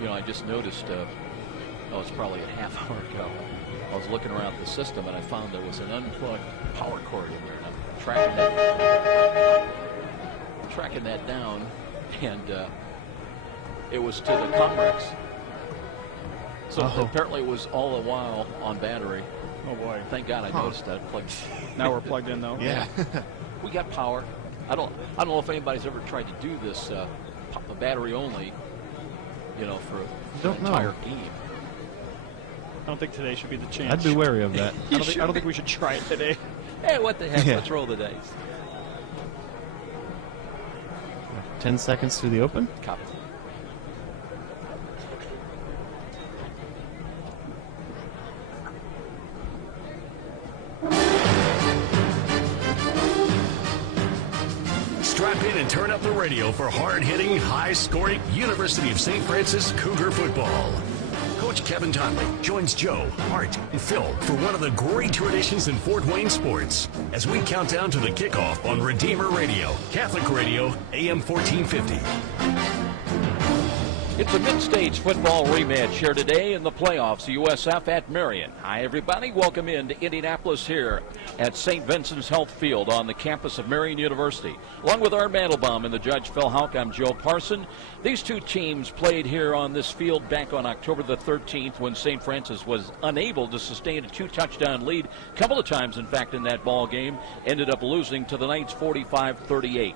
You know, I just noticed, oh, it's probably a half hour ago. I was looking around the system and I found there was an unplugged power cord in there. And I'm tracking that down, and it was to the Comrex. So apparently it was all the while on battery. Oh boy! Thank God I noticed that. Plugged. Now we're plugged in though. Yeah. We got power. I don't know if anybody's ever tried to do this battery only. You know, for an entire game. I don't think today should be the chance. I'd be wary of that. I don't think we should try it today. Hey, what the heck? Yeah. Let's roll the dice. 10 seconds through the open. Copy. Strap in and turn up the radio for hard-hitting, high-scoring University of St. Francis Cougar football. Coach Kevin Tonley joins Joe, Art, and Phil for one of the great traditions in Fort Wayne sports as we count down to the kickoff on Redeemer Radio, Catholic Radio, AM 1450. It's a mid-stage football rematch here today in the playoffs. USF at Marian. Hi, everybody. Welcome in to Indianapolis here at St. Vincent's Health Field on the campus of Marian University. Along with Art Mandelbaum and the judge, Phil Houck, I'm Joe Parson. These two teams played here on this field back on October the 13th when St. Francis was unable to sustain a 2-touchdown lead. A couple of times, in fact, in that ball game. Ended up losing to the Knights 45-38.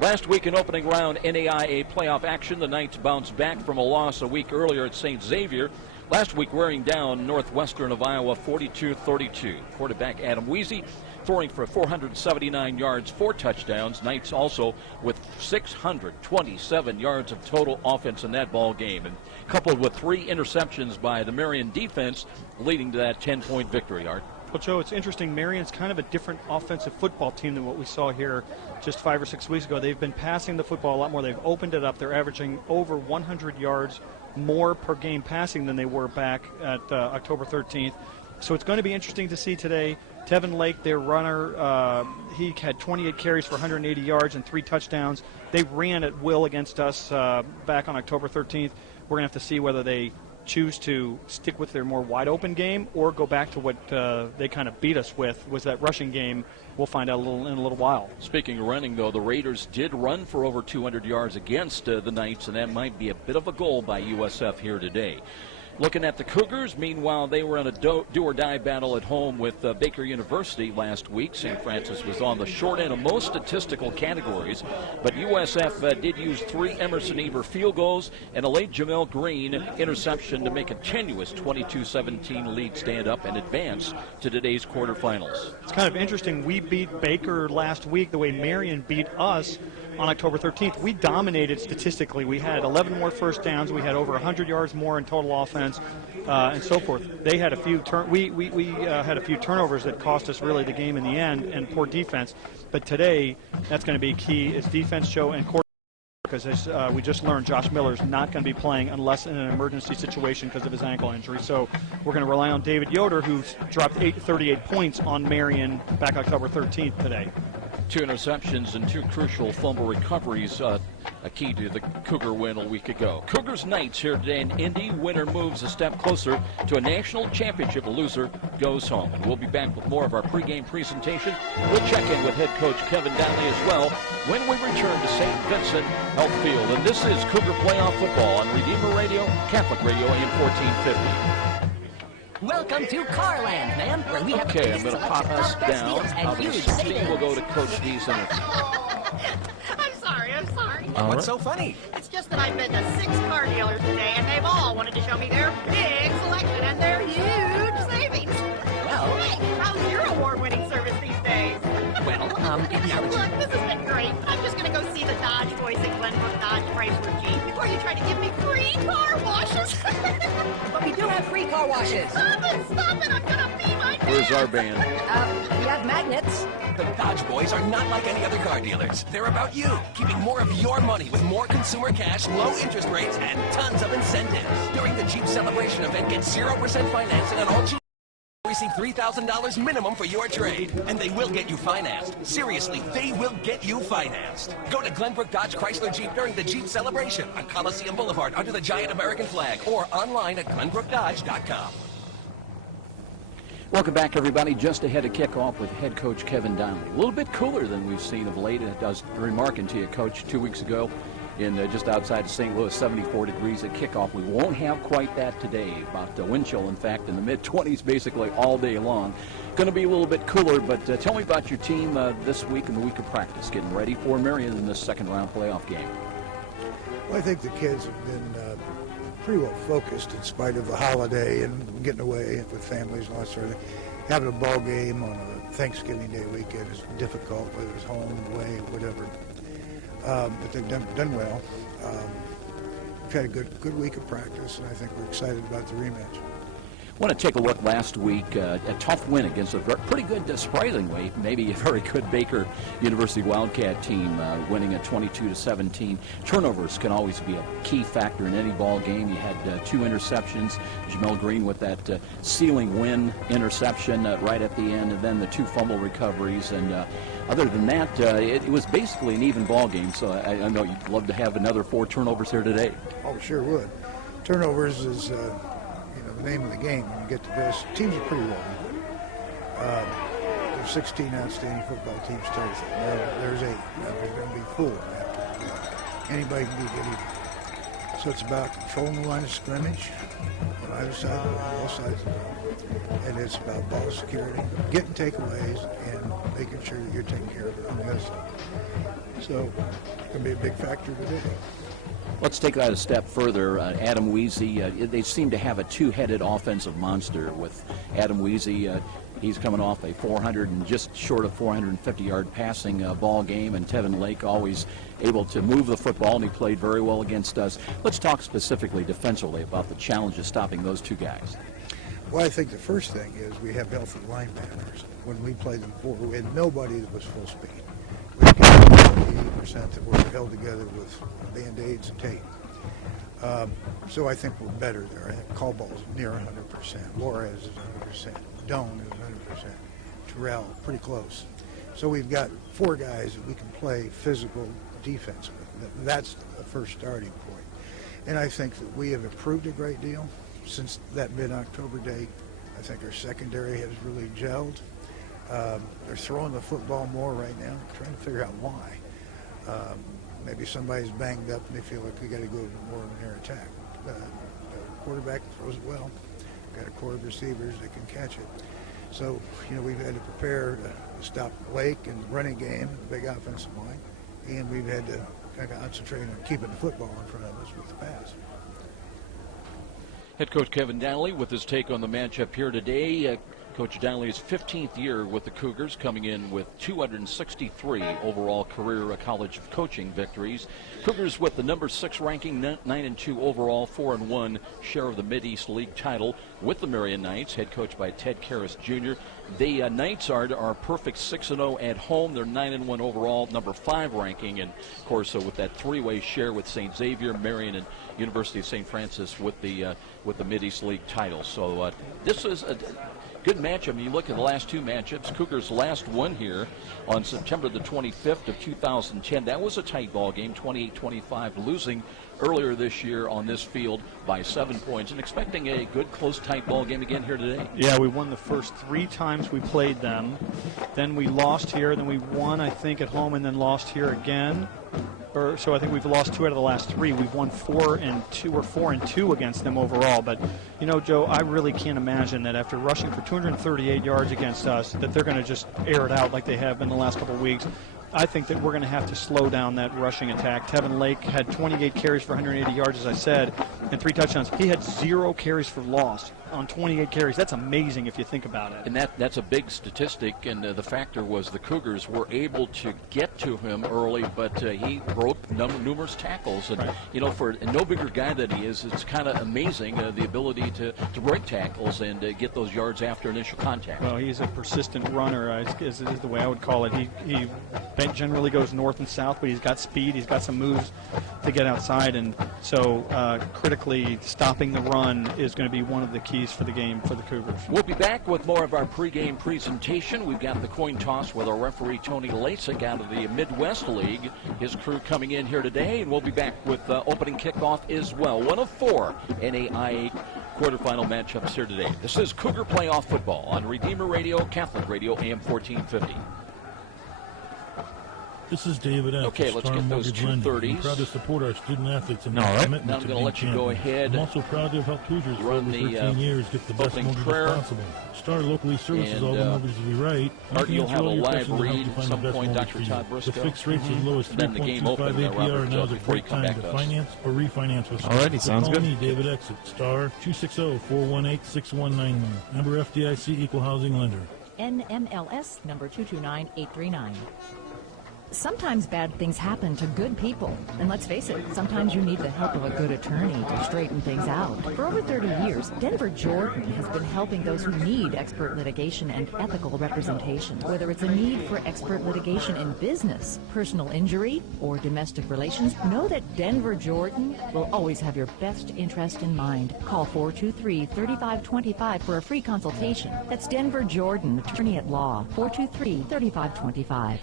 Last week in opening round NAIA playoff action, the Knights bounced back from a loss a week earlier at St. Xavier. Last week wearing down Northwestern of Iowa 42-32. Quarterback Adam Weezy throwing for 479 yards, 4 touchdowns. Knights also with 627 yards of total offense in that ball game, and coupled with 3 interceptions by the Marian defense, leading to that 10-point victory, Art. Well, Joe, it's interesting. Marion's kind of a different offensive football team than what we saw here just 5 or 6 weeks ago. They've been passing the football a lot more. They've opened it up. They're averaging over 100 yards more per game passing than they were back at October 13th. So it's going to be interesting to see today. Tevin Lake, their runner, he had 28 carries for 180 yards and 3 touchdowns. They ran at will against us back on October 13th. We're going to have to see whether they choose to stick with their more wide-open game or go back to what they kind of beat us with, was that rushing game. We'll find out in a little while. Speaking of running, though, the Raiders did run for over 200 yards against the Knights, and that might be a bit of a goal by USF here today. Looking at the Cougars, meanwhile, they were in a do-or-die battle at home with Baker University last week. St. Francis was on the short end of most statistical categories, but USF did use 3 Emerson Eber field goals and a late Jamel Green interception to make a tenuous 22-17 lead stand up and advance to today's quarterfinals. It's kind of interesting. We beat Baker last week the way Marian beat us on October 13th. We dominated statistically. We had 11 more first downs. We had over 100 yards more in total offense, and so forth. They had a few we had a few turnovers that cost us really the game in the end, and poor defense. But today, that's going to be key. Is defense, Joe, and quarterback. Because as we just learned, Josh Miller's not going to be playing unless in an emergency situation because of his ankle injury. So we're going to rely on David Yoder, who's dropped 38 points on Marian back October 13th today. 2 interceptions and 2 crucial fumble recoveries, a key to the Cougar win a week ago. Cougars Knights here today in Indy. Winner moves a step closer to a national championship. A loser goes home. And we'll be back with more of our pregame presentation. We'll check in with head coach Kevin Downey as well when we return to St. Vincent Health Field. And this is Cougar Playoff Football on Redeemer Radio, Catholic Radio, AM 1450. Welcome to Carland, man, where we have Okay, I'm going to pop us down. We'll go to Coach D's interview. I'm sorry. What's so funny? It's just that I've been to 6 car dealers today, and they've all wanted to show me their big selection and their huge savings. Well, Hey, how's your award-winning service these days? well, Look, this has been great. I'm just going to go see the Dodge boys at Glenbrook Dodge Chrysler Jeep before you try to give me free car washes. but we do have free car washes. Stop it! I'm going to pee my pants. Where's our band? We have magnets. The Dodge boys are not like any other car dealers. They're about you, keeping more of your money with more consumer cash, low interest rates, and tons of incentives. During the Jeep Celebration event, get 0% financing on all Jeep receive $3,000 minimum for your trade. And they will get you financed. Seriously, they will get you financed. Go to Glenbrook Dodge Chrysler Jeep during the Jeep celebration on Coliseum Boulevard under the giant American flag or online at GlenbrookDodge.com. Welcome back, everybody. Just ahead of kickoff with head coach Kevin Donnelly. A little bit cooler than we've seen of late. I was remarking to you, Coach, 2 weeks ago in just outside of St. Louis, 74 degrees at kickoff. We won't have quite that today. About wind chill, in fact, in the mid-20s basically all day long. Going to be a little bit cooler, but tell me about your team this week and the week of practice, getting ready for Marian in this second-round playoff game. Well, I think the kids have been pretty well focused in spite of the holiday and getting away with families and all that sort of thing. Having a ball game on a Thanksgiving Day weekend is difficult, whether it's home, away, whatever. But they've done well. We've had a good week of practice, and I think we're excited about the rematch. I want to take a look last week, a tough win against a pretty good, surprisingly, maybe a very good Baker University Wildcat team, winning at 22-17. Turnovers can always be a key factor in any ball game. You had 2 interceptions. Jamel Green with that ceiling win interception right at the end, and then the 2 fumble recoveries. And other than that, it was basically an even ball game. So I know you'd love to have another 4 turnovers here today. Oh, sure would. Turnovers is the name of the game when you get to this. Teams are pretty well. There's 16 outstanding football teams total. There's 8. There's going to be 4 after. Anybody can beat anybody. So it's about controlling the line of scrimmage on either side of the ball, both sides of the ball. And it's about ball security, getting takeaways, and making sure that you're taking care of it on the other side. So it's going to be a big factor today. Let's take that a step further. Adam Weezy, they seem to have a 2-headed offensive monster with Adam Weezy. He's coming off a 400 and just short of 450-yard passing ball game, and Tevin Lake always able to move the football, and he played very well against us. Let's talk specifically defensively about the challenge of stopping those 2 guys. Well, I think the first thing is we have healthy linebackers. When we played them before, we had nobody that was full speed. We got 80% that were held together with Band-Aids and tape. So I think we're better there. I think Caldwell's near 100%. Juarez is 100%. Doan is 100%. Terrell, pretty close. So we've got 4 guys that we can play physical defense with. That's the first starting point. And I think that we have improved a great deal since that mid-October date. I think our secondary has really gelled. They're throwing the football more right now, trying to figure out why. Maybe somebody's banged up and they feel like we got to go more in their attack. The quarterback throws it well. Got a core of receivers that can catch it. So, we've had to prepare to stop Lake and the running game, the big offensive line, and we've had to kind of concentrate on keeping the football in front of us with the pass. Head coach Kevin Donnelly with his take on the matchup here today. Coach Donnelly's 15th year with the Cougars, coming in with 263 overall career college coaching victories. Cougars with the number 6 ranking, 9-2 overall, 4-1 share of the Mid-East League title with the Marian Knights, head coached by Ted Karras Jr. The Knights are perfect 6-0 at home. They're 9-1 overall, number 5 ranking, and of course with that 3-way share with St. Xavier, Marian, and University of St. Francis with the Mid-East League title. So this is a good matchup. I mean, you look at the last 2 matchups. Cougars last won here on September the 25th of 2010. That was a tight ball game, 28-25, losing earlier this year on this field by 7 points, and expecting a good, close, tight ball game again here today. Yeah, we won the first 3 times we played them. Then we lost here. Then we won, I think, at home, and then lost here again. So I think we've lost 2 out of the last 3. We've won 4-2 or 4-2 against them overall. But, Joe, I really can't imagine that after rushing for 238 yards against us, that they're going to just air it out like they have been the last couple of weeks. I think that we're going to have to slow down that rushing attack. Tevin Lake had 28 carries for 180 yards, as I said, and 3 touchdowns. He had 0 carries for loss on 28 carries. That's amazing if you think about it. And that's a big statistic, and the factor was the Cougars were able to get to him early, but he broke numerous tackles. And, right. For a no bigger guy than he is, it's kind of amazing the ability to break tackles and get those yards after initial contact. Well, he's a persistent runner, is the way I would call it. He generally goes north and south, but he's got speed. He's got some moves to get outside, and so critically stopping the run is going to be one of the keys for the game for the Cougars. We'll be back with more of our pregame presentation. We've got the coin toss with our referee Tony Lasik out of the Midwest League. His crew coming in here today, and we'll be back with opening kickoff as well. One of 4 NAIA quarterfinal matchups here today. This is Cougar Playoff Football on Redeemer Radio, Catholic Radio, AM 1450. This is David F. Okay, let's get those 230s. I'm proud to support our student athletes and all right. commitment Now I'm going to let you go ahead. I'm also proud to have helped Cougars for run over 13 years get the best mortgage possible. Star locally services all the mortgages we write. Art, you'll have a live read at some point, Dr. Todd Briscoe. The fixed rates as low as 3.25 APR, and now is a great time to finance or refinance with us. Alrighty, sounds good. Call me, David X at star 260-418-6191. Member FDIC Equal Housing Lender. NMLS number 229839. Sometimes bad things happen to good people. And let's face it, sometimes you need the help of a good attorney to straighten things out. For over 30 years, Denver Jordan has been helping those who need expert litigation and ethical representation. Whether it's a need for expert litigation in business, personal injury, or domestic relations, know that Denver Jordan will always have your best interest in mind. Call 423-3525 for a free consultation. That's Denver Jordan, attorney at law, 423-3525.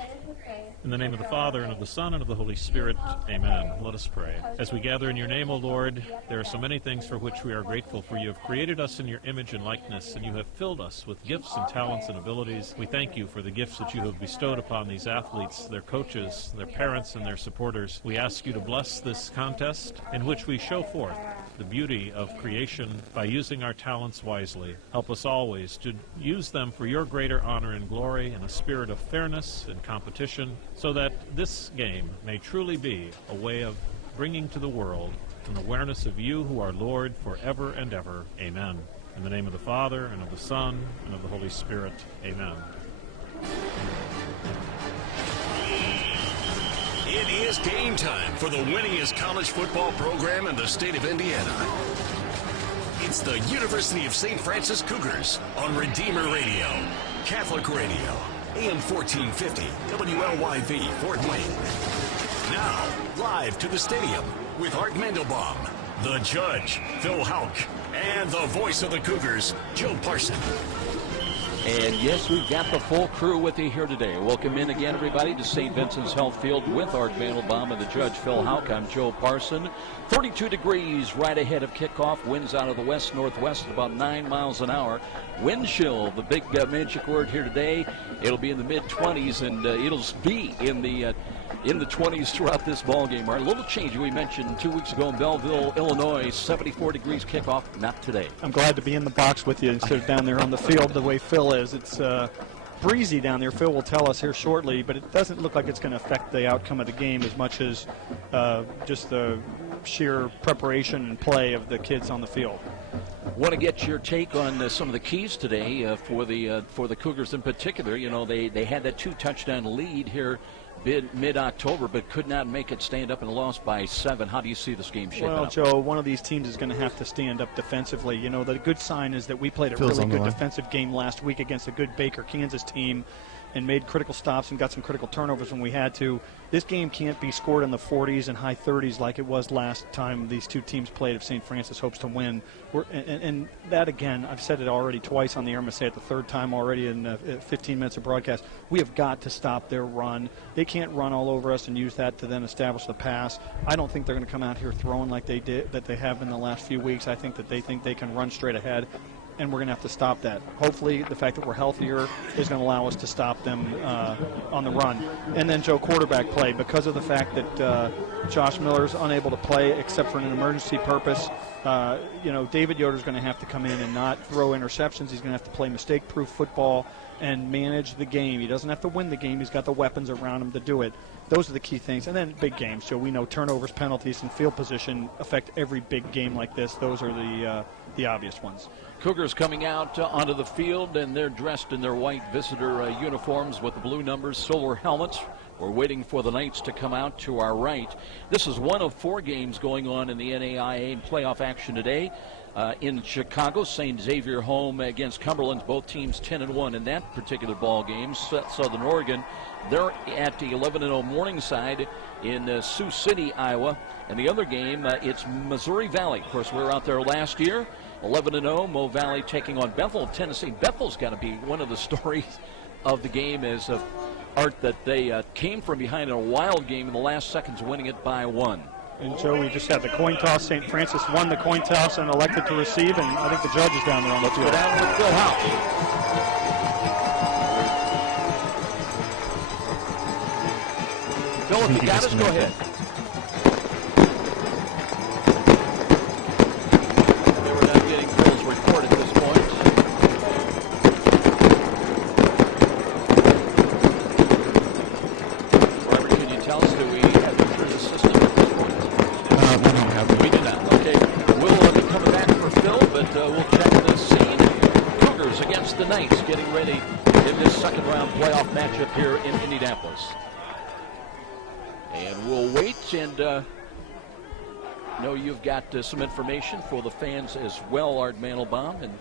In the name of the Father, and of the Son, and of the Holy Spirit, amen. Let us pray. As we gather in your name, O Lord, there are so many things for which we are grateful, for you have created us in your image and likeness, and you have filled us with gifts and talents and abilities. We thank you for the gifts that you have bestowed upon these athletes, their coaches, their parents, and their supporters. We ask you to bless this contest in which we show forth the beauty of creation by using our talents wisely. Help us always to use them for your greater honor and glory in a spirit of fairness and competition, so that this game may truly be a way of bringing to the world an awareness of you who are Lord forever and ever. Amen. In the name of the Father, and of the Son, and of the Holy Spirit. Amen. It is game time for the winningest college football program in the state of Indiana. It's the University of St. Francis Cougars on Redeemer Radio, Catholic Radio, AM 1450, WLYV, Fort Wayne. Now, live to the stadium with Art Mandelbaum, the judge, Phil Houck, and the voice of the Cougars, Joe Parson. And yes, we've got the full crew with you here today. Welcome in again, everybody, to St. Vincent's Health Field with Art Mandelbaum and the judge, Phil Houck. I'm Joe Parson. 32 degrees right ahead of kickoff. Winds out of the west-northwest at about 9 miles an hour. Wind chill, the big magic word here today. It'll be in the mid-20s, and it'll be in the 20s throughout this ball game. A little change we mentioned 2 weeks ago in Belleville, Illinois, 74 degrees kickoff, not today. I'm glad to be in the box with you instead of down there on the field the way Phil is. It's breezy down there. Phil will tell us here shortly, but it doesn't look like it's going to affect the outcome of the game as much as just the sheer preparation and play of the kids on the field. Want to get your take on some of the keys today for the Cougars in particular. You know, they had that 2-touchdown lead here mid-October, but could not make it, stand up and lost by 7. How do you see this game shaping up? Well, Joe, one of these teams is going to have to stand up defensively. You know, the good sign is that we played a really good defensive game last week against a good Baker, Kansas team and made critical stops and got some critical turnovers when we had to. This game can't be scored in the 40s and high 30s like it was last time these two teams played if St. Francis hopes to win. And that, again, I've said it already twice on the air. I'm going to say it the third time already in 15 minutes of broadcast. We have got to stop their run. They can't run all over us and use that to then establish the pass. I don't think they're going to come out here throwing like they did, that they have in the last few weeks. I think that they think they can run straight ahead, and we're going to have to stop that. Hopefully the fact that we're healthier is going to allow us to stop them on the run. And then, Joe, quarterback play. Because of the fact that Josh Miller's unable to play except for an emergency purpose, David Yoder's going to have to come in and not throw interceptions. He's going to have to play mistake-proof football and manage the game. He doesn't have to win the game. He's got the weapons around him to do it. Those are the key things. And then big games. So we know turnovers, penalties, and field position affect every big game like this. Those are the obvious ones. Cougars coming out onto the field, and they're dressed in their white visitor uniforms with the blue numbers, silver helmets. We're waiting for the Knights to come out to our right. This is one of 4 games going on in the NAIA playoff action today. in Chicago. St. Xavier home against Cumberland. Both teams 10-1 in that particular ball game. Southern Oregon, they're at the 11-0 Morningside in Sioux City, Iowa. And the other game, it's Missouri Valley. Of course, we were out there last year. 11-0, Mo Valley taking on Bethel of Tennessee. Bethel's got to be one of the stories of the game as of Art that they came from behind in a wild game in the last seconds, winning it by 1. And Joe, we just had the coin toss. St. Francis won the coin toss and elected to receive, and I think the judge is down there on the field. Let's go down with Phil House. Phil, if you got us, go ahead. They were not getting Phil's report at this point. Robert, can you tell us, do we have to turn the system at this point? We do not. Okay, we'll be coming back for Phil, but we'll check the scene. Cougars against the Knights getting ready in this second round playoff matchup here in Indianapolis. And we'll wait, and know you've got some information for the fans as well, Art Mandelbaum. And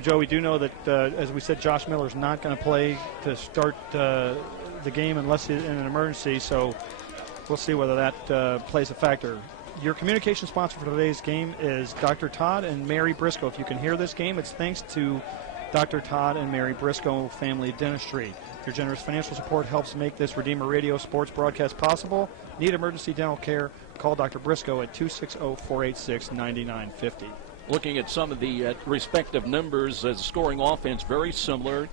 Joe, we do know that, as we said, Josh Miller's not going to play to start the game unless in an emergency, so we'll see whether that plays a factor. Your communication sponsor for today's game is Dr. Todd and Mary Briscoe. If you can hear this game, it's thanks to Dr. Todd and Mary Briscoe Family Dentistry. Your generous financial support helps make this Redeemer Radio sports broadcast possible. Need emergency dental care? Call Dr. Briscoe at 260-486-9950. Looking at some of the respective numbers, as a scoring offense, very similar.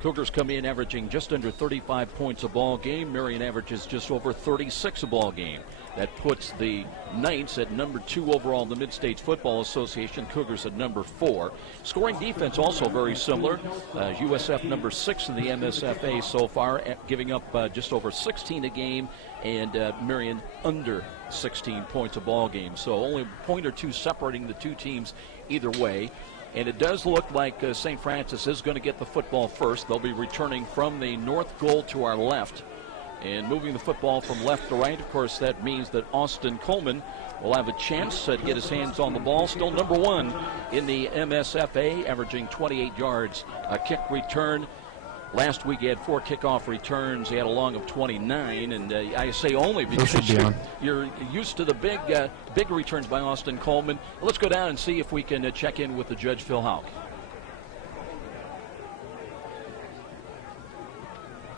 Cougars come in averaging just under 35 points a ball game. Marian averages just over 36 a ball game. That puts the Knights at number 2 overall in the Mid-States Football Association. Cougars at number 4. Scoring defense also very similar. USF number 6 in the MSFA so far, giving up just over 16 a game, and Marian under 16 points a ball game. So only a point or two separating the two teams either way. And it does look like St. Francis is going to get the football first. They'll be returning from the north goal to our left and moving the football from left to right. Of course, that means that Austin Coleman will have a chance to get his hands on the ball. Still number 1 in the MSFA, averaging 28 yards a kick return. Last week he had 4 kickoff returns. He had a long of 29, and I say only because you're used to the big returns by Austin Coleman. Let's go down and see if we can check in with the judge, Phil Houck.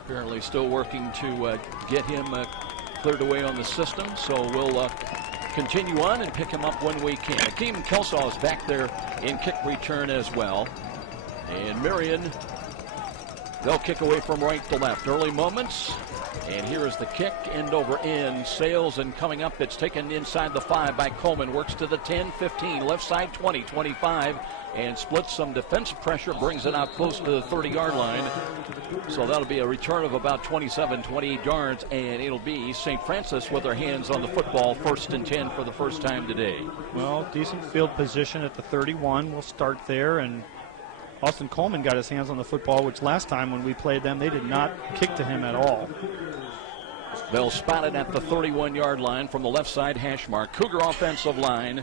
Apparently still working to get him cleared away on the system, so we'll continue on and pick him up when we can. Akeem Kelsaw is back there in kick return as well. And Marian, they'll kick away from right to left. Early moments, and here is the kick, end over end. Sails and coming up, it's taken inside the 5 by Coleman. Works to the 10, 15, left side 20, 25, and splits some defensive pressure, brings it out close to the 30-yard line. So that'll be a return of about 27, 28 yards, and it'll be St. Francis with their hands on the football, 1st and 10 for the first time today. Well, decent field position at the 31. We'll start there, and Austin Coleman got his hands on the football, which last time when we played them, they did not kick to him at all. They'll spot it at the 31-yard line from the left side hash mark. Cougar offensive line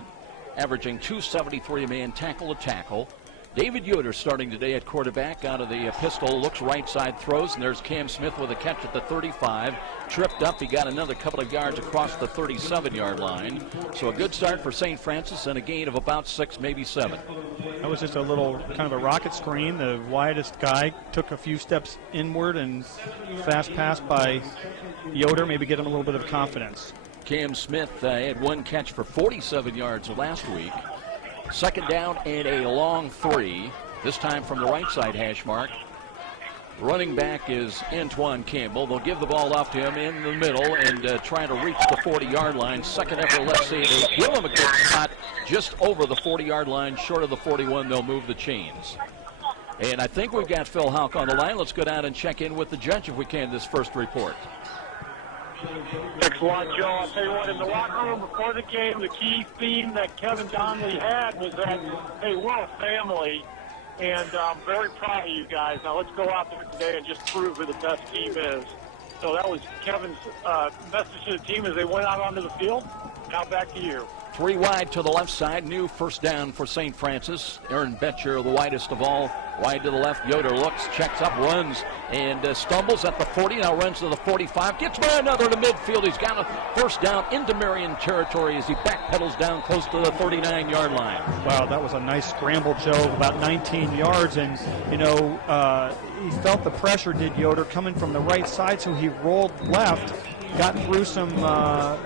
averaging 273 a man tackle to tackle. David Yoder starting today at quarterback out of the pistol, looks right side, throws, and there's Cam Smith with a catch at the 35. Tripped up, he got another couple of yards across the 37-yard line. So a good start for St. Francis and a gain of about 6, maybe 7. That was just a little kind of a rocket screen. The widest guy took a few steps inward, and fast pass by Yoder, maybe get him a little bit of confidence. Cam Smith had 1 catch for 47 yards last week. 2nd down and a long 3, this time from the right side hash mark. Running back is Antoine Campbell. They'll give the ball off to him in the middle and try to reach the 40-yard line. Second effort, let's see. They give him a good spot just over the 40-yard line, short of the 41. They'll move the chains. And I think we've got Phil Houck on the line. Let's go down and check in with the judge if we can, this first report. Thanks a lot, Joe. I'll tell you what, in the locker room before the game, the key theme that Kevin Donnelly had was that, hey, we're a family, and I'm very proud of you guys. Now let's go out there today and just prove who the best team is. So that was Kevin's message to the team as they went out onto the field. Now back to you. 3 wide to the left side. New first down for St. Francis. Aaron Betcher, the widest of all. Wide to the left. Yoder looks, checks up, runs, and stumbles at the 40. Now runs to the 45. Gets by another to midfield. He's got a first down into Marian territory as he backpedals down close to the 39-yard line. Wow, that was a nice scramble, Joe, of about 19 yards. And, you know, he felt the pressure, did Yoder, coming from the right side, so he rolled left, got through some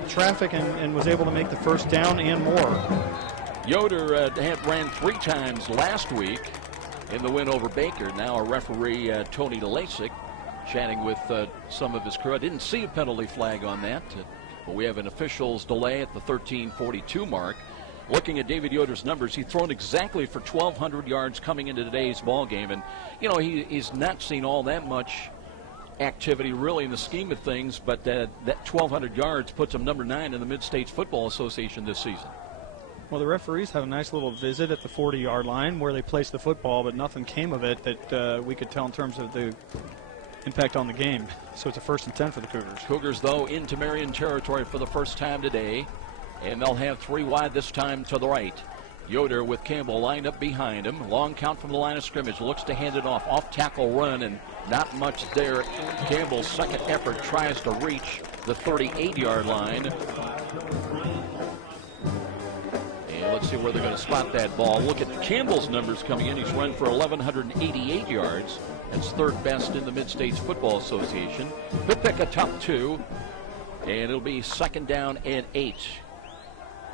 traffic, and was able to make the first down and more. Yoder had ran 3 times last week in the win over Baker. Now our referee, Tony Lasik, chatting with some of his crew. I didn't see a penalty flag on that, but we have an official's delay at the 13:42 mark. Looking at David Yoder's numbers, he's thrown exactly for 1,200 yards coming into today's ball game. And, you know, he's not seen all that much activity really in the scheme of things, but that 1,200 yards puts him number 9 in the Mid-States Football Association this season. Well, the referees had a nice little visit at the 40-yard line where they placed the football, but nothing came of it that we could tell in terms of the impact on the game. So it's a 1st and 10 for the Cougars. Cougars, though, into Marian territory for the first time today, and they'll have 3 wide this time to the right. Yoder with Campbell lined up behind him. Long count from the line of scrimmage. Looks to hand it off tackle run, and not much there. Campbell's second effort tries to reach the 38-yard line. Let's see where they're going to spot that ball. Look at Campbell's numbers coming in. He's run for 1,188 yards. That's 3rd best in the Mid-States Football Association. He'll pick a tough 2, and it'll be 2nd down and 8.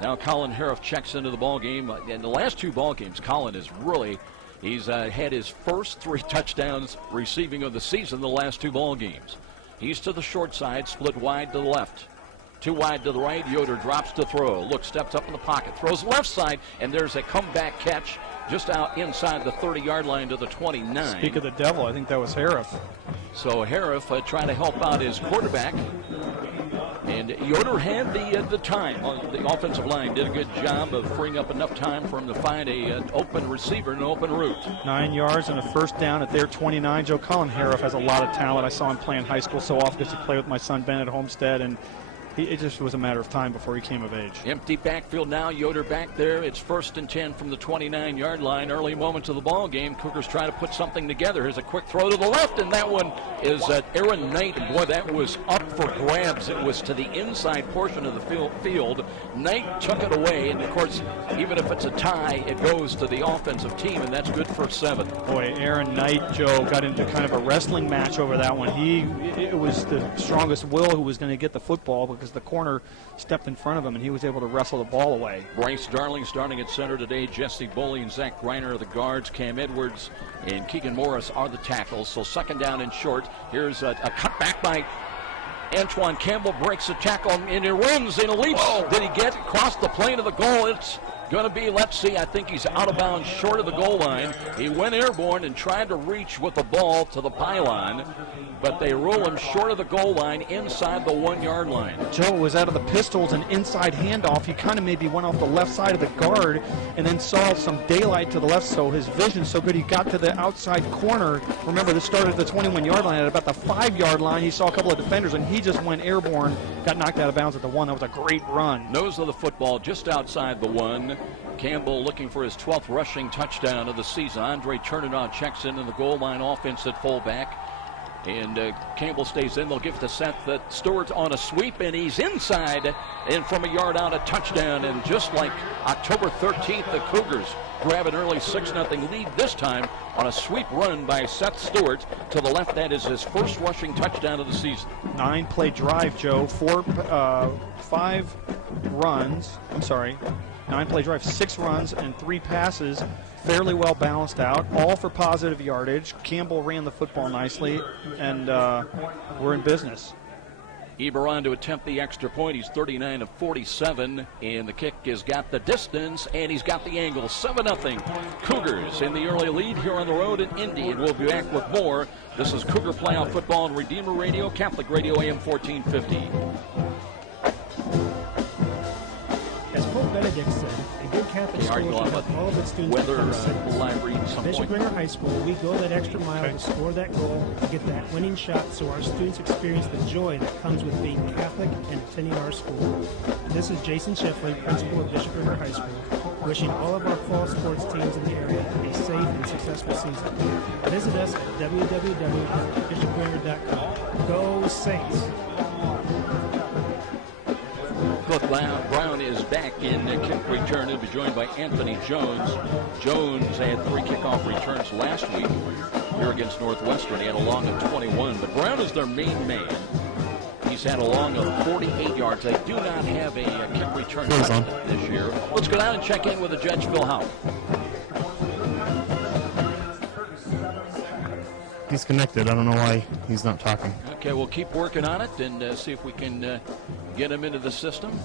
Now Colin Hariff checks into the ball game. In the last 2 ball games, Colin is really, he's had his first 3 touchdowns receiving of the season the last 2 ball games. He's to the short side, split wide to the left. 2 wide to the right. Yoder drops to throw. Look, steps up in the pocket, throws left side, and there's a comeback catch just out inside the 30-yard line to the 29. Speak of the devil, I think that was Hariff. So Hariff trying to help out his quarterback. And Yoder had the time. The offensive line did a good job of freeing up enough time for him to find an open receiver and an open route. 9 yards and a first down at their 29. Joe, Colin Hariff has a lot of talent. I saw him play in high school so often because he played with my son Ben at Homestead, and it just was a matter of time before he came of age. Empty backfield now. Yoder back there. It's 1st and 10 from the 29-yard line. Early moments of the ball game. Cougars try to put something together. Here's a quick throw to the left, and that one is Aaron Knight. Boy, that was up for grabs. It was to the inside portion of the field. Knight took it away, and of course, even if it's a tie, it goes to the offensive team, and that's good for 7. Boy, Aaron Knight, Joe, got into kind of a wrestling match over that one. It was the strongest will who was going to get the football because the corner stepped in front of him, and he was able to wrestle the ball away. Bryce Darling starting at center today. Jesse Boley and Zach Greiner are the guards. Cam Edwards and Keegan Morris are the tackles. So 2nd down and short. Here's a cutback by Antoine Campbell. Breaks the tackle, and he runs and leaps. Whoa. Did he get across the plane of the goal? It's going to be, let's see, I think he's out of bounds short of the goal line. He went airborne and tried to reach with the ball to the pylon, but they rule him short of the goal line inside the 1-yard line. Joe was out of the pistols, an inside handoff. He kind of maybe went off the left side of the guard and then saw some daylight to the left, so his vision's so good he got to the outside corner. Remember, this started at the 21-yard line. At about the 5-yard line, he saw a couple of defenders, and he just went airborne, got knocked out of bounds at the 1. That was a great run. Nose of the football just outside the 1. Campbell looking for his 12th rushing touchdown of the season. Andre Turnerdaw checks in the goal line offense at fullback. And Campbell stays in. They'll give it to Seth Stewart on a sweep, and he's inside and from a yard out, a touchdown. And just like October 13th, the Cougars grab an early 6-0 lead, this time on a sweep run by Seth Stewart to the left. That is his first rushing touchdown of the season. 9-play drive, Joe. 5 runs. 9-play drive, 6 runs and 3 passes. Fairly well balanced out, all for positive yardage. Campbell ran the football nicely, and we're in business. Eberon to attempt the extra point. He's 39 of 47, and the kick has got the distance, and he's got the angle. 7-0 Cougars in the early lead here on the road in Indy, and we'll be back with more. This is Cougar Playoff Football on Redeemer Radio, Catholic Radio AM 1450. Pope Benedict said, a good Catholic school should have all of its students weather become citizens. library at some Bishop point. Ringer High School, we go that extra mile to score that goal, to get that winning shot, so our students experience the joy that comes with being Catholic and attending our school. This is Jason Sheffley, principal of Bishop Ringer High School, wishing all of our fall sports teams in the area a safe and successful season. Visit us at www.bishopringer.com. Go Saints! Cook Brown is back in the kick return. He'll be joined by Anthony Jones. Jones had 3 kickoff returns last week here against Northwestern. He had a long of 21, but Brown is their main man. He's had a long of 48 yards. They do not have a kick return this year. Let's go down and check in with the judge, Phil Howe. He's connected. I don't know why he's not talking. Okay, we'll keep working on it and see if we can get him into the system.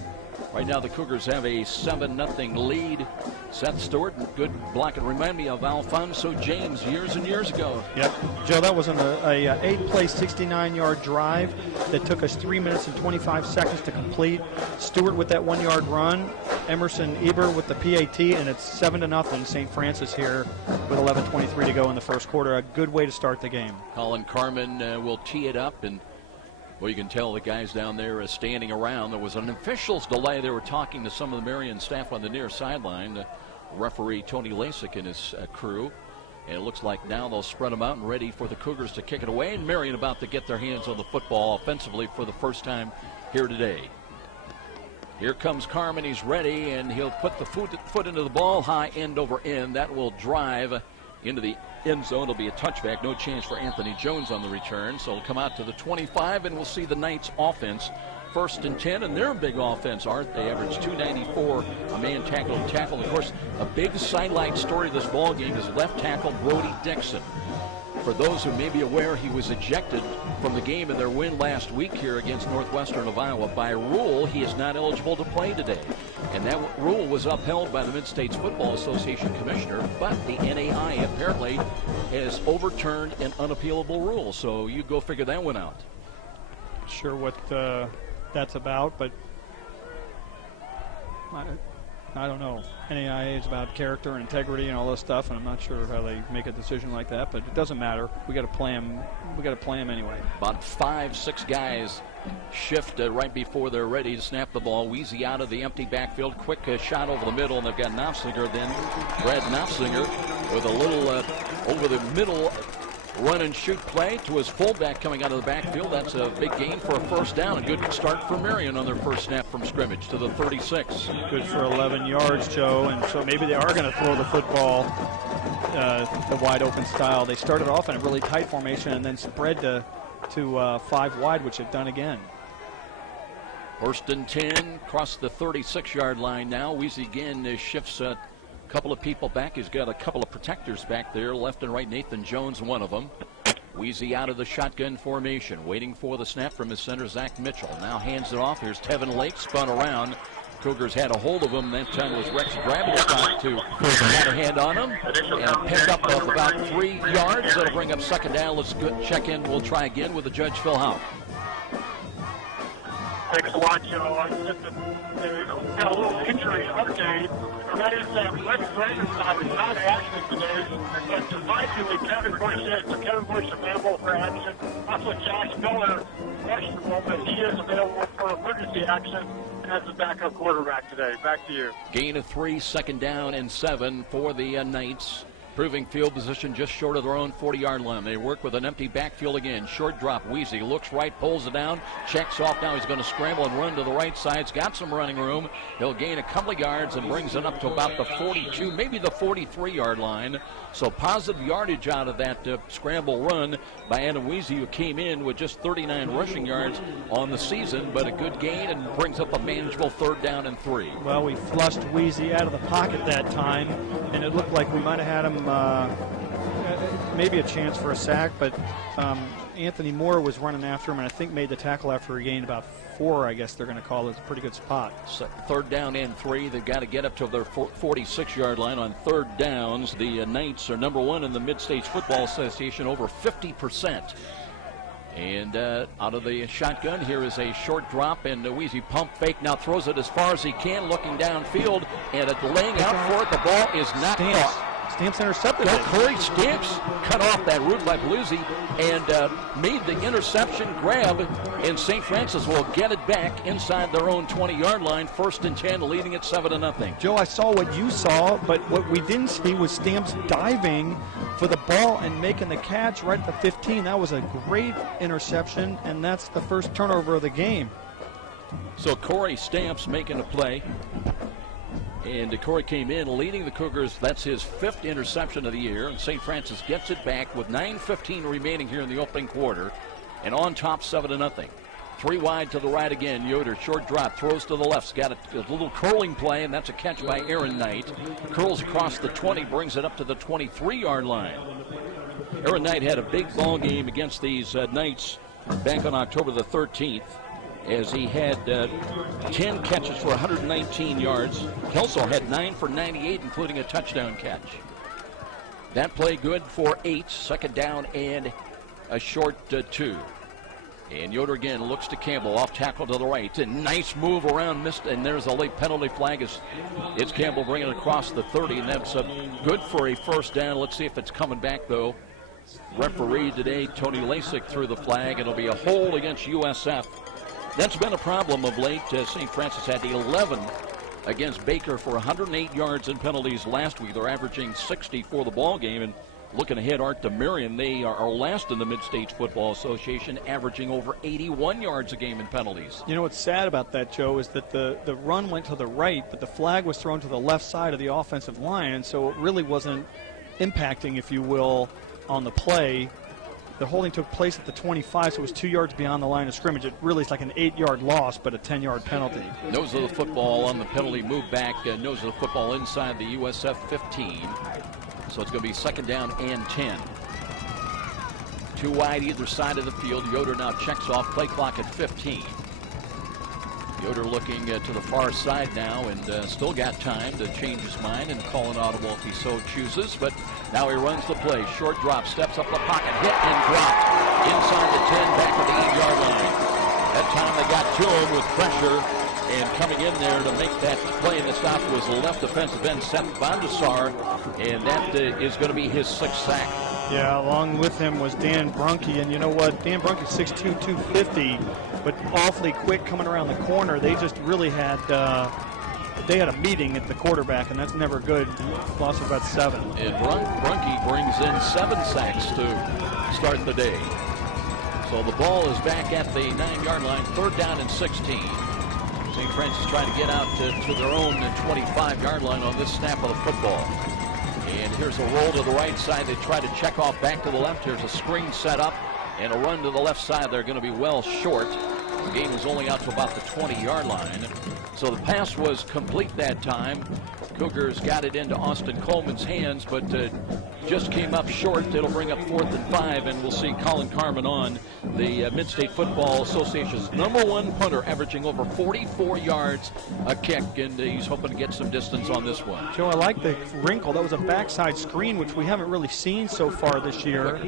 Right now the Cougars have a 7-0 lead. Seth Stewart, good block. It remind me of Alfonso James years and years ago. Yep. Joe, that was an 8-play, 69-yard drive that took us 3 minutes and 25 seconds to complete. Stewart with that 1-yard run. Emerson Eber with the PAT, and it's 7-0 St. Francis here with 11:23 to go in the first quarter. A good way to start the game. Colin Carmen will tee it up, and well, you can tell the guys down there standing around. There was an official's delay. They were talking to some of the Marian staff on the near sideline. Referee Tony Lasik and his crew. And it looks like now they'll spread them out and ready for the Cougars to kick it away. And Marian about to get their hands on the football offensively for the first time here today. Here comes Carmen. He's ready, and he'll put the foot into the ball, high end over end. That will drive into the end zone. It'll be a touchback. No chance for Anthony Jones on the return. So it'll come out to the 25, and we'll see the Knights offense. 1st and 10, and they're a big offense, Art. They average 294 a man tackle to tackle. Of course, a big sideline story of this ball game is left tackle Brody Dixon. For those who may be aware, he was ejected from the game in their win last week here against Northwestern of Iowa. By rule, he is not eligible to play today. And that rule was upheld by the Mid-States Football Association commissioner, but the NAI apparently has overturned an unappealable rule. So you go figure that one out. Sure what that's about, but I don't know. NAIA is about character and integrity and all this stuff, and I'm not sure how they make a decision like that, but it doesn't matter. We got to play them. We got to play them anyway. About 5-6 guys shift right before they're ready to snap the ball. Wheezy out of the empty backfield. Quick shot over the middle, and they've got Knopfsinger. Then Brad Knopfsinger with a little over the middle run and shoot play to his fullback coming out of the backfield. That's a big gain for a first down. A good start for Marian on their first snap from scrimmage to the 36. Good for 11 yards, Joe. And so maybe they are going to throw the football the wide open style. They started off in a really tight formation and then spread to 5 wide, which they've done again. 1st and 10, across the 36-yard line now. Weezy again shifts a couple of people back. He's got a couple of protectors back there, left and right. Nathan Jones, one of them. Weezy out of the shotgun formation, waiting for the snap from his center, Zach Mitchell. Now hands it off. Here's Tevin Lake, spun around. Cougars had a hold of him. That time was Rex Gravitas to had a hand on him and picked up about 3 yards. That'll bring up 2nd down. Let's check in. We'll try again with the judge, Phil Howe. Thanks a lot, Joe. I just got a little injury update. And that is that Rex Gravitas is not active today, but surprisingly, Kevin Bush is. So Kevin Bush available for action. Also, Josh Miller, questionable, but he is available for emergency action as the backup quarterback today. Back to you. Gain of 3, 2nd down and 7 for the Knights. Proving field position just short of their own 40-yard line. They work with an empty backfield again. Short drop. Wheezy looks right, pulls it down, checks off. Now he's going to scramble and run to the right side. He's got some running room. He'll gain a couple of yards and brings it up to about the 42, maybe the 43-yard line. So positive yardage out of that scramble run by Adam Wheezy, who came in with just 39 rushing yards on the season, but a good gain and brings up a manageable 3rd down and 3. Well, we flushed Wheezy out of the pocket that time, and it looked like we might have had him maybe a chance for a sack, but Anthony Moore was running after him and I think made the tackle after he gained about 4, I guess they're going to call it. A pretty good spot. So 3rd down and 3. They've got to get up to their 46-yard line on 3rd downs. The Knights are number 1 in the Mid-States Football Association, over 50%. And out of the shotgun, here is a short drop and a wheezy pump fake. Now throws it as far as he can, looking downfield, and laying out for it. The ball is not caught. Stamps intercepted it. Corey Stamps cut off that route by Paluzzi and made the interception grab, and St. Francis will get it back inside their own 20-yard line. 1st and 10, leading at 7-0. Joe, I saw what you saw, but what we didn't see was Stamps diving for the ball and making the catch right at the 15. That was a great interception, and that's the first turnover of the game. So Corey Stamps making a play. And Corey came in leading the Cougars. That's his 5th interception of the year. And St. Francis gets it back with 9:15 remaining here in the opening quarter. And on top, 7-0. 3 wide to the right again. Yoder, short drop, throws to the left. He's got a little curling play, and that's a catch by Aaron Knight. Curls across the 20, brings it up to the 23-yard line. Aaron Knight had a big ball game against these Knights back on October the 13th. As he had 10 catches for 119 yards. Kelso had 9 for 98, including a touchdown catch. That play good for 8, 2nd down and a short 2. And Yoder again looks to Campbell, off tackle to the right. A nice move around, missed, and there's a late penalty flag. It's Campbell bringing it across the 30, and that's good for a 1st down. Let's see if it's coming back, though. Referee today, Tony Lasik, threw the flag. It'll be a hold against USF. That's been a problem of late. St. Francis had 11 against Baker for 108 yards in penalties last week. They're averaging 60 for the ball game. And looking ahead, Art, to Marian, they are last in the Mid-States Football Association, averaging over 81 yards a game in penalties. You know what's sad about that, Joe, is that the run went to the right, but the flag was thrown to the left side of the offensive line, and so it really wasn't impacting, if you will, on the play. The holding took place at the 25, so it was 2 yards beyond the line of scrimmage. It really is like an 8-yard loss, but a 10-yard penalty. Nose of the football on the penalty, move back. Nose of the football inside the USF 15. So it's going to be 2nd down and 10. 2 wide either side of the field. Yoder now checks off, play clock at 15. Yoder looking to the far side now, and still got time to change his mind and call an audible if he so chooses. But now he runs the play. Short drop, steps up the pocket, hit and drop. Inside the 10, back to the 8-yard line. That time they got to him with pressure, and coming in there to make that play in the stop was the left defensive end, Seth Bondasar, and that is going to be his 6th sack. Yeah, along with him was Dan Brunke, and you know what? Dan Brunke, 6'2", 250, but awfully quick coming around the corner. They just really had they had a meeting at the quarterback, and that's never good. Loss of about 7. And Brunke brings in 7 sacks to start the day. So the ball is back at the 9-yard line, 3rd down and 16. St. Francis trying to get out to their own 25-yard line on this snap of the football. And here's a roll to the right side. They try to check off back to the left. Here's a screen set up and a run to the left side. They're going to be well short. The game was only out to about the 20-yard line. So the pass was complete that time. Cougars got it into Austin Coleman's hands, but just came up short. It'll bring up 4th and 5, and we'll see Colin Carmen on, the Mid-State Football Association's #1 punter, averaging over 44 yards a kick, and he's hoping to get some distance on this one. Joe, I like the wrinkle. That was a backside screen, which we haven't really seen so far this year.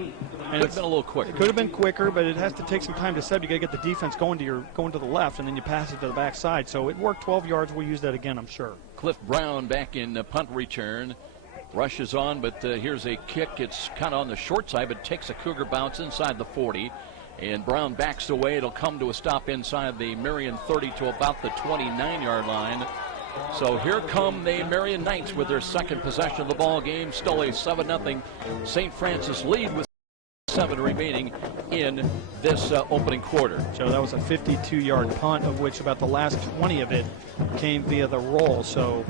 Could have been a little quicker. It could have been quicker, but it has to take some time to set. You got to get the defense going to the left, and then you pass it to the backside. So it worked 12 yards. We'll use that again, I'm sure. Cliff Brown back in punt return. Rushes on, but here's a kick. It's kind of on the short side, but takes a Cougar bounce inside the 40. And Brown backs away. It'll come to a stop inside the Marian 30 to about the 29-yard line. So here come the Marian Knights with their 2nd possession of the ball game. Still a 7-0 St. Francis lead with 7 remaining in this opening quarter. So that was a 52-yard punt, of which about the last 20 of it came via the roll. So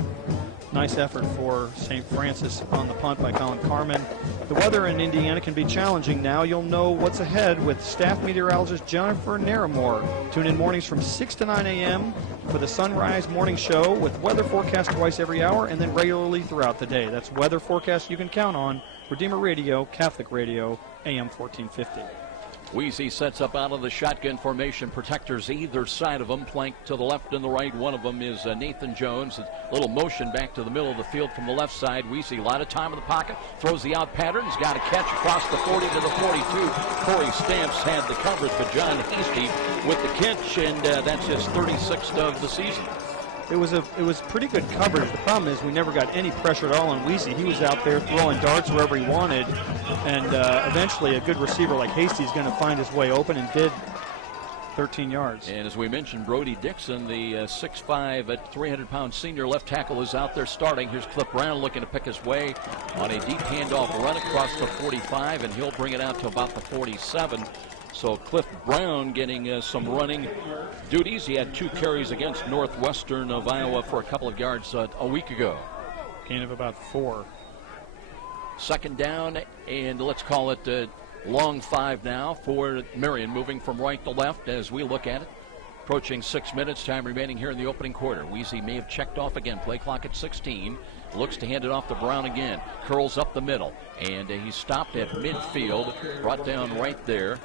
nice effort for St. Francis on the punt by Colin Carmen. The weather in Indiana can be challenging now. You'll know what's ahead with staff meteorologist Jennifer Naramore. Tune in mornings from 6 to 9 a.m. for the Sunrise Morning Show with weather forecast twice every hour and then regularly throughout the day. That's weather forecast you can count on. Redeemer Radio, Catholic Radio, AM 1450. Weezy sets up out of the shotgun formation. Protectors either side of him, flanked to the left and the right. One of them is Nathan Jones. A little motion back to the middle of the field from the left side. Weezy, a lot of time in the pocket, throws the out pattern. He's got a catch across the 40 to the 42. Corey Stamps had the coverage, but John Hasty with the catch, and that's his 36th of the season. It was pretty good coverage. The problem is we never got any pressure at all on Weezy. He was out there throwing darts wherever he wanted, and eventually a good receiver like Hasty is going to find his way open, and did. 13 yards. And as we mentioned, Brody Dixon, the 6'5", 300-pound senior left tackle, is out there starting. Here's Cliff Brown looking to pick his way on a deep handoff run across the 45, and he'll bring it out to about the 47. So Cliff Brown getting some running duties. He had 2 carries against Northwestern of Iowa for a couple of yards a week ago. Gain of about 4. Second down, and let's call it long 5 now for Marian, moving from right to left as we look at it. Approaching 6 minutes, time remaining here in the opening quarter. Weezy may have checked off again. Play clock at 16. Looks to hand it off to Brown again. Curls up the middle, and he's stopped at midfield. Brought down right there.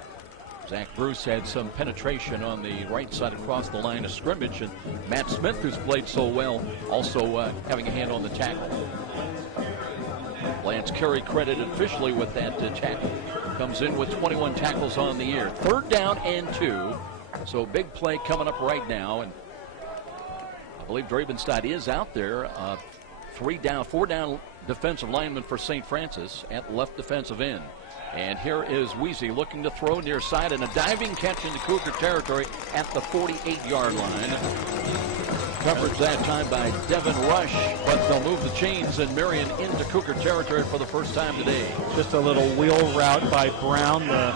Zach Bruce had some penetration on the right side across the line of scrimmage, and Matt Smith, who's played so well, also having a hand on the tackle. Lance Carey credited officially with that tackle. Comes in with 21 tackles on the year. 3rd down and 2. So big play coming up right now, and I believe Drabenstadt is out there. 4 down defensive lineman for St. Francis at left defensive end. And here is Weezy looking to throw near side, and a diving catch into Cougar territory at the 48-yard line. Coverage that time by Devin Rush, but they'll move the chains and Marian into Cougar territory for the first time today. Just a little wheel route by Brown, the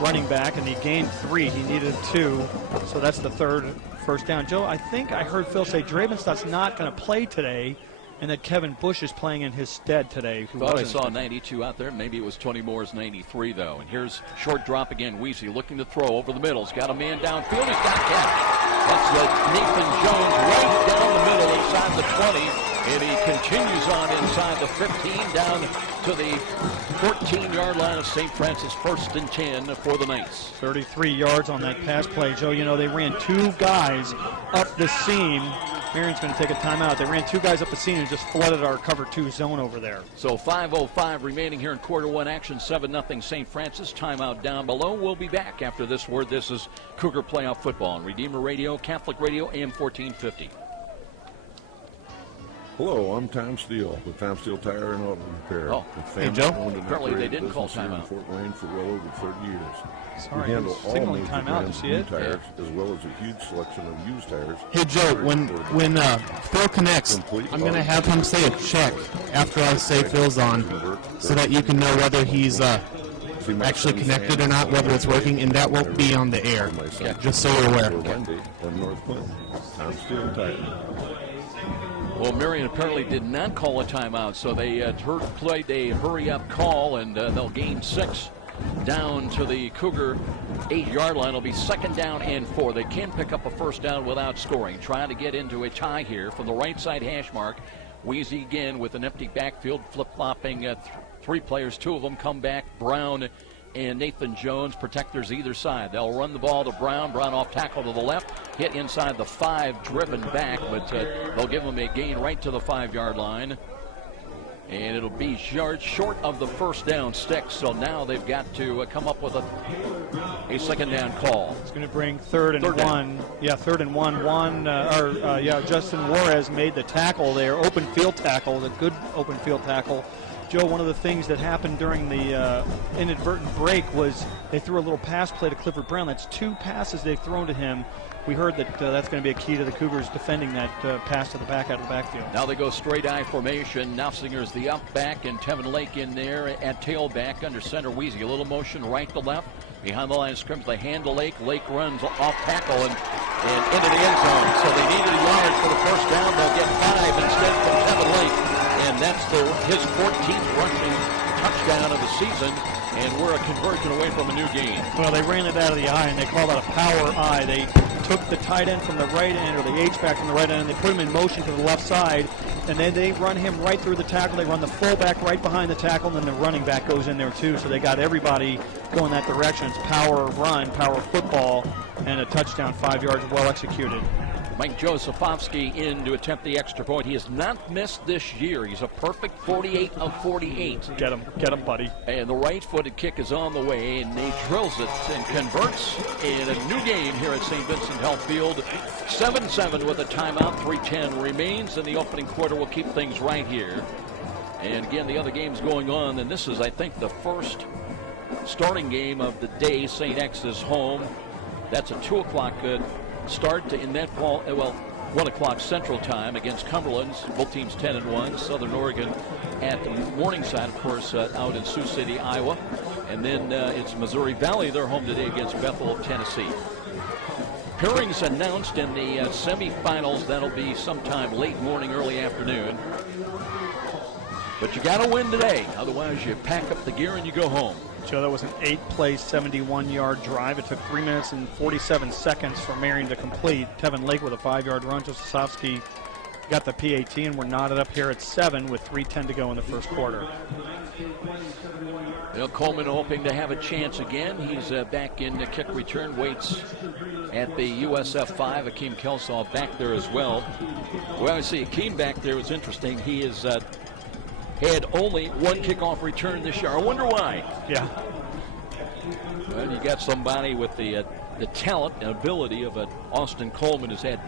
running back, and he gained 3. He needed 2, so that's the 3rd first down. Joe, I think I heard Phil say Drabenstadt's not going to play today, and that Kevin Bush is playing in his stead today. Thought I saw 92 out there. Maybe it was Tony Moore's 93, though. And here's short drop again. Weezy looking to throw over the middle. He's got a man downfield. He's got catch. That's Nathan Jones right down the middle inside the 20. And he continues on inside the 15 down to the 14-yard line of St. Francis. 1st and 10 for the Knights. 33 yards on that pass play, Joe. You know, they ran 2 guys up the seam. Marian's going to take a timeout. They ran 2 guys up the seam and just flooded our cover 2 zone over there. So 5:05 remaining here in quarter 1 action. 7-0 St. Francis. Timeout down below. We'll be back after this word. This is Cougar Playoff Football on Redeemer Radio, Catholic Radio, AM 1450. Hello, I'm Tom Steele with Tom Steele Tire and Auto Repair. Oh, hey, Joe. Apparently they didn't call timeout. Fort Wayne for well over 30 years. Sorry, we handle all signaling major timeout. brands You see of it? new tires, as well as a huge selection of used tires. Hey, Joe, when Phil connects, I'm going to have him say a check after I say Phil's on, so that you can know whether he's actually connected or not, whether it's working, and that won't be on the air, just so you're aware. North Clinton, Tom Steele Tire. Well, Marian apparently did not call a timeout, so they played a hurry-up call, and they'll gain 6 down to the Cougar 8-yard line. It'll be 2nd down and 4. They can pick up a first down without scoring. Trying to get into a tie here from the right side hash mark. Weezy again with an empty backfield, flip-flopping 3 players. 2 of them come back. Brown and Nathan Jones, protectors either side. They'll run the ball to Brown. Brown off tackle to the left, hit inside the 5, driven back, but they'll give him a gain right to the 5-yard line. And it'll be short of the first down stick, so now they've got to come up with a 2nd down call. It's going to bring 3rd and 1. Yeah, 3rd and 1. Justin Juarez made the tackle there, open field tackle, the good open field tackle. Joe, one of the things that happened during the inadvertent break was they threw a little pass play to Clifford Brown. That's 2 passes they've thrown to him. We heard that that's going to be a key to the Cougars defending that pass to the back out of the backfield. Now they go straight I formation. Nafsinger's the up back, and Tevin Lake in there at tailback under center. Weezy, a little motion right to left. Behind the line of scrimmage, they hand to Lake. Lake runs off tackle and into the end zone. So they needed a yard for the first down. They'll get 5 instead from Tevin Lake. And that's his 14th rushing touchdown of the season. And we're a conversion away from a new game. Well, they ran it out of the eye, and they call that a power eye. They took the tight end from the right end, or the H-back from the right end, and they put him in motion to the left side, and then they run him right through the tackle. They run the fullback right behind the tackle, and then the running back goes in there too. So they got everybody going that direction. It's power run, power football, and a touchdown, 5 yards, well executed. Mike Josefovsky in to attempt the extra point. He has not missed this year. He's a perfect 48 of 48. Get him, buddy. And the right-footed kick is on the way, and he drills it and converts in a new game here at St. Vincent Health Field. 7-7 with a timeout. 3:10 remains in the opening quarter. We'll keep things right here. And again, the other games going on, and this is, I think, the first starting game of the day. St. X is home. That's a 2 o'clock start in that ball. Well, 1 o'clock Central Time against Cumberland. Both teams 10-1. Southern Oregon at Morningside, of course, out in Sioux City, Iowa. And then it's Missouri Valley. They're home today against Bethel of Tennessee. Pairings announced in the semifinals. That'll be sometime late morning, early afternoon. But you got to win today. Otherwise, you pack up the gear and you go home. Joe, that was an 8-play, 71-yard drive. It took 3 minutes and 47 seconds for Marian to complete. Tevin Lake with a 5-yard run. Josefovsky got the PAT, and we're knotted up here at 7 with 3:10 to go in the first quarter. Bill Coleman hoping to have a chance again. He's back in the kick return. Waits at the USF 5. Akeem Kelsaw back there as well. Well, I see Akeem back there was interesting. He is had only one kickoff return this year. I wonder why. Yeah. Well, you got somebody with the talent and ability of Austin Coleman, who's had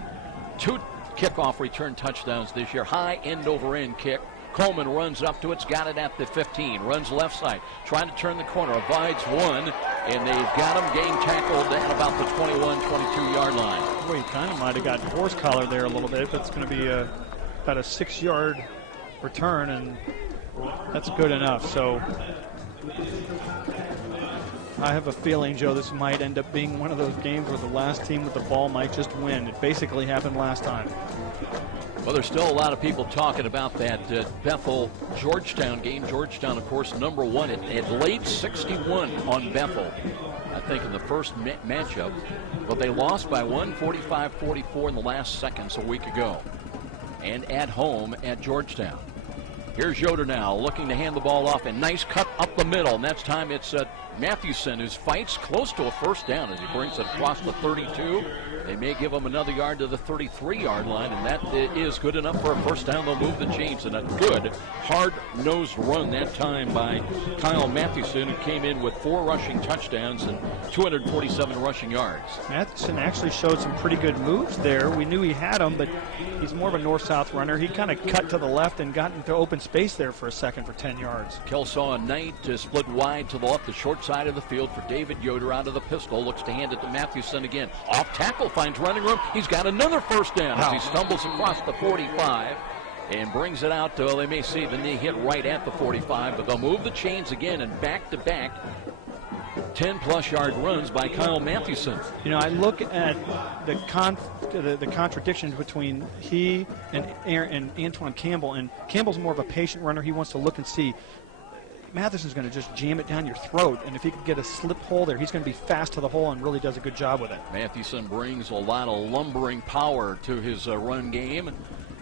2 kickoff return touchdowns this year. High end-over-end kick. Coleman runs up to it, got it at the 15, runs left side, trying to turn the corner, avoids one, and they've got him game tackled at about the 21, 22-yard line. Boy, he kind of might have got horse collar there a little bit. That's going to be about a 6-yard return, and that's good enough. So I have a feeling, Joe, this might end up being one of those games where the last team with the ball might just win. It basically happened last time. Well, there's still a lot of people talking about that Bethel-Georgetown game. Georgetown, of course, number 1. It laid 61 on Bethel, I think, in the first matchup. But they lost by 1, 45-44 in the last seconds a week ago. And at home at Georgetown. Here's Yoder now looking to hand the ball off. A nice cut up the middle. And that's time it's Mathewson, who fights close to a first down as he brings it across the 32. They may give him another yard to the 33-yard line, and that is good enough for a first down. They'll move the chains, and a good, hard-nosed run that time by Kyle Mathewson, who came in with 4 rushing touchdowns and 247 rushing yards. Mathewson actually showed some pretty good moves there. We knew he had them, but he's more of a north-south runner. He kind of cut to the left and got into open space there for a second for 10 yards. Kelsaw and Knight split wide to the left, the short side of the field for David Yoder out of the pistol. Looks to hand it to Mathewson again. Off tackle, finds running room. He's got another first down as he stumbles across the 45 and brings it out. They may see the knee hit right at the 45, but they'll move the chains again, and back-to-back 10-plus yard runs by Kyle Mathewson. You know, I look at the contradictions between he and Antoine Campbell, and Campbell's more of a patient runner. He wants to look and see. Matheson's going to just jam it down your throat, and if he can get a slip hole there, he's going to be fast to the hole and really does a good job with it. Mathewson brings a lot of lumbering power to his run game.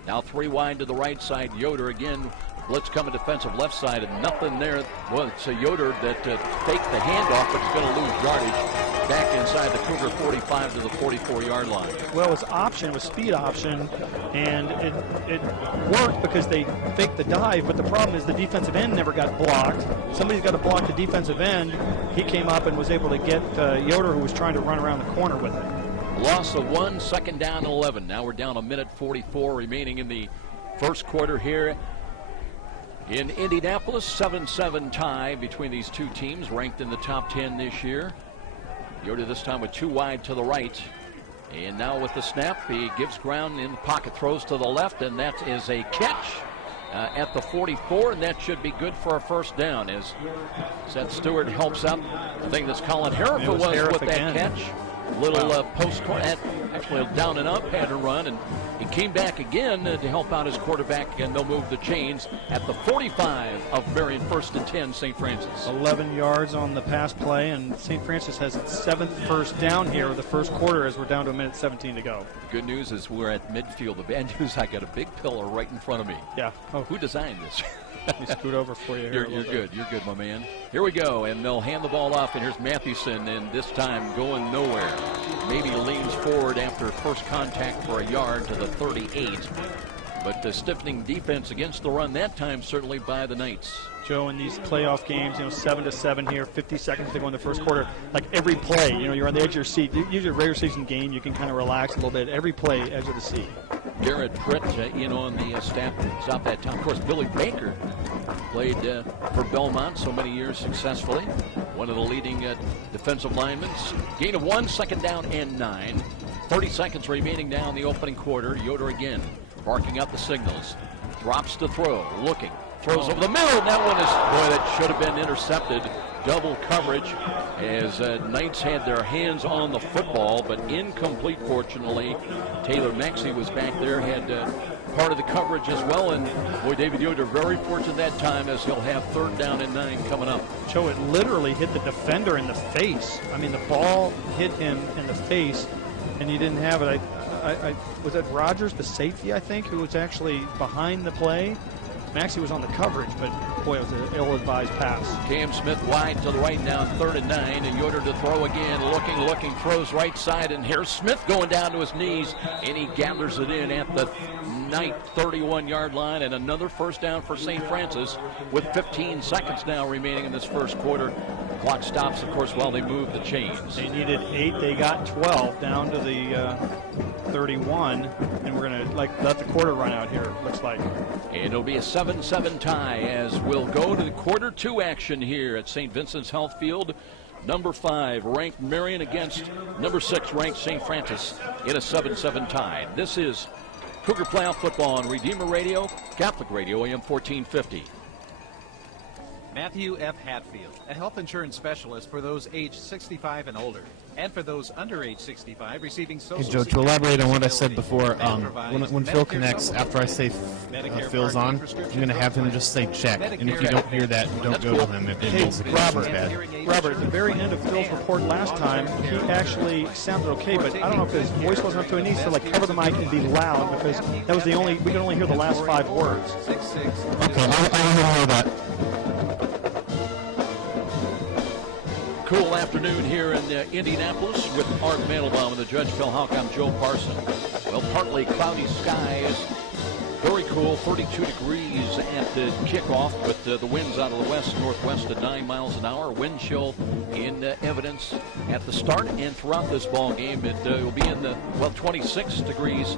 Now 3 wide to the right side. Yoder again. Blitz coming defensive left side, and nothing there. Well, it's a Yoder that faked the handoff, but he's going to lose yardage back inside the Cougar 45 to the 44-yard line. Well, his option was speed option, and it worked because they faked the dive, but the problem is the defensive end never got blocked. Somebody's got to block the defensive end. He came up and was able to get Yoder, who was trying to run around the corner with it. A loss of 1, second down and 11. Now we're down 1:44 remaining in the first quarter here in Indianapolis. 7-7 tie between these two teams, ranked in the top 10 this year. Yoder this time with 2 wide to the right. And now with the snap, he gives ground in the pocket, throws to the left, and that is a catch at the 44, and that should be good for a first down as Seth Stewart helps out. I think that's Colin Hereford was with that catch. Little post actually down and up, had to run, and he came back again to help out his quarterback, and they'll move the chains at the 45 of Marian, 1st and 10, St. Francis. 11 yards on the pass play, and St. Francis has its 7th first down here of the first quarter as we're down to 1:17 to go. The good news is we're at midfield. The bad news, I got a big pillar right in front of me. Yeah. Oh. Who designed this? Let me scoot over for you here. You're good. You're good, my man. Here we go, and they'll hand the ball off, and here's Mathewson, and this time going nowhere. Maybe leans forward after first contact for a yard to the 38. But the stiffening defense against the run that time certainly by the Knights. Joe, in these playoff games, 7-7 here, 50 seconds to go in the first quarter. Like every play, you're on the edge of your seat. Usually a regular season game, you can kind of relax a little bit. Every play, edge of the seat. Garrett Pritt in on the staff stop that time. Of course, Billy Baker played for Belmont so many years successfully. One of the leading defensive linemen. Gain of 1, 2nd down and 9. 30 seconds remaining now in the opening quarter. Yoder again barking out the signals. Drops to throw, looking. Throws over the middle. That one is, boy, that should have been intercepted. Double coverage as Knights had their hands on the football, but incomplete, fortunately. Taylor Maxey was back there, had part of the coverage as well, and boy, David Yoder very fortunate that time as he'll have 3rd down and 9 coming up. Joe, it literally hit the defender in the face. I mean, the ball hit him in the face, and he didn't have it. Was it Rogers, the safety, I think, who was actually behind the play? Maxey was on the coverage, but boy, it was an ill-advised pass. Cam Smith wide to the right now, 3rd and 9, and Yoder to throw again, looking, throws right side, and here's Smith going down to his knees, and he gathers it in at the Knight 31-yard line, and another first down for St. Francis with 15 seconds now remaining in this first quarter. Clock stops, of course, while they move the chains. They needed 8. They got 12 down to the 31, and we're going to let the quarter run out here, it looks like. And it'll be a 7-7 tie as we'll go to the quarter 2 action here at St. Vincent's Health Field. Number 5 ranked Marian against number 6 ranked St. Francis in a 7-7 tie. This is Cougar Playoff Football on Redeemer Radio, Catholic Radio, AM 1450. Matthew F. Hatfield, a health insurance specialist for those aged 65 and older, and for those under age 65 receiving Social Hey, Joe, to elaborate on what I said before, when Phil connects, after I say Phil's on, I'm going to have him just say check. And if you don't hear that, don't go to him if Phil's bad. Robert, at the very end of Phil's report last time, he actually sounded okay, but I don't know if his voice wasn't up to it. He needs to cover the mic and be loud because that was we could only hear the last 5 words. Okay, I know that. Cool afternoon here in Indianapolis with Art Mandelbaum and the Judge Phil Houck. I'm Joe Parson. Well, partly cloudy skies, very cool, 32 degrees at the kickoff, but the winds out of the west-northwest at 9 miles an hour. Wind chill in evidence at the start and throughout this ball game. It will be in the 26 degrees.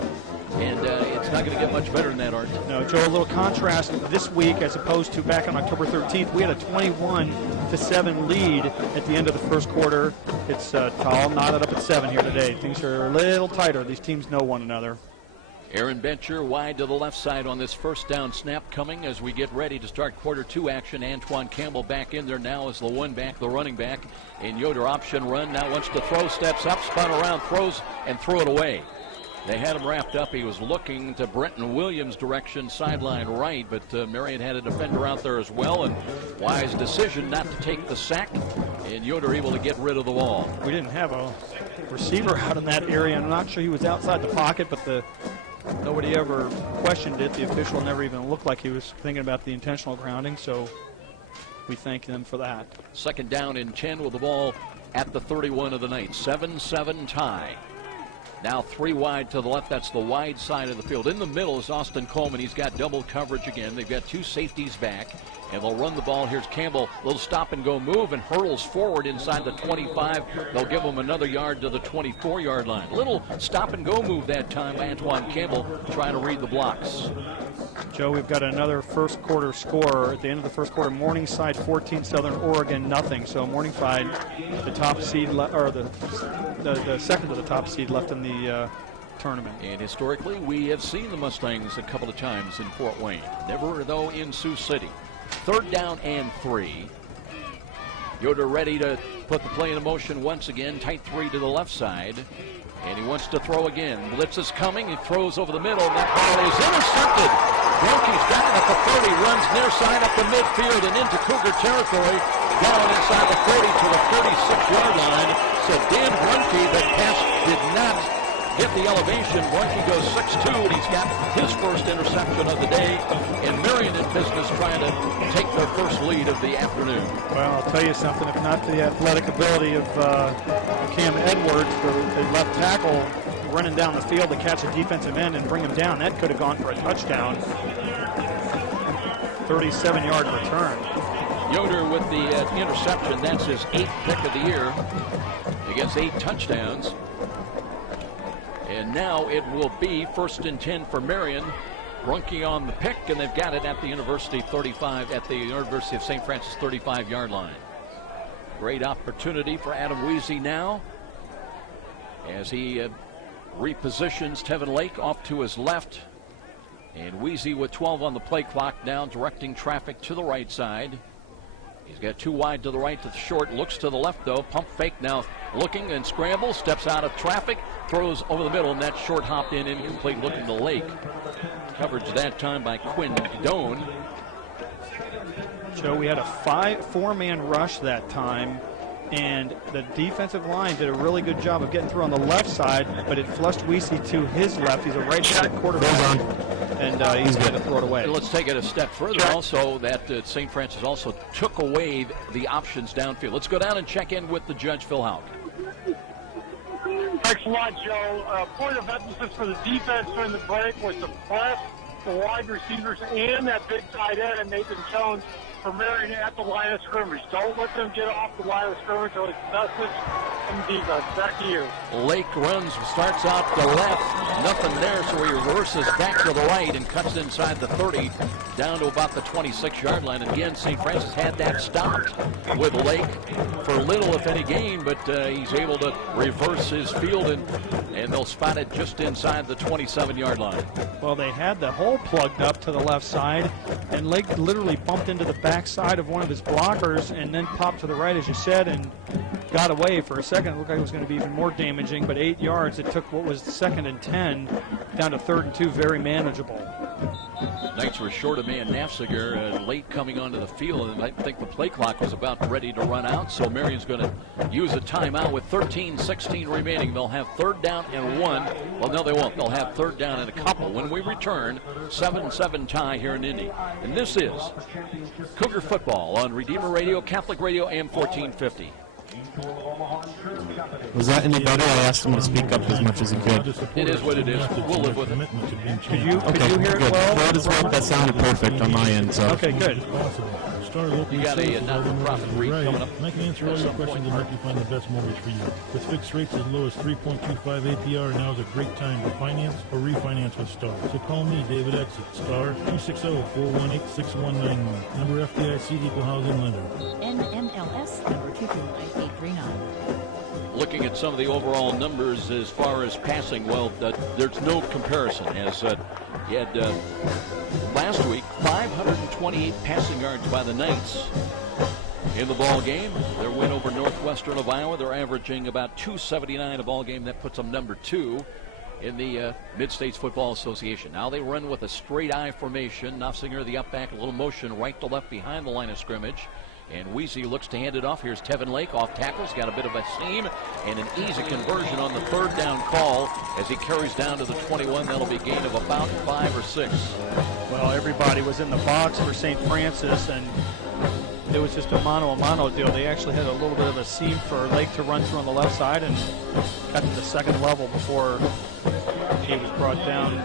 And it's not going to get much better than that, Art. No, Joe, a little contrast this week as opposed to back on October 13th. We had a 21-7 lead at the end of the first quarter. It's all knotted up at 7 here today. Things are a little tighter. These teams know one another. Aaron Bencher wide to the left side on this first down snap coming as we get ready to start quarter 2 action. Antoine Campbell back in there now as the running back. And Yoder option run, now wants to throw, steps up, spun around, throws, and threw it away. They had him wrapped up. He was looking to Brenton Williams' direction, sideline right, but Marian had a defender out there as well, and wise decision not to take the sack, and Yoder able to get rid of the ball. We didn't have a receiver out in that area. I'm not sure he was outside the pocket, but nobody ever questioned it. The official never even looked like he was thinking about the intentional grounding, so we thank them for that. 2nd down and 10 with the ball at the 31 of the night. 7-7 tie. Now 3 wide to the left. That's the wide side of the field. In the middle is Austin Coleman. He's got double coverage again. They've got 2 safeties back, and they'll run the ball. Here's Campbell. Little stop-and-go move and hurls forward inside the 25. They'll give him another yard to the 24-yard line. Little stop-and-go move that time by Antoine Campbell trying to read the blocks. Joe, we've got another first quarter score at the end of the first quarter. Morningside 14, Southern Oregon nothing. So Morningside, the top seed, or the second to the top seed left in the tournament. And historically, we have seen the Mustangs a couple of times in Fort Wayne. Never, though, in Sioux City. 3rd down and 3. Yoder ready to put the play into motion once again. Tight three to the left side. And he wants to throw again. Blitz is coming. He throws over the middle. That ball is intercepted. Brunke's got it at the 30. Runs near side up the midfield and into Cougar territory. Down inside the 40 to the 36-yard line. So Dan Brunke, that pass did not get the elevation. Brunke goes 6'2", and he's got his first interception of the day. And Marian in business trying to take their first lead of the afternoon. Well, I'll tell you something. If not the athletic ability of Cam Edwards, the left tackle, running down the field to catch a defensive end and bring him down, that could have gone for a touchdown. 37-yard return. Yoder with the interception. That's his 8th pick of the year. He gets 8 touchdowns. And now it will be 1st and 10 for Marian. Brunke on the pick, and they've got it at the University 35, at the University of St. Francis 35-yard line. Great opportunity for Adam Weezy now as he repositions Tevin Lake off to his left. And Weezy with 12 on the play clock now, directing traffic to the right side. He's got 2 wide to the right to the short, looks to the left though, pump fake now, looking and scrambles, steps out of traffic, throws over the middle, and that short hopped in, incomplete, looking to Lake. Coverage that time by Quinn Doan. Joe, we had a 4-man rush that time, and the defensive line did a really good job of getting through on the left side, but it flushed Weezy to his left. He's a right-handed quarterback, and he's going to throw it away. Let's take it a step further also, that St. Francis also took away the options downfield. Let's go down and check in with the judge, Phil Houck. Thanks a lot, Joe. Point of emphasis for the defense during the break was to press the wide receivers and that big tight end, Nathan Jones, for Marian at the line of scrimmage. Don't let them get off the line of scrimmage. So it's message from defense. Back to you. Lake runs, starts out the left, nothing there, so he reverses back to the right and cuts inside the 30 down to about the 26-yard line. Again, St. Francis had that stopped with Lake for little, if any, gain, but he's able to reverse his field, and they'll spot it just inside the 27-yard line. Well, they had the hole plugged up to the left side, and Lake literally bumped into the backside of one of his blockers and then popped to the right, as you said, and got away for a second. It looked like it was going to be even more damaging, but 8 yards. It took what was 2nd and 10 down to 3rd and 2, very manageable. Knights were short of man Nafziger late coming onto the field, and I think the play clock was about ready to run out, so Marian's going to use a timeout with 13-16 remaining. They'll have 3rd down and 1. Well, no, they won't. They'll have 3rd down and a couple. When we return, 7-7 tie here in Indy. And this is Cougar Football on Redeemer Radio, Catholic Radio, AM 1450. Was that any better? I asked him to speak up as much as he could. It is what it is. We'll live with it. Could you hear it well? For what it's worth, that sounded perfect on my end. So. Okay, good. You got a not-for-profit read coming up. I can answer all your questions and help you find the best mortgage for you. With fixed rates as low as 3.25 APR, now is a great time to finance or refinance with Star. So call me, David X, at Star 260-418-6191. Number FDIC Equal Housing Lender. NMLS number 229839. Looking at some of the overall numbers as far as passing, well, there's no comparison. As he had last week 528 passing yards by the Knights in the ball game. Their win over Northwestern of Iowa, they're averaging about 279 a ball game. That puts them number 2 in the Mid-States Football Association. Now they run with a straight I formation. Nafziger, the up back, a little motion right to left behind the line of scrimmage. And Weezy looks to hand it off. Here's Tevin Lake off tackles. Got a bit of a seam and an easy conversion on the 3rd down call as he carries down to the 21. That'll be a gain of about 5 or 6. Well, everybody was in the box for St. Francis, and it was just a mano-a-mano deal. They actually had a little bit of a seam for Lake to run through on the left side and got to the 2nd level before he was brought down.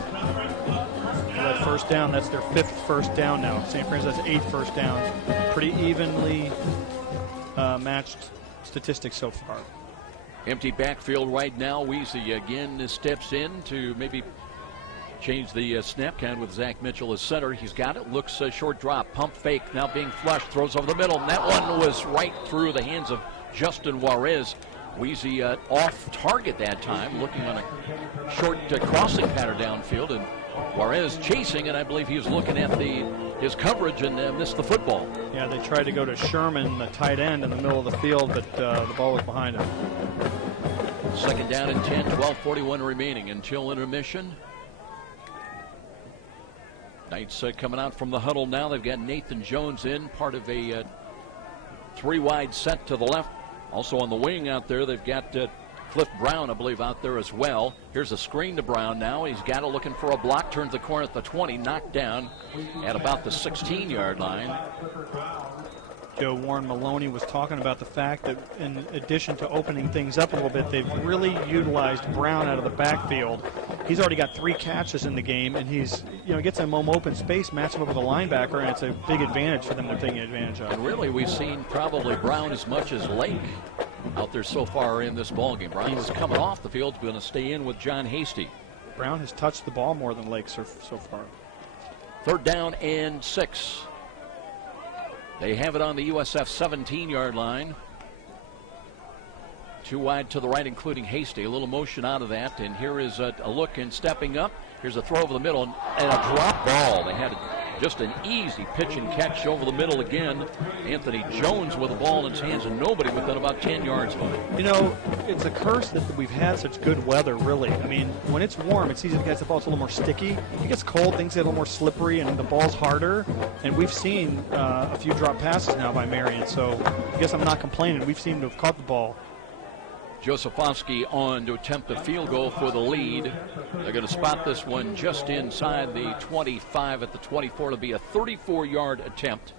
That 1st down, that's their 5th first down now. St. Francis has 8 first downs. Pretty evenly matched statistics so far. Empty backfield right now. Weezy again steps in to maybe change the snap count with Zach Mitchell as center. He's got it. Looks short drop. Pump fake. Now being flushed. Throws over the middle. And that one was right through the hands of Justin Juarez. Weezy off target that time, looking on a short crossing pattern downfield, and Juarez chasing it. I believe he was looking at his coverage and missed the football. Yeah, they tried to go to Sherman, the tight end, in the middle of the field, but the ball was behind him. Second down and 10, 12:41 remaining until intermission. Knights coming out from the huddle now. They've got Nathan Jones in, part of a three-wide set to the left. Also on the wing out there, they've got Cliff Brown, I believe, out there as well. Here's a screen to Brown now. He's got it looking for a block. Turns the corner at the 20, knocked down at about the 16-yard line. Joe, Warren Maloney was talking about the fact that in addition to opening things up a little bit, they've really utilized Brown out of the backfield. He's already got 3 catches in the game, and he's, gets him open space, match him up with a linebacker, and it's a big advantage for them they're taking advantage of. And really, we've seen probably Brown as much as Lake out there so far in this ballgame. Brown is coming off the field, going to stay in with John Hasty. Brown has touched the ball more than Lake so far. Third down and 6. They have it on the USF 17-yard line. 2 wide to the right, including Hasty. A little motion out of that, and here is a look and stepping up. Here's a throw over the middle and a drop ball. They had just an easy pitch and catch over the middle again. Anthony Jones with the ball in his hands, and nobody within about 10 yards of him. It's a curse that we've had such good weather, really. I mean, when it's warm, it's easy to get the ball. It's a little more sticky. It gets cold, things get a little more slippery, and the ball's harder. And we've seen a few drop passes now by Marian, so I guess I'm not complaining. We've seemed to have caught the ball. Josefowski on to attempt a field goal for the lead. They're going to spot this one just inside the 25 at the 24. It'll be a 34-yard attempt.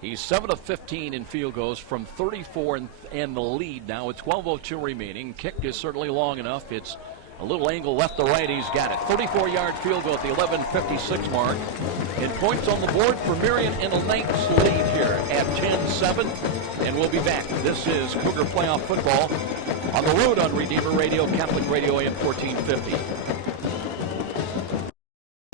He's 7 of 15 in field goals from 34 and the lead now with 12:02 remaining. Kick is certainly long enough. It's a little angle left to right. He's got it. 34-yard field goal at the 11:56 mark. And points on the board for Marian and a Knights lead here at 10-7. And we'll be back. This is Cougar Playoff Football on the road on Redeemer Radio, Catholic Radio AM 1450.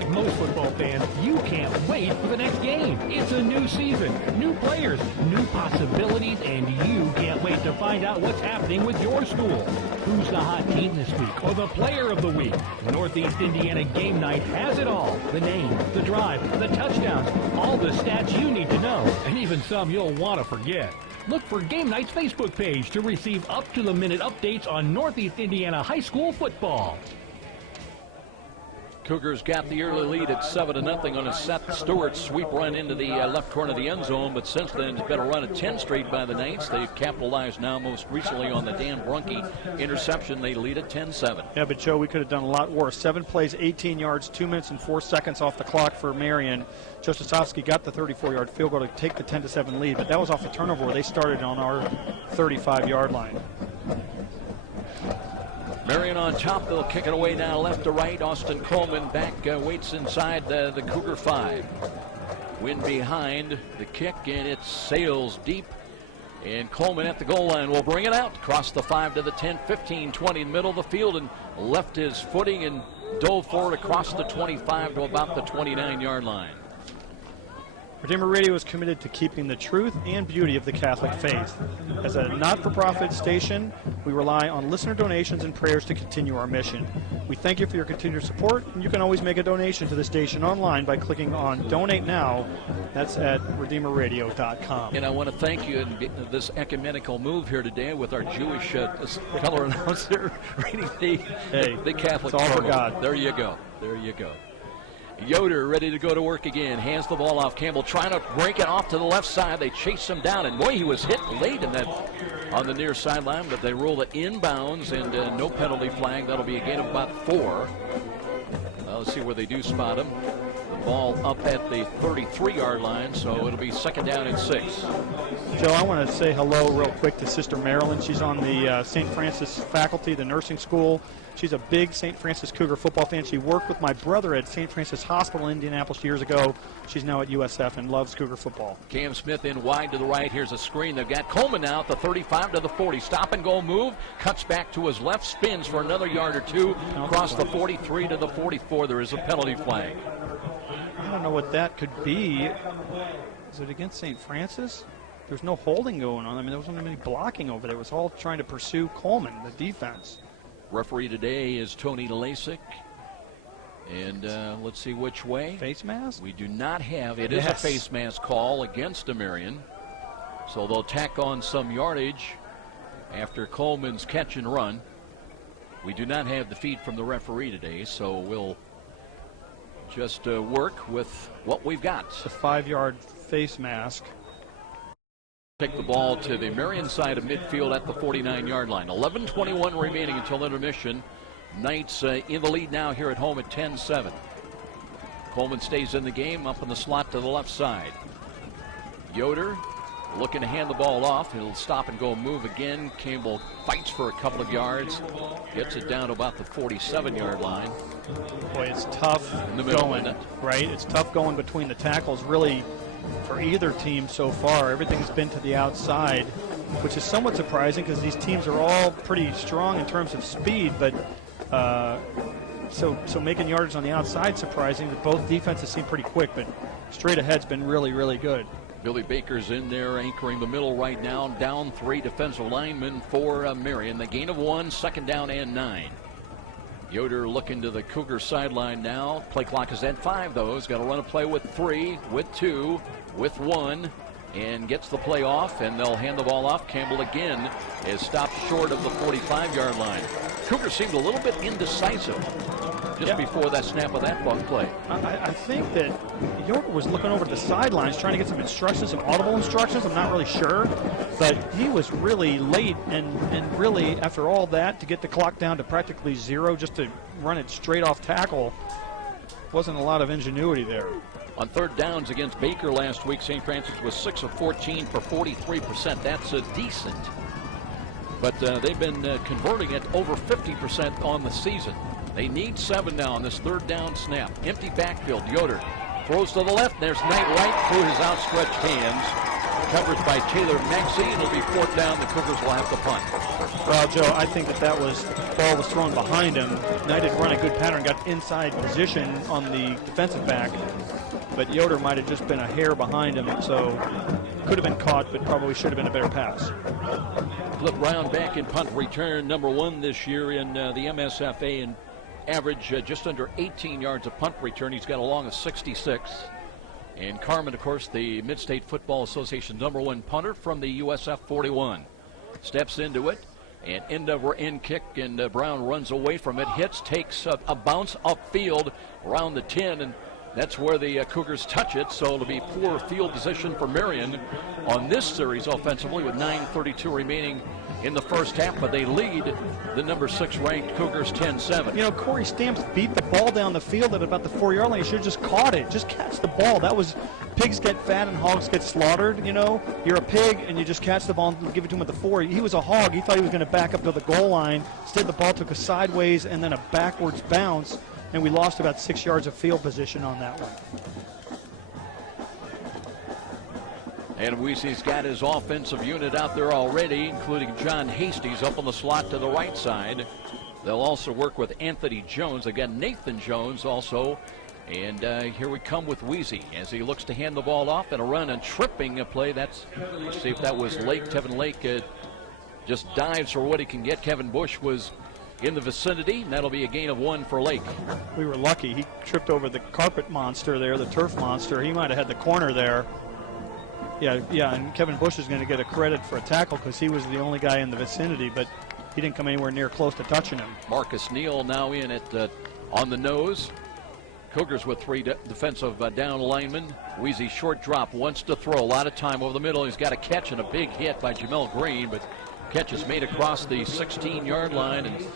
Most football fans, you can't wait for the next game. It's a new season, new players, new possibilities, and you can't wait to find out what's happening with your school. Who's the hot team this week or the player of the week? Northeast Indiana Game Night has it all. The name, the drive, the touchdowns, all the stats you need to know, and even some you'll want to forget. Look for Game Night's Facebook page to receive up-to-the-minute updates on Northeast Indiana high school football. Cougars got the early lead at 7-0 on a Seth Stewart sweep run into the left corner of the end zone, but since then it's been a run at 10 straight by the Knights. They've capitalized now most recently on the Dan Brunke interception. They lead at 10-7. Yeah, but Joe, we could have done a lot worse. 7 plays, 18 yards, 2 minutes and 4 seconds off the clock for Marian. Josefowski got the 34-yard field goal to take the 10-7 lead, but that was off the turnover where they started on our 35-yard line. Marian on top. They'll kick it away now left to right. Austin Coleman back, waits inside the Cougar 5. Wind behind the kick, and it sails deep. And Coleman at the goal line will bring it out. Across the 5 to the 10, 15, 20 in the middle of the field, and left his footing and dove forward across the 25 to about the 29-yard line. Redeemer Radio is committed to keeping the truth and beauty of the Catholic faith. As a not-for-profit station, we rely on listener donations and prayers to continue our mission. We thank you for your continued support, and you can always make a donation to the station online by clicking on Donate Now. That's at RedeemerRadio.com. And I want to thank you in this ecumenical move here today with our Jewish color announcer reading the Catholic. It's all for Bible. God. There you go. There you go. Yoder ready to go to work again. Hands the ball off. Campbell trying to break it off to the left side. They chase him down, and boy, he was hit late in that on the near sideline, but they roll it inbounds, and no penalty flag. That'll be a gain of about 4. Let's see where they do spot him. The ball up at the 33-yard line, so it'll be second down and 6. Joe, I want to say hello real quick to Sister Marilyn. She's on the St. Francis faculty, the nursing school. She's a big St. Francis Cougar football fan. She worked with my brother at St. Francis Hospital in Indianapolis years ago. She's now at USF and loves Cougar football. Cam Smith in wide to the right. Here's a screen. They've got Coleman now at the 35 to the 40. Stop and go move. Cuts back to his left. Spins for another yard or 2. Across the 43 to the 44. There is a penalty flag. I don't know what that could be. Is it against St. Francis? There's no holding going on. I mean, there wasn't any blocking over there. It was all trying to pursue Coleman, the defense. Referee today is Tony Lasik. And let's see which way. Face mask? We do not have. It is a face mask call against Marian. So they'll tack on some yardage after Coleman's catch and run. We do not have the feed from the referee today, so we'll just work with what we've got. It's a 5-yard face mask. Take the ball to the Marian side of midfield at the 49-yard line. 11:21 remaining until intermission. Knights in the lead now here at home at 10-7. Coleman stays in the game, up in the slot to the left side. Yoder looking to hand the ball off. He'll stop and go move again. Campbell fights for a couple of yards. Gets it down to about the 47-yard line. Boy, it's tough in the middle, going, right? It's tough going between the tackles, really, for either team so far. Everything's been to the outside, which is somewhat surprising because these teams are all pretty strong in terms of speed, but so making yardage on the outside surprising. But both defenses seem pretty quick, but straight ahead's been really, really good. Billy Baker's in there anchoring the middle right now. Down 3 defensive linemen for Marian. The gain of 1, 2nd down and 9. Yoder looking to the Cougar sideline now. Play clock is at 5, though. He's got to run a play with 3, with 2, with 1, and gets the play off, and they'll hand the ball off. Campbell again is stopped short of the 45-yard line. Cougar seemed a little bit indecisive just before that snap of that play. I think that Yoder was looking over to the sidelines trying to get some instructions, some audible instructions. I'm not really sure, but he was really late, and really after all that to get the clock down to practically 0 just to run it straight off tackle, wasn't a lot of ingenuity there. On 3rd downs against Baker last week, St. Francis was 6 of 14 for 43%. That's decent. But they've been converting at over 50% on the season. They need 7 now on this 3rd down snap. Empty backfield. Yoder throws to the left. There's Knight right through his outstretched hands. Covered by Taylor Maxey. It'll be 4th down. The Cougars will have to punt. Well, Joe, I think that ball was thrown behind him. Knight had run a good pattern, got inside position on the defensive back, but Yoder might have just been a hair behind him, so could have been caught, but probably should have been a better pass. Flip Brown back in punt return, number 1 this year in the MSFA, and average just under 18 yards of punt return. He's got a long of 66. And Carmen, of course, the Mid-State Football Association's number 1 punter from the USF 41. Steps into it, and end over end kick, and Brown runs away from it, takes a bounce upfield around the 10, and that's where the Cougars touch it. So it'll be poor field position for Marian on this series offensively with 9:32 remaining in the first half, but they lead the number 6 ranked Cougars 10-7. You know, Corey Stamps beat the ball down the field at about the 4-yard line. He should have just caught it. Just catch the ball. That was, pigs get fat and hogs get slaughtered, you know. You're a pig and you just catch the ball and give it to him at the 4. He was a hog. He thought he was going to back up to the goal line. Instead, the ball took a sideways and then a backwards bounce, and we lost about 6 yards of field position on that one. And Weezy's got his offensive unit out there already, including John Hastie's up on the slot to the right side. They'll also work with Anthony Jones. Again, Nathan Jones also. And here we come with Weezy as he looks to hand the ball off and a run and tripping a play. Let's see if that was Lake. Tevin Lake just dives for what he can get. Kevin Bush was in the vicinity, and that'll be a gain of 1 for Lake. We were lucky. He tripped over the carpet monster there, the turf monster. He might have had the corner there. Yeah, and Kevin Bush is going to get a credit for a tackle because he was the only guy in the vicinity, but he didn't come anywhere near close to touching him. Marcus Neal now in at on the nose. Cougars with 3 defensive down linemen. Weezy short drop, wants to throw. A lot of time over the middle. He's got a catch and a big hit by Jamel Green, but catch is made across the 16-yard line, and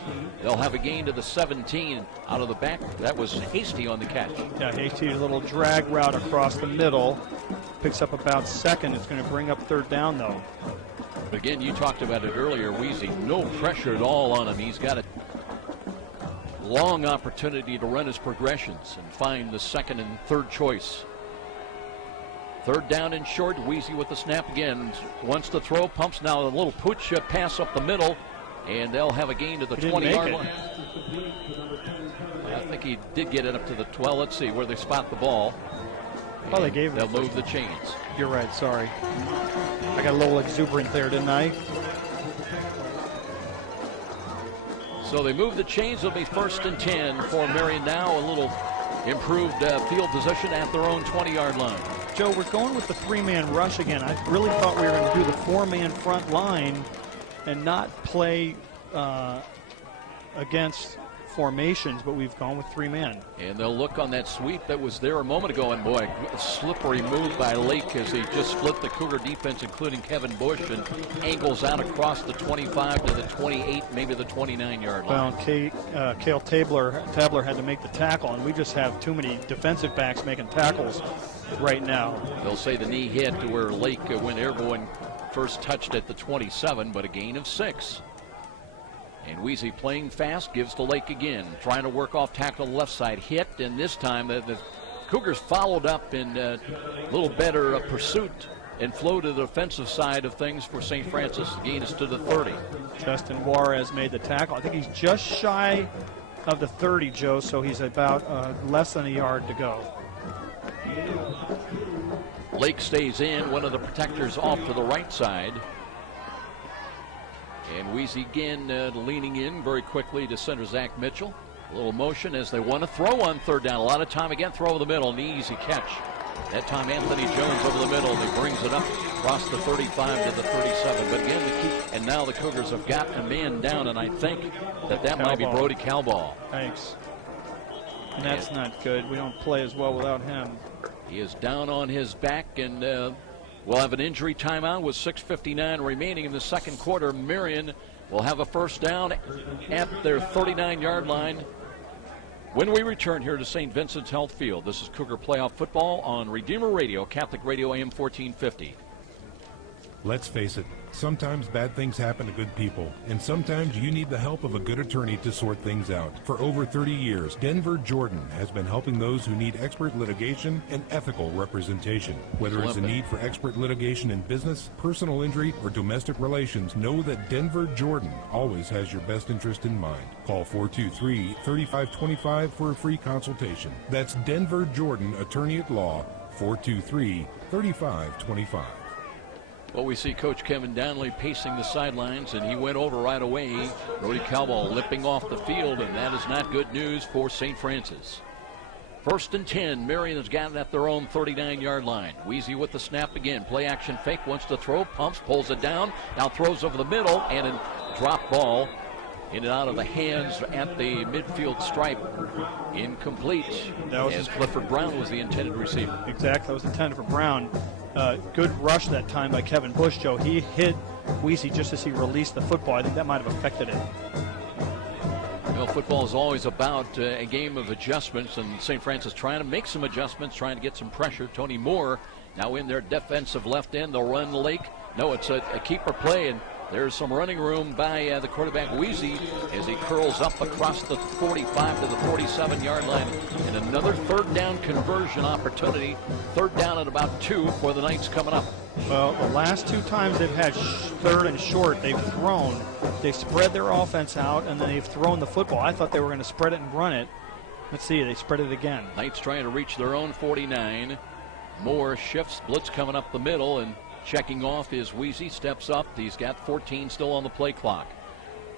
they'll have a gain to the 17 out of the back. That was Hastie on the catch. Yeah, Hastie, a little drag route across the middle. Picks up about 2nd. It's going to bring up 3rd down, though. But again, you talked about it earlier, Weezy. No pressure at all on him. He's got a long opportunity to run his progressions and find the 2nd and 3rd choice. 3rd down and short. Weezy with the snap again. Wants to throw, pumps now a little pooch pass up the middle, and they'll have a gain to the 20-yard line. I think he did get it up to the 12. Let's see where they spot the ball. Oh, they gave it. They'll move the chains. You're right, sorry. I got a little exuberant there, didn't I? So they move the chains. It'll be 1st and 10 for Marian now. A little improved field position at their own 20-yard line. Joe, we're going with the 3-man rush again. I really thought we were going to do the 4-man front line and not play against formations, but we've gone with 3-man. And they'll look on that sweep that was there a moment ago, and boy, a slippery move by Lake as he just split the Cougar defense, including Kevin Bush, and angles out across the 25 to the 28, maybe the 29-yard line. Well, Cale Tabler had to make the tackle, and we just have too many defensive backs making tackles right now. They'll say the knee hit to where Lake went airborne, first touched at the 27, but a gain of 6. And Weezy playing fast, gives to Lake again, trying to work off tackle the left side, hit, and this time the Cougars followed up in a little better pursuit and flow to the defensive side of things for St. Francis. The gain is to the 30. Justin Juarez made the tackle. I think he's just shy of the 30, Joe, so he's about less than a yard to go. Lake stays in, one of the protectors off to the right side. And Weezy again leaning in very quickly to center Zach Mitchell. A little motion as they want to throw on 3rd down. A lot of time again, throw over the middle, an easy catch. That time Anthony Jones over the middle, and he brings it up across the 35 to the 37. But again, and now the Cougars have got a man down, and I think that might be Brody Calball. Thanks. And that's not good. We don't play as well without him. He is down on his back, and we'll have an injury timeout with 6:59 remaining in the second quarter. Marian will have a 1st down at their 39-yard line when we return here to St. Vincent's Health Field. This is Cougar Playoff Football on Redeemer Radio, Catholic Radio AM 1450. Let's face it, sometimes bad things happen to good people, and sometimes you need the help of a good attorney to sort things out. For over 30 years, Denver Jordan has been helping those who need expert litigation and ethical representation. Whether it's a need for expert litigation in business, personal injury, or domestic relations, know that Denver Jordan always has your best interest in mind. Call 423-3525 for a free consultation. That's Denver Jordan, Attorney at Law, 423-3525. Well, we see Coach Kevin Donnelly pacing the sidelines, and he went over right away. Brody Calball limping off the field, and that is not good news for St. Francis. 1st and 10. Marian has got it at their own 39-yard line. Weezy with the snap again. Play action fake, wants to throw, pumps, pulls it down, now throws over the middle, and a drop ball in and out of the hands at the midfield stripe. Incomplete. As Clifford Brown was the intended receiver. Exactly, that was intended for Brown. Good rush that time by Kevin Bush, Joe. He hit Weezy just as he released the football. I think that might have affected it. Well, football is always about a game of adjustments, and St. Francis trying to make some adjustments, trying to get some pressure. Tony Moore now in their defensive left end. They'll run Lake. No, it's a keeper play, and there's some running room by the quarterback Weezy as he curls up across the 45 to the 47-yard line. And another 3rd down conversion opportunity. 3rd down at about 2 for the Knights coming up. Well, the last 2 times they've had 3rd and short, they've thrown. They've spread their offense out, and then they've thrown the football. I thought they were going to spread it and run it. Let's see, they spread it again. Knights trying to reach their own 49. Moore shifts, blitz coming up the middle, and checking off is Weezy, steps up. He's got 14 still on the play clock.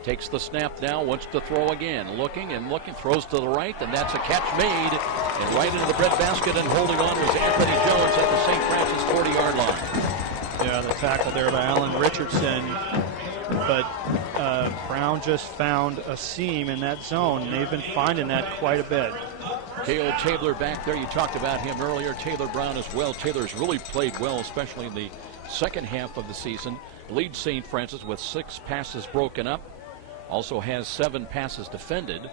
Takes the snap now, wants to throw again. Looking and looking, throws to the right, and that's a catch made. And right into the breadbasket, and holding on was Anthony Jones at the St. Francis 40-yard line. Yeah, the tackle there by Alan Richardson. But Brown just found a seam in that zone, and they've been finding that quite a bit. Cale Taylor back there. You talked about him earlier. Taylor Brown as well. Taylor's really played well, especially in the second half of the season. Leads St. Francis with 6 passes broken up. Also has 7 passes defended.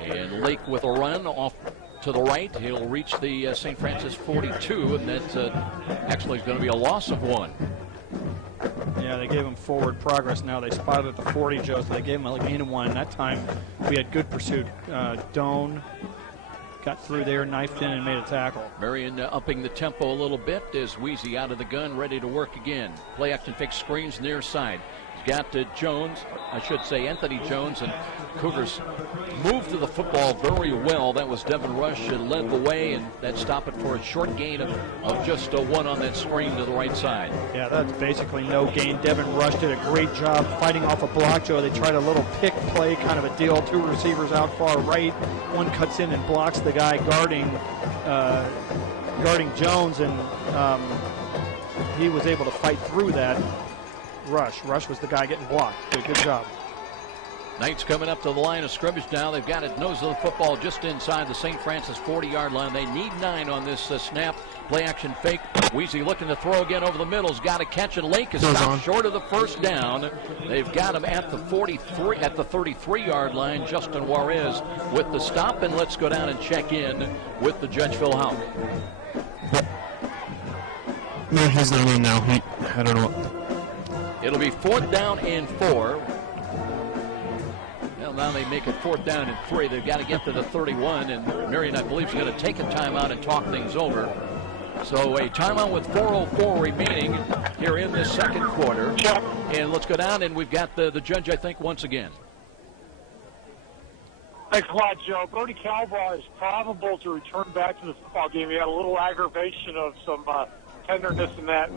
And Lake with a run off to the right. He'll reach the St. Francis 42, and that's actually going to be a loss of 1. Yeah, they gave him forward progress. Now they spotted at the 40, Joe, so they gave him a gain of 1. And that time we had good pursuit. Doan got through there, knifed in, and made a tackle. Marian upping the tempo a little bit as Weezy out of the gun, ready to work again. Play action fake screens near side. got Jones, I should say Anthony Jones, and Cougars moved to the football very well. That was Devin Rush led the way, and that stopped it for a short gain of just one on that screen to the right side. Yeah, that's basically no gain. Devin Rush did a great job fighting off a block, Joe. They tried a little pick play kind of a deal. Two receivers out far right. One cuts in and blocks the guy guarding Jones, and he was able to fight through that. Rush was the guy getting blocked. Did a good job. Knights coming up to the line of scrimmage now. They've got it nose of the football just inside the St. Francis 40-yard line. They need 9 on this snap. Play action fake. Weezy looking to throw again over the middle. Has got a catch, and Lake is stopped short of the first down. They've got him at the 43, at the 33-yard line. Justin Juarez with the stop, and let's go down and check in with the judge, Phil Houck. No, he's not in now. I don't know. It'll be 4th down and 4. Well, now they make it 4th down and 3. They've got to get to the 31, and Marian, I believe, is going to take a timeout and talk things over. So a timeout with 4:04 remaining here in this second quarter. And let's go down, and we've got the judge, I think, once again. Thanks a lot, Joe. Brody Calbaugh is probable to return back to the football game. He had a little aggravation of some tenderness in that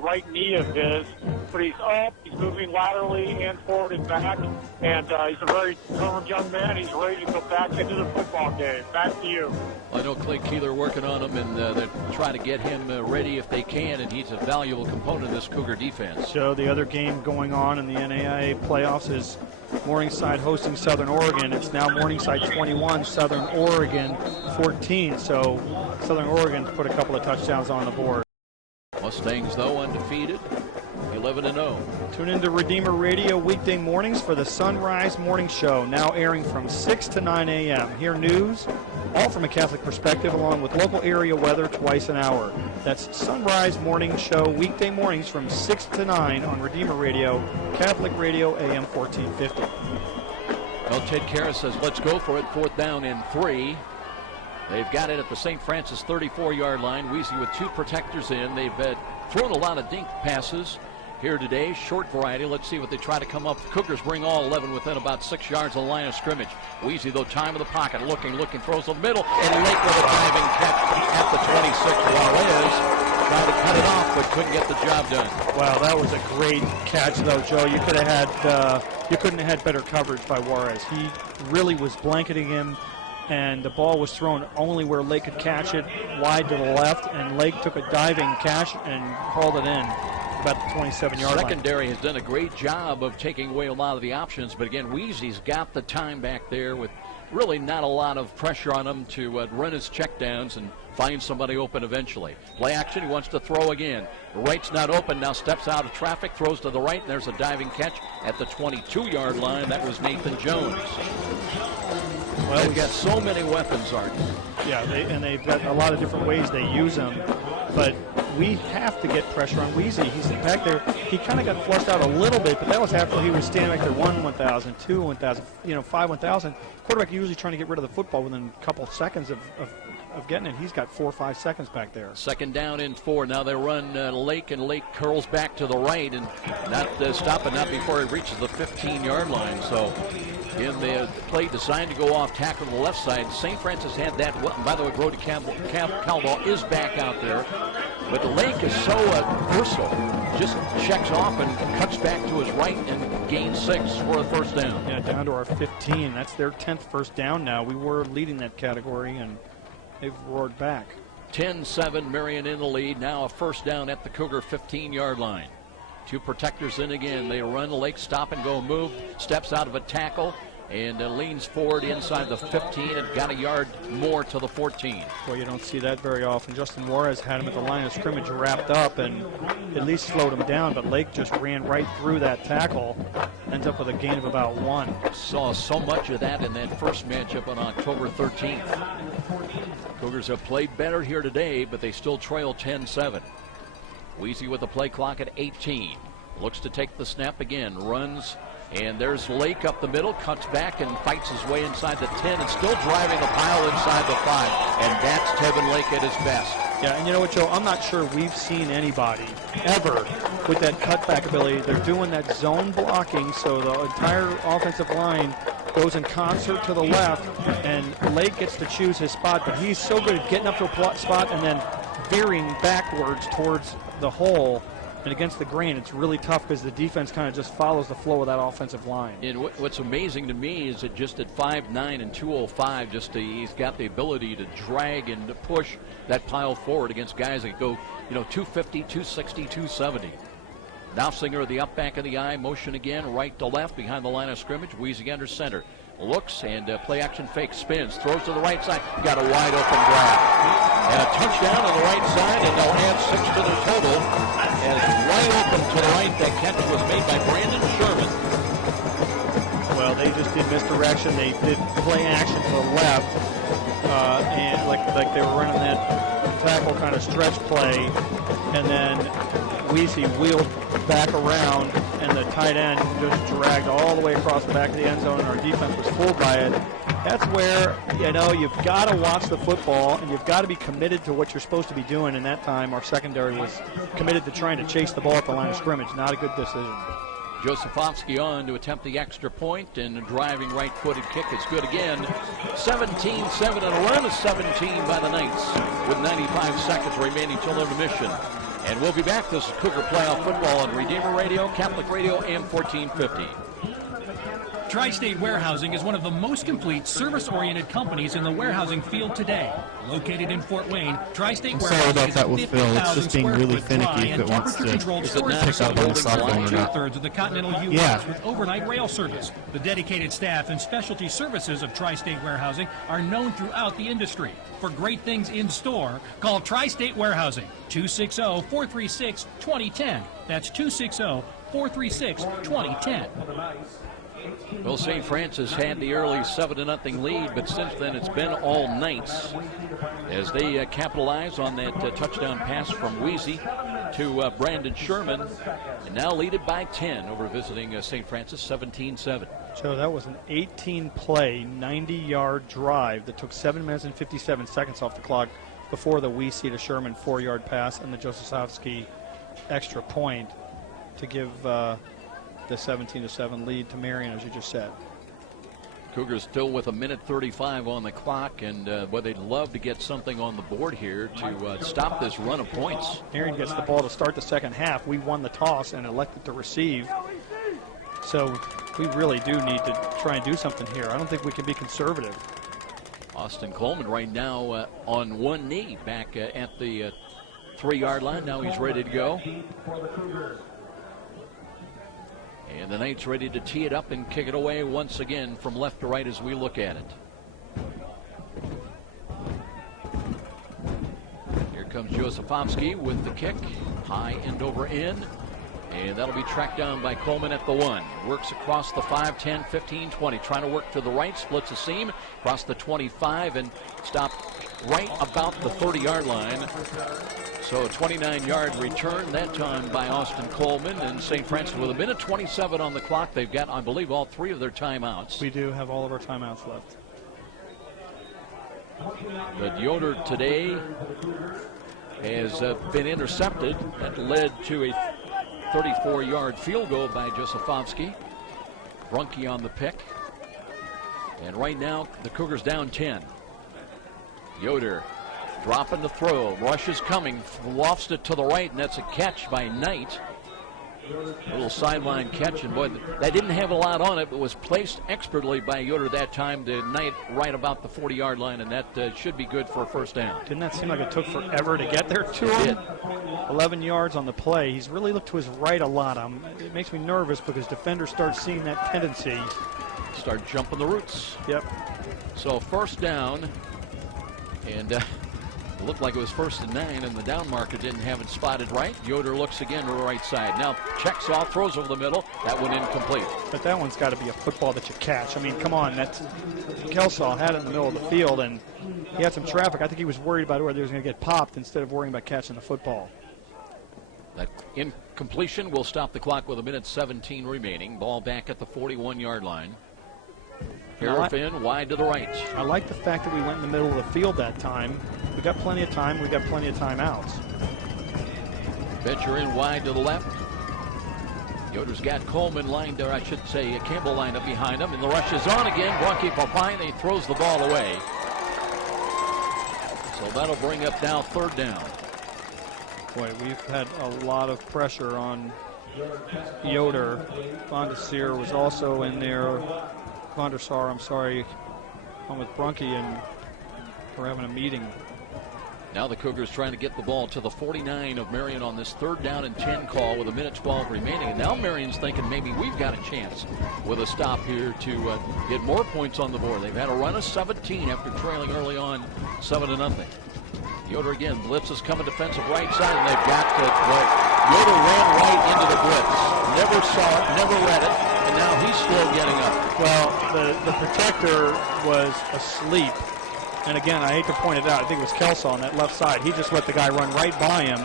right knee of his, but he's up, he's moving laterally and forward and back, and he's a very determined young man. He's ready to go back into the football game. Back to you. I know Clay Keeler working on him, and they're trying to get him ready if they can, and he's a valuable component of this Cougar defense. So the other game going on in the NAIA playoffs is Morningside hosting Southern Oregon. It's now Morningside 21, Southern Oregon 14. So Southern Oregon put a couple of touchdowns on the board. Mustangs, though, undefeated, 11-0. Tune into Redeemer Radio weekday mornings for the Sunrise Morning Show, now airing from 6 to 9 a.m. Hear news, all from a Catholic perspective, along with local area weather twice an hour. That's Sunrise Morning Show, weekday mornings from 6 to 9 on Redeemer Radio, Catholic Radio, AM 1450. Well, Ted Karras says, let's go for it, 4th down and 3. They've got it at the St. Francis 34-yard line. Weezy with 2 protectors in. They've thrown a lot of dink passes here today. Short variety. Let's see what they try to come up. Cougars bring all 11 within about 6 yards of the line of scrimmage. Weezy, though, time of the pocket. Looking, throws to the middle. And Lake with a diving catch at the 26. Juarez tried to cut it off, but couldn't get the job done. Wow, that was a great catch, though, Joe. You could have had, you couldn't have had better coverage by Juarez. He really was blanketing him, and the ball was thrown only where Lake could catch it, wide to the left, and Lake took a diving catch and hauled it in about the 27-yard line. Secondary has done a great job of taking away a lot of the options, but again, Weezy's got the time back there with really not a lot of pressure on him to run his checkdowns and find somebody open eventually. Play action, he wants to throw again. The right's not open, now steps out of traffic, throws to the right, and there's a diving catch at the 22-yard line. That was Nathan Jones. Well, they've got so many weapons, Art. Yeah, they've got a lot of different ways they use them, but we have to get pressure on Weezy. He's back there. He kind of got flushed out a little bit, but that was after he was standing back there 1,000, 2 1,000, 5 1,000. Quarterback usually trying to get rid of the football within a couple of seconds of getting it. He's got 4 or 5 seconds back there. 2nd down and 4. Now they run Lake, and Lake curls back to the right and not stopping, not before it reaches the 15-yard line. So in the play designed to go off tackle to the left side, St. Francis had that. By the way, Brody Calbaugh is back out there. But the Lake is so versatile. Just checks off and cuts back to his right and gains 6 for a 1st down. Yeah, down to our 15. That's their 10th 1st down now. We were leading that category, and they've roared back. 10-7, Marian in the lead. Now a 1st down at the Cougar 15-yard line. 2 protectors in again. They run. Lake stop and go move. Steps out of a tackle and leans forward inside the 15 and got a yard more to the 14. Well, you don't see that very often. Justin Juarez had him at the line of scrimmage wrapped up and at least slowed him down, but Lake just ran right through that tackle. Ends up with a gain of about 1. Saw so much of that in that first matchup on October 13th. Cougars have played better here today, but they still trail 10-7. Weezy with the play clock at 18. Looks to take the snap again. Runs, and there's Lake up the middle. Cuts back and fights his way inside the 10 and still driving the pile inside the 5. And that's Tevin Lake at his best. Yeah, and you know what, Joe? I'm not sure we've seen anybody ever with that cutback ability. They're doing that zone blocking, so the entire offensive line goes in concert to the left, and Lake gets to choose his spot, but he's so good at getting up to a spot and then veering backwards towards the hole. And against the grain, it's really tough because the defense kind of just follows the flow of that offensive line. And what's amazing to me is that just at 5'9" and 205, he's got the ability to drag and to push that pile forward against guys that go, 250, 260, 270. Now Singer, the up back of the eye, motion again, right to left behind the line of scrimmage, Weezy under center. Looks and play action fake, spins, throws to the right side, got a wide open grab. And a touchdown on the right side, and they'll add 6 to the total. And wide open to the right, that catch was made by Brandon Sherman. Well, they just did misdirection. They did play action to the left, and like they were running that tackle kind of stretch play, and then Weezy wheeled back around, and the tight end just dragged all the way across the back of the end zone, and our defense was fooled by it. That's where, you've got to watch the football, and you've got to be committed to what you're supposed to be doing. And that time, our secondary was committed to trying to chase the ball at the line of scrimmage. Not a good decision. Josefovsky on to attempt the extra point, and a driving right-footed kick is good again. 17-7 and a run of 17 by the Knights with 95 seconds remaining till intermission. And we'll be back. This is Cougar Playoff Football on Redeemer Radio, Catholic Radio, AM 1450. Tri-State Warehousing is one of the most complete service-oriented companies in the warehousing field today. Located in Fort Wayne, Tri-State Warehousing sorry about is that with Phil. It's just being really finicky if it wants to pick up on the soft phone or not. Two-thirds of the continental U.S. with overnight rail service. The dedicated staff and specialty services of Tri-State Warehousing are known throughout the industry. For great things in store, call Tri-State Warehousing, 260-436-2010. That's 260-436-2010. Well, St. Francis had the early 7-0 lead, but since then it's been all Knights as they capitalize on that touchdown pass from Weezy to Brandon Sherman, and now leaded by 10 over visiting St. Francis, 17-7. So that was an 18-play, 90-yard drive that took 7 minutes and 57 seconds off the clock before the Weezy to Sherman 4-yard pass and the Josefovsky extra point to give the 17-7 lead to Marian, as you just said. Cougars still with 1:35 on the clock, and they'd love to get something on the board here to stop this run of points. Marian gets the ball to start the second half. We won the toss and elected to receive. So we really do need to try and do something here. I don't think we can be conservative. Austin Coleman right now on one knee back at the 3-yard line. Now he's ready to go. And the Knights ready to tee it up and kick it away once again from left to right as we look at it. Here comes Josefovsky with the kick. High end over end. And that'll be tracked down by Coleman at the 1. Works across the 5, 10, 15, 20. Trying to work to the right. Splits a seam across the 25 and stopped right about the 30-yard line. So a 29-yard return that time by Austin Coleman, and St. Francis with 1:27 on the clock. They've got, I believe, all 3 of their timeouts. We do have all of our timeouts left. But Yoder today has been intercepted. That led to a 34-yard field goal by Josefovsky. Brunke on the pick. And right now, the Cougars down 10. Yoder dropping the throw. Rush is coming. Lofts it to the right, and that's a catch by Knight. A little sideline catch, and boy, that didn't have a lot on it, but was placed expertly by Yoder that time to Knight right about the 40-yard line, and that should be good for a first down. Didn't that seem like it took forever to get there to him? 11 yards on the play. He's really looked to his right a lot. It makes me nervous because defenders start seeing that tendency. Start jumping the roots. Yep. So first down, and it looked like it was 1st and 9, and the down marker didn't have it spotted right. Yoder looks again to the right side. Now checks off, throws over the middle. That one incomplete. But that one's got to be a football that you catch. I mean, come on. Kelsaw had it in the middle of the field, and he had some traffic. I think he was worried about whether he was going to get popped instead of worrying about catching the football. That incompletion will stop the clock with 1:17 remaining. Ball back at the 41-yard line. Harif in, wide to the right. I like the fact that we went in the middle of the field that time. We got plenty of time. We got plenty of timeouts. Venture in wide to the left. Yoder's got Coleman lined there, I should say Campbell lined up behind him, and the rush is on again. Bronchi finally throws the ball away. So that'll bring up now 3rd down. Boy, we've had a lot of pressure on Yoder. Van der Sar was also in there. Van der Sar, I'm sorry, on with Bronchi, and we're having a meeting. Now the Cougars trying to get the ball to the 49 of Marian on this 3rd down and 10 call with 1:12 remaining. And now Marian's thinking maybe we've got a chance with a stop here to get more points on the board. They've had a run of 17 after trailing early on 7-0. Yoder again, blitz is coming defensive right side, and they've got Yoder ran right into the blitz. Never saw it, never read it, and now he's slow getting up. Well, the protector was asleep. And again, I hate to point it out, I think it was Kelso on that left side. He just let the guy run right by him.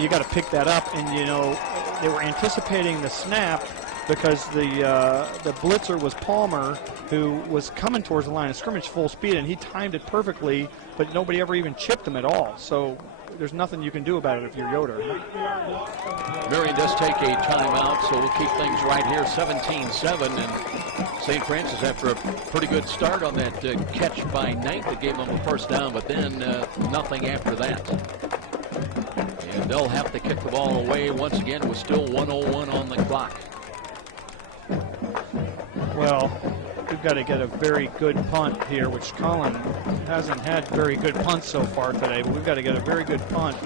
You got to pick that up, and you know they were anticipating the snap because the blitzer was Palmer, who was coming towards the line of scrimmage full speed, and he timed it perfectly, but nobody ever even chipped him at all. So there's nothing you can do about it if you're Yoder. Marian does take a timeout, so we'll keep things right here, 17-7, and St. Francis, after a pretty good start on that catch by Knight that gave them a 1st down, but then nothing after that. And they'll have to kick the ball away once again with still 1:01 on the clock. Well, we've got to get a very good punt here, which Colin hasn't had very good punts so far today, but we've got to get a very good punt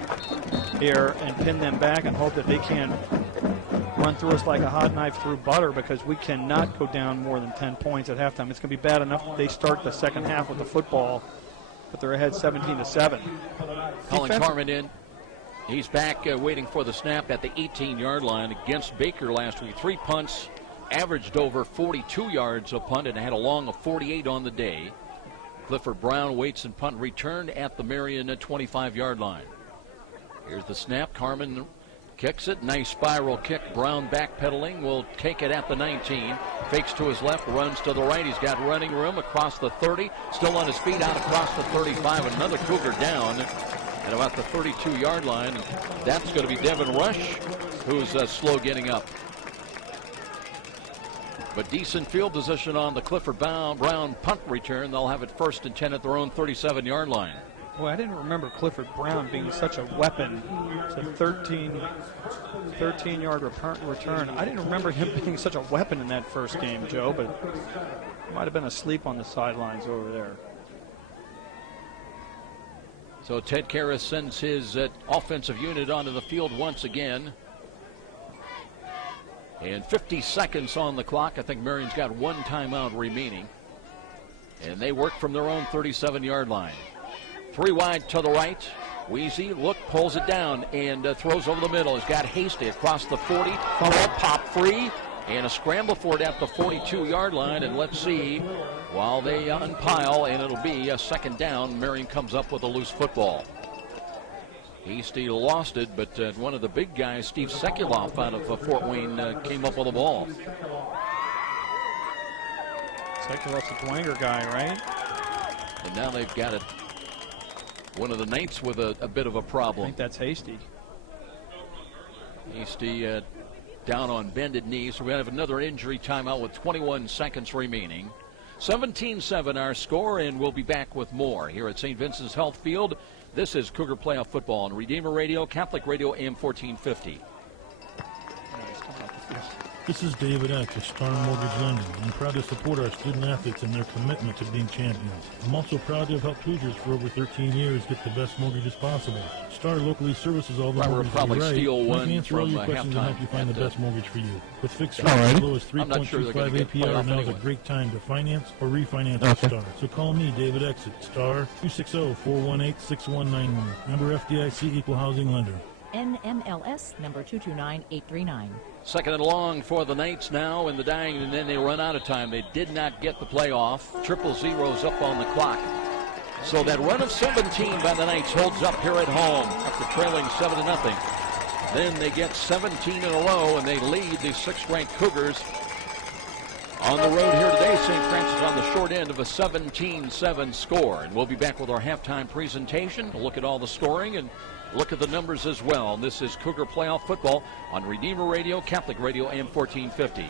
here and pin them back and hope that they can run through us like a hot knife through butter, because we cannot go down more than 10 points at halftime. It's going to be bad enough that they start the second half with the football, but they're ahead 17-7. Colin Carmen in. He's back waiting for the snap at the 18-yard line against Baker last week. 3 punts, averaged over 42 yards a punt, and had a long of 48 on the day. Clifford Brown waits and punt return at the Marian 25-yard line. Here's the snap. Carmen kicks it. Nice spiral kick. Brown backpedaling. Will take it at the 19. Fakes to his left. Runs to the right. He's got running room across the 30. Still on his feet out across the 35. Another Cougar down at about the 32-yard line. And that's going to be Devin Rush, who's slow getting up. But decent field position on the Clifford Brown punt return. They'll have it 1st and 10 at their own 37-yard line. Boy, I didn't remember Clifford Brown being such a weapon. It's a 13-yard return. I didn't remember him being such a weapon in that first game, Joe, but might have been asleep on the sidelines over there. So Ted Karras sends his offensive unit onto the field once again. And 50 seconds on the clock. I think Marian's got 1 timeout remaining. And they work from their own 37-yard line. 3 wide to the right. Wheezy, pulls it down and throws over the middle. He's got Hasty across the 40. Ball pop free. And a scramble for it at the 42-yard line. And let's see, while they unpile, and it'll be a 2nd down, Marian comes up with a loose football. Hasty lost it, but one of the big guys, Steve Sekuloff out of Fort Wayne, came up with the ball. Sekuloff's a Dwanger guy, right? And now they've got it. One of the Knights with a bit of a problem. I think that's Hasty. Hasty down on bended knee, so we have another injury timeout with 21 seconds remaining. 17-7 our score, and we'll be back with more here at St. Vincent's Health Field. This is Cougar Playoff Football on Redeemer Radio, Catholic Radio, AM 1450. This is David Eck of Star Mortgage Lending. I'm proud to support our student athletes and their commitment to being champions. I'm also proud to have helped Cougars for over 13 years get the best mortgages possible. Star locally services all the mortgages probably you write. steal one can answer all from your questions and help you find the best mortgage for you. With fixed rates as low as 3.25 APR, now is a great time to finance or refinance with Star. So call me, David Eck, at Star 260-418-6191. Member FDIC Equal Housing Lender. NMLS number 229839. 2nd and long for the Knights now in the dying, and then they run out of time. They did not get the play off. 000's up on the clock. So that run of 17 by the Knights holds up here at home after trailing 7-0. Then they get 17 in a row, and they lead the 6th-ranked Cougars On the road here today, St. Francis on the short end of a 17-7 score. And we'll be back with our halftime presentation to look at all the scoring and look at the numbers as well. This is Cougar Playoff Football on Redeemer Radio, Catholic Radio, AM 1450.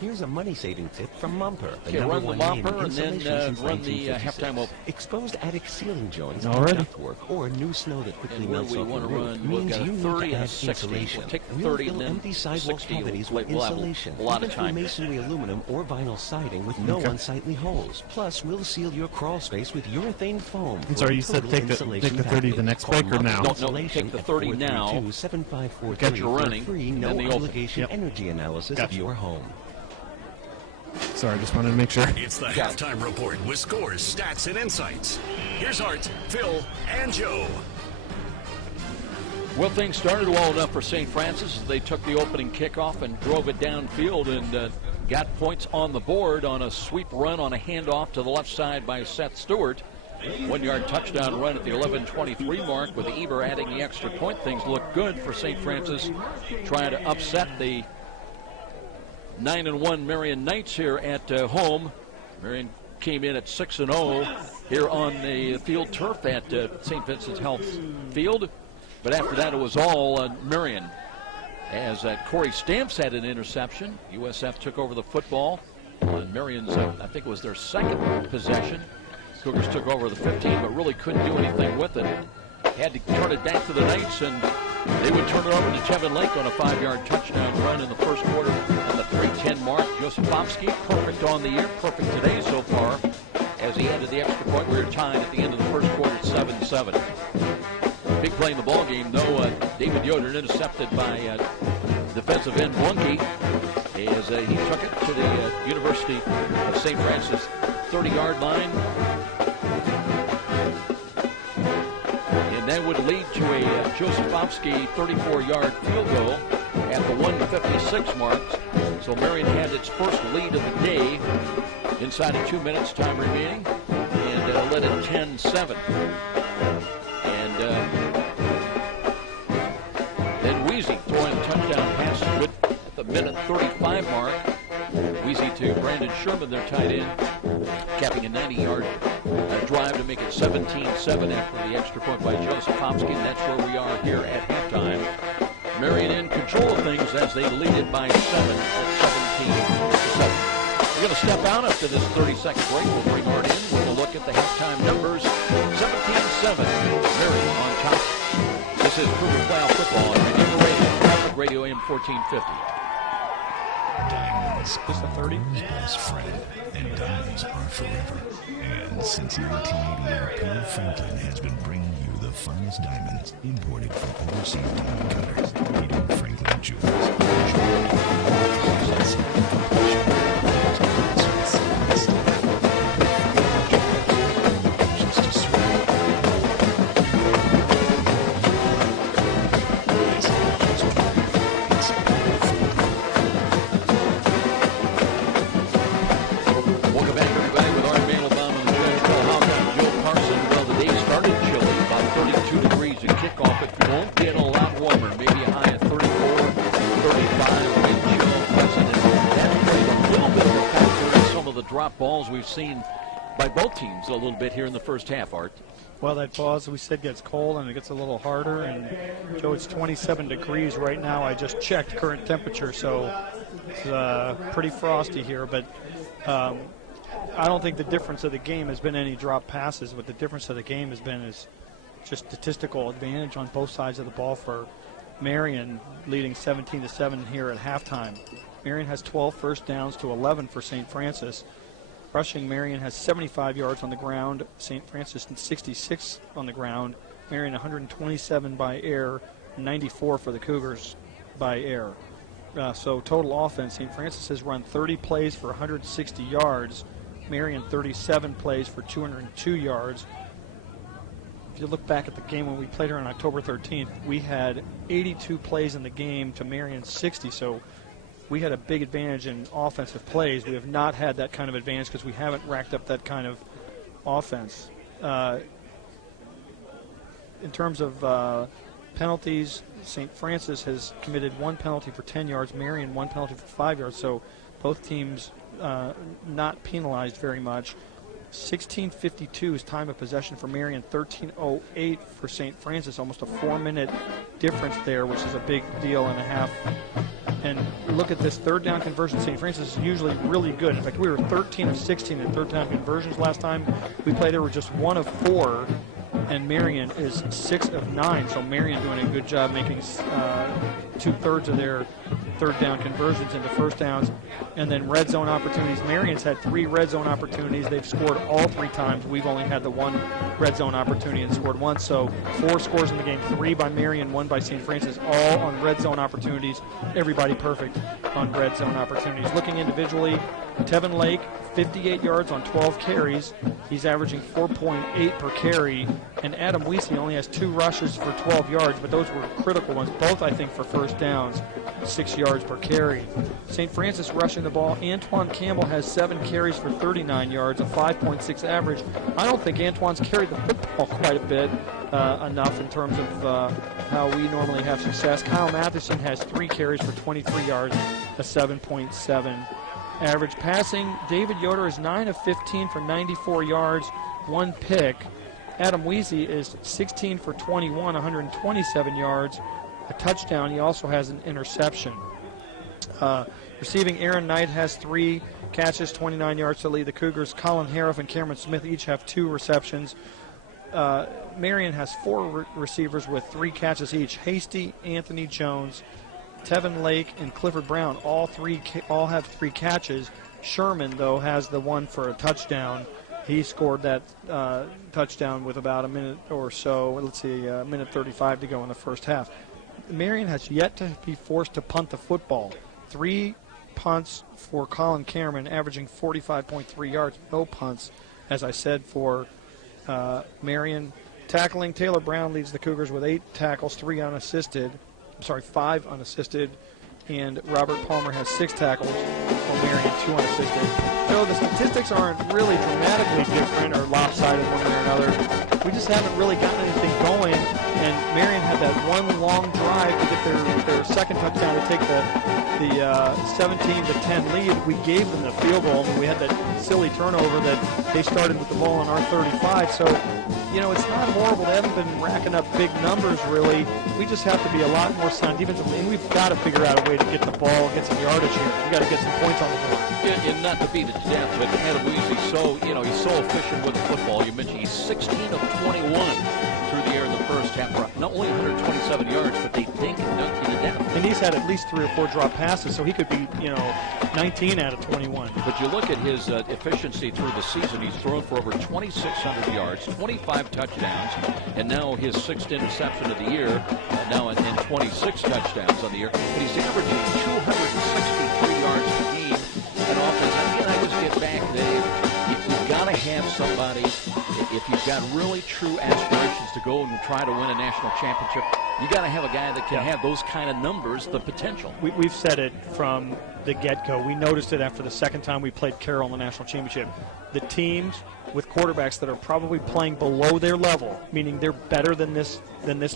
Here's a money-saving tip from Mumper. Okay, run the Mumper and then run the halftime open. Exposed attic ceiling joints, ductwork, or new snow that quickly melts off the roof means you need to add insulation. We'll take the We'll 30 fill and then empty sidewalk 60. cavities We'll with insulation, have a lot of even through time. masonry aluminum or vinyl siding with no unsightly holes. Plus, we'll seal your crawl space with urethane foam. I'm sorry, you said take the 30 the next break or now? No, take the 30 now. Get your running. Free, no obligation energy analysis of your home. Sorry, just wanted to make sure. It's the halftime report with scores, stats, and insights. Here's Art, Phil, and Joe. Well, things started well enough for St. Francis as they took the opening kickoff and drove it downfield and got points on the board on a sweep run on a handoff to the left side by Seth Stewart. 1-yard touchdown run at the 11:23 mark with Eber adding the extra point. Things look good for St. Francis, trying to upset the 9-1 Marian Knights here at home. Marian came in at 6-0 here on the field turf at St. Vincent's Health Field. But after that, it was all Marian. As Corey Stamps had an interception, USF took over the football on Marian's, I think it was their second possession. Cougars took over the 15, but really couldn't do anything with it. Had to turn it back to the Knights, and they would turn it over to Kevin Lake on a 5-yard touchdown run in the first quarter on the 3:10 mark. Josefovsky, perfect on the year, perfect today so far, as he added the extra point. We were tied at the end of the first quarter at 7-7. Big play in the ball game, though. David Yoder intercepted by defensive end Blunky as he took it to the University of St. Francis 30-yard line. And that would lead to a Josefovsky 34-yard field goal at the 1:56 mark. So Marian had its first lead of the day inside of 2 minutes time remaining and led at 10-7. And then Weezy throwing touchdown passes at the minute 35 mark. Weezy to Brandon Sherman, their tight end, capping a 90-yard drive to make it 17-7 after the extra point by Josefovsky. And that's where we are here at halftime. Marian in control of things as they lead it by 7 at 17-7. We're going to step out after this 30-second break. We'll bring Art in. We're going to look at the halftime numbers. 17-7, Marian on top. This is Cougar Playoff Football on Redeemer Radio, Catholic Radio, AM 1450. Diamonds. Just a 30. Best friend, and diamonds are forever. And since 1988, Peter Franklin has been bringing you the finest diamonds imported from overseas diamond cutters. Peter Franklin Jewelers. Balls we've seen by both teams a little bit here in the first half, Art. Well, that fall, as we said, gets cold and it gets a little harder. And, Joe, it's 27 degrees right now. I just checked current temperature, so it's pretty frosty here. But I don't think the difference of the game has been any drop passes. What the difference of the game has been is just statistical advantage on both sides of the ball for Marian, leading 17-7 here at halftime. Marian has 12 first downs to 11 for St. Francis. Rushing, Marian has 75 yards on the ground. St. Francis 66 on the ground. Marian 127 by air, 94 for the Cougars by air. So total offense, St. Francis has run 30 plays for 160 yards. Marian 37 plays for 202 yards. If you look back at the game when we played her on October 13th, we had 82 plays in the game to Marian's 60. So we had a big advantage in offensive plays. We have not had that kind of advantage because we haven't racked up that kind of offense. In terms of penalties, St. Francis has committed one penalty for 10 yards, Marian one penalty for 5 yards. So Both teams not penalized very much. 16:52 is time of possession for Marian, 13:08 for St. Francis, almost a 4-minute difference there, which is a big deal and a half. And look at this third down conversion. St. Francis is usually really good. In fact, we were 13 of 16 in third down conversions last time we played. There were just 1 of 4, and Marian is 6 of 9. So Marian doing a good job making 2/3 of their third down conversions into first downs. And then red zone opportunities. Marian's had 3 red zone opportunities. They've scored all 3 times. We've only had the 1 red zone opportunity and scored once. So 4 scores in the game, 3 by Marian, 1 by St. Francis, all on red zone opportunities. Everybody perfect on red zone opportunities. Looking individually, Tevin Lake, 58 yards on 12 carries. He's averaging 4.8 per carry. And Adam Weesey only has 2 rushes for 12 yards, but those were critical ones, both I think for first downs, 6 yards per carry. St. Francis rushing the ball. Antoine Campbell has 7 carries for 39 yards, a 5.6 average. I don't think Antoine's carried the football quite a bit enough in terms of how we normally have success. Kyle Matheson has 3 carries for 23 yards, a 7.7 average. Passing, David Yoder is 9 of 15 for 94 yards, 1 pick. Adam Weesey is 16 for 21, 127 yards, a touchdown. He also has an interception. Receiving, Aaron Knight has 3 catches, 29 yards to lead the Cougars. Colin Harriff and Cameron Smith each have 2 receptions. Marian has 4 receivers with 3 catches each. Hasty, Anthony Jones, Tevin Lake, and Clifford Brown all have 3 catches. Sherman, though, has the 1 for a touchdown. He scored that touchdown with about a minute or so. Let's see, a minute 35 to go in the first half. Marian has yet to be forced to punt the football. 3 punts for Colin Cameron, averaging 45.3 yards. No punts, as I said, for Marian. Tackling, Taylor Brown leads the Cougars with 8 tackles, 5 unassisted. And Robert Palmer has 6 tackles for Marian, 2 unassisted. So the statistics aren't really dramatically different or lopsided one way or another. We just haven't really gotten anything going. And Marian had that 1 long drive to get their second touchdown to take the 17-10 lead. We gave them the field goal, and we had that silly turnover that they started with the ball on our 35. So, it's not horrible. They haven't been racking up big numbers, really. We just have to be a lot more sound defensively, and we've got to figure out a way to get the ball, get some yardage here. We've got to get some points on the board. And not to beat it to death, but Adam Weesey, he's so efficient with the football. You mentioned he's 16 of 21 through the air in the first half. Not only 127 yards, but they dink and dunk you to death. And he's had at least 3 or 4 drop passes, so he could be, 19 out of 21. But you look at his efficiency through the season. He's thrown for over 2,600 yards, 25 touchdowns, and now his 6th interception of the year, now in 26 touchdowns on the year. But he's averaging 263 yards per game in offense. And I just get back, Dave, you've got to have somebody, if you've got really true aspirations to go and try to win a national championship, you got to have a guy that can have those kind of numbers, the potential. We've said it from the get-go. We noticed it after the second time we played Carroll in the national championship. The teams with quarterbacks that are probably playing below their level, meaning they're better than this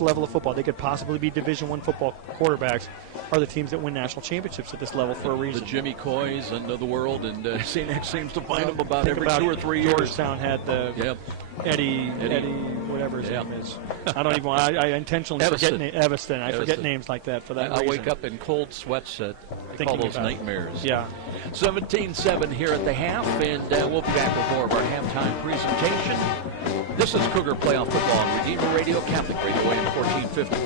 level of football, they could possibly be Division I football quarterbacks, are the teams that win national championships at this level for a reason. The Jimmy Coys and the world, and St. X seems to find them about every 2 or 3 years. Georgetown had the Eddie, whatever his name is. I don't even. I intentionally forget Evanston. I forget names like that for that reason. I wake up in cold sweats. I call those nightmares. Yeah. 17-7 here at the half, and we'll be back with more of our halftime presentation. This is Cougar Playoff Football on Redeemer Radio, Catholic Radio, AM 1450.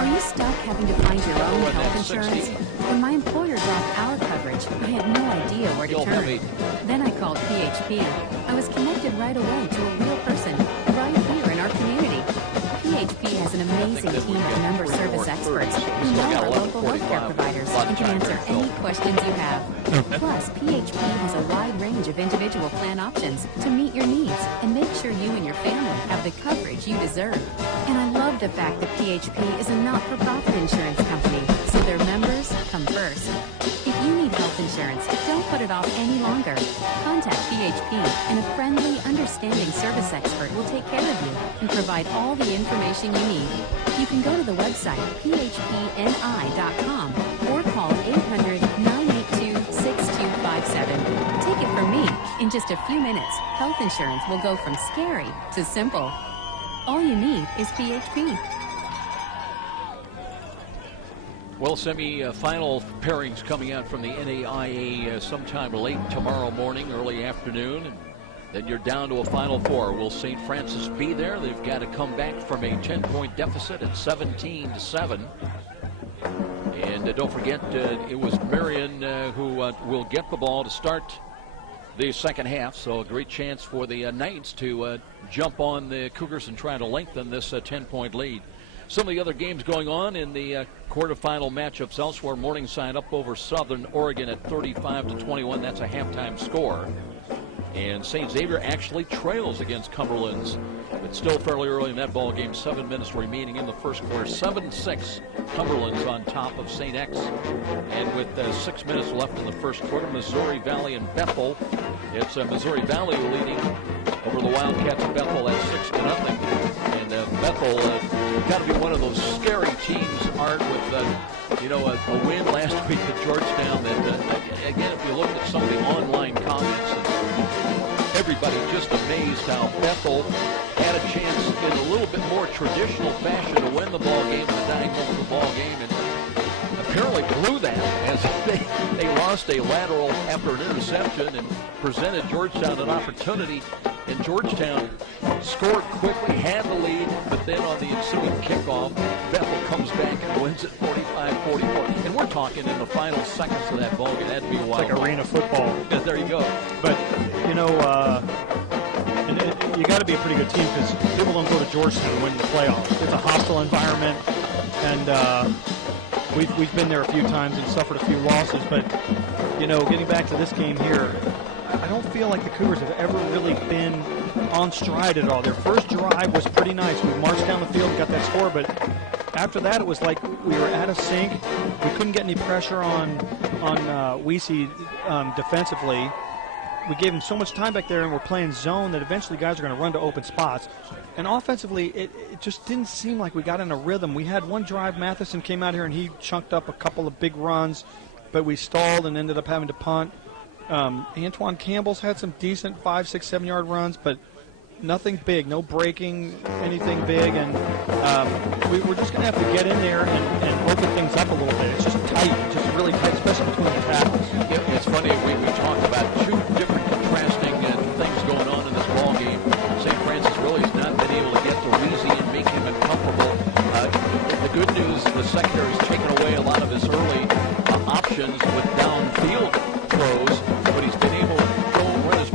Are you stuck having to find your own health insurance? When my employer dropped our coverage, I had no idea where to turn. Then I called PHP. I was connected right away to a real person right here in our community. PHP has an amazing team of member service experts who know our local healthcare providers and can answer any questions you have. Plus, PHP has a wide range of individual plan options to meet your needs and make sure you and your family have the coverage you deserve. And I love the fact that PHP is a not-for-profit insurance company, so their members come first. If you need health insurance, don't put it off any longer. Contact PHP, and a friendly, understanding service expert will take care of you and provide all the information you need. You can go to the website, phpni.com, or call 800-982 In just a few minutes, health insurance will go from scary to simple. All you need is PHP. Well, semi-final pairings coming out from the NAIA sometime late tomorrow morning, early afternoon. And then you're down to a Final Four. Will St. Francis be there? They've got to come back from a 10-point deficit at 17-7. And don't forget, it was Marian who will get the ball to start the second half. So a great chance for the Knights to jump on the Cougars and try to lengthen this 10-point lead. Some of the other games going on in the quarterfinal matchups elsewhere. Morningside up over Southern Oregon at 35-21. That's a halftime score. And St. Xavier actually trails against Cumberland's. But still fairly early in that ball game. 7 minutes remaining in the first quarter. 7-6. Cumberland's on top of St. X. And with 6 minutes left in the first quarter, Missouri Valley and Bethel. It's Missouri Valley leading over the Wildcats of Bethel at 6-0. And Bethel got to be one of those scary teams, Art, with a win last week at Georgetown. That again, if you look at some of the online comments, everybody just amazed how Bethel had a chance in a little bit more traditional fashion to win the ball game in the dying moment of the ball game, and apparently blew that as they lost a lateral after an interception and presented Georgetown an opportunity. And Georgetown scored quickly, had the lead, but then on the ensuing kickoff, Bethel comes back and wins it 45-44. And we're talking in the final seconds of that ball game. That'd be wild. It's like arena football. Yeah, there you go. But, you got to be a pretty good team because people don't go to Georgetown to win the playoffs. It's a hostile environment, and we've been there a few times and suffered a few losses. But, getting back to this game here, I don't feel like the Cougars have ever really been on stride at all. Their first drive was pretty nice. We marched down the field and got that score, but after that it was like we were out of sync. We couldn't get any pressure on Weesey defensively. We gave him so much time back there and we're playing zone that eventually guys are going to run to open spots. And offensively, it just didn't seem like we got in a rhythm. We had one drive, Matheson came out here and he chunked up a couple of big runs, but we stalled and ended up having to punt. Antoine Campbell's had some decent 5, 6, 7-yard runs, but nothing big, no breaking anything big, and we're just going to have to get in there and open things up a little bit. It's just tight, just really tight, especially between the tackles. Yeah, it's funny, we talked about two different contrasting things going on in this ball game. St. Francis really has not been able to get to Weezy and make him uncomfortable. The good news, the secondary's taken away a lot of his early options with downfield throws, but he's been able to go and run his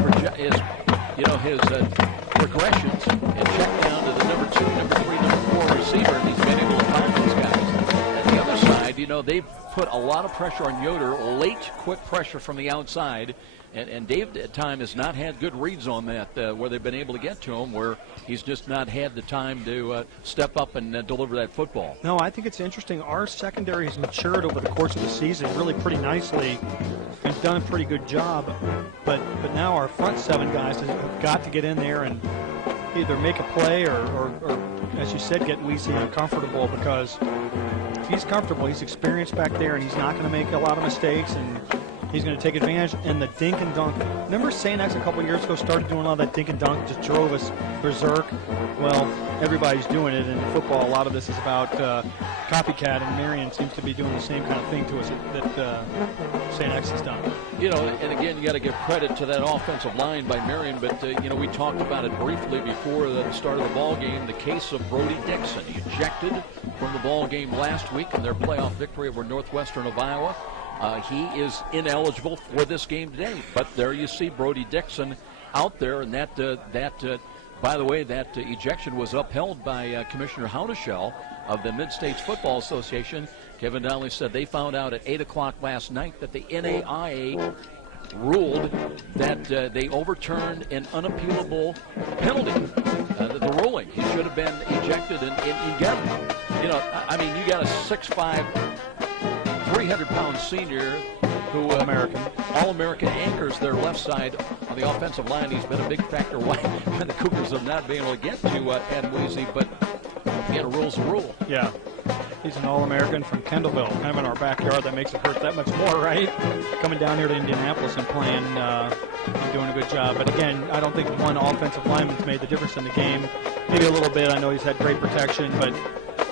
progressions and check down to the number 2, number 3, number 4 receiver, and he's been able to find those guys. On the other side, they've put a lot of pressure on Yoder, late, quick pressure from the outside, and Dave at times has not had good reads on that, where they've been able to get to him, where he's just not had the time to step up and deliver that football. No, I think it's interesting. Our secondary has matured over the course of the season really pretty nicely and done a pretty good job. But now our front 7 guys have got to get in there and either make a play or as you said, get Weesey uncomfortable, because if he's comfortable, he's experienced back there and he's not going to make a lot of mistakes, and he's going to take advantage. And the dink and dunk. Remember St. X a couple of years ago started doing all that dink and dunk, just drove us berserk? Well, everybody's doing it in football. A lot of this is about copycat, and Marian seems to be doing the same kind of thing to us that St. X has done. And again, you got to give credit to that offensive line by Marian, but we talked about it briefly before the start of the ball game. The case of Brody Dixon, ejected from the ball game last week in their playoff victory over Northwestern of Iowa. He is ineligible for this game today, but there you see Brody Dixon out there, and that by the way, that ejection was upheld by Commissioner Haudeshell of the Mid-States Football Association. Kevin Donnelly said they found out at 8 o'clock last night that the NAIA ruled that they overturned an unappealable penalty. The ruling, he should have been ejected, and you get, you got a 6'5", 300-pound senior who All-American anchors their left side on the offensive line. He's been a big factor why the Cougars have not been able to get to Adam Weezy, but again, a rule's a rule. Yeah. He's an All-American from Kendallville, kind of in our backyard. That makes it hurt that much more, right? Coming down here to Indianapolis and playing and doing a good job. But again, I don't think one offensive lineman's made the difference in the game. Maybe a little bit. I know he's had great protection, but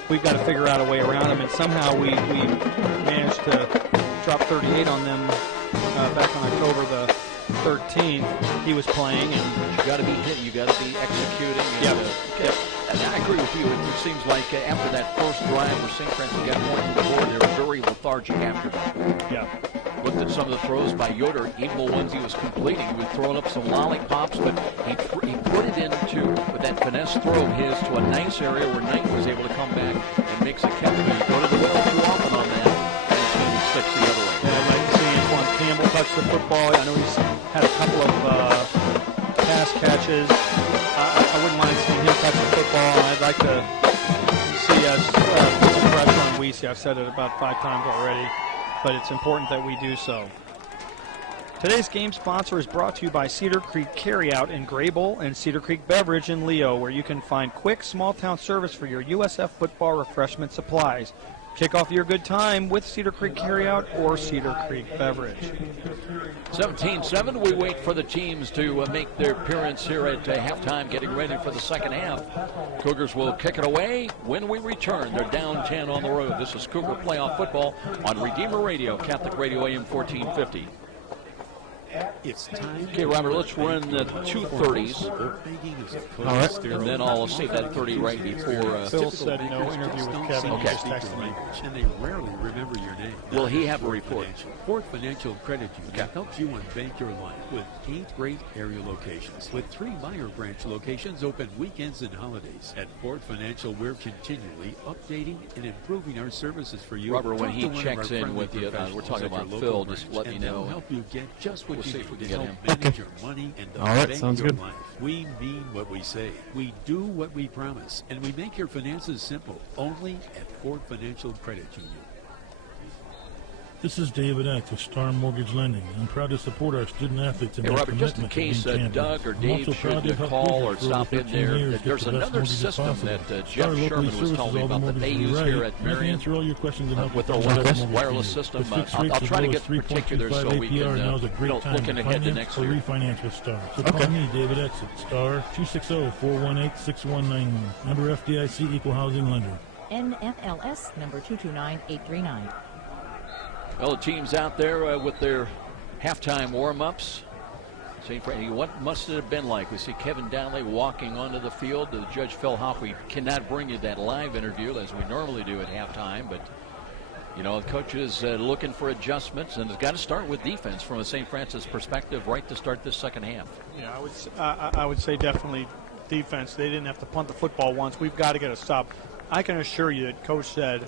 we've got to figure out a way around him. And somehow we managed to drop 38 on them back on October the 13th. He was playing, and you got to be hitting, you got to be executing. And, and I agree with you. It seems like after that first drive where St. Francis got points on the board, they were very lethargic after that. Yeah. Looked at some of the throws by Yoder, even the ones he was completing. He was throwing up some lollipops, but he put it into, with that finesse throw of his, to a nice area where Knight was able to come back and make a catch. But you go to the well too often on that, and it's going to be sticks the other way. Yeah, I'd like to see Antoine Campbell touch the football. I know he's had a couple of pass catches. I wouldn't mind seeing him touch the football. I'd like to see us put some pressure on Weesey. I've said it about 5 times already, but it's important that we do so. Today's game sponsor is brought to you by Cedar Creek Carryout in Grable and Cedar Creek Beverage in Leo, where you can find quick small-town service for your USF football refreshment supplies. Kick off your good time with Cedar Creek Carryout or Cedar Creek Beverage. 17-7, we wait for the teams to make their appearance here at halftime, getting ready for the second half. Cougars will kick it away when we return. They're down 10 on the road. This is Cougar Playoff Football on Redeemer Radio, Catholic Radio AM 1450. It's time. Okay, Robert, let's run the 2:30s. All right. And then I'll see that 30 right before. Phil said no interview with Kevin. Okay. And they rarely remember your name. Will he have a report? Ford Financial Credit Union helps you unbank your life with 8 great area locations. With 3 Meyer branch locations open weekends and holidays. At Ford Financial, we're continually updating and improving our services for you. Robert, when he checks in with you, we're talking about Phil, just let me know. Help you get just what we'll see if we can get him. Manage your money and all right, sounds good. Life. We mean what we say. We do what we promise. And we make your finances simple. Only at Ford Financial Credit Union. This is David X of Star Mortgage Lending. I'm proud to support our student athletes in hey, their Robert, just in case Doug or Dave should call or stop in there, there's another system that Jeff Sherman was telling me about that they use here at Marian with their wireless system. I'll try to get particulars so we can looking ahead to next year. Refinance with Star. So call me, David X at Star 260-418-6191. Member FDIC Equal Housing Lender. NFLS number 229839. Well, the team's out there with their halftime warm-ups. What must it have been like? We see Kevin Downley walking onto the field. To Judge Phil Hoff, we cannot bring you that live interview as we normally do at halftime, but you know, the coach is looking for adjustments, and it's got to start with defense from a St. Francis perspective right to start this second half. Yeah, I would say definitely defense. They didn't have to punt the football once. We've got to get a stop. I can assure you that Coach said,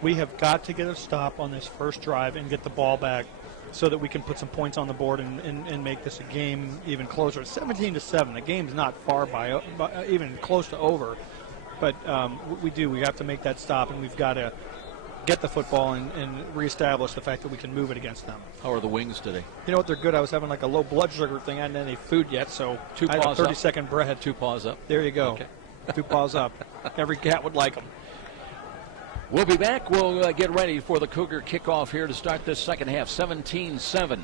we have got to get a stop on this first drive and get the ball back so that we can put some points on the board and make this a game even closer. 17-7. The game's not far by even close to over. But we have to make that stop, and we've got to get the football and reestablish the fact that we can move it against them. How are the Wings today? You know what? They're good. I was having like a low blood sugar thing. I hadn't had any food yet, so I had a 30-second bread. 2 paws up. There you go. Okay. 2 paws up. Every cat would like them. We'll be back. We'll get ready for the Cougar kickoff here to start this second half. 17-7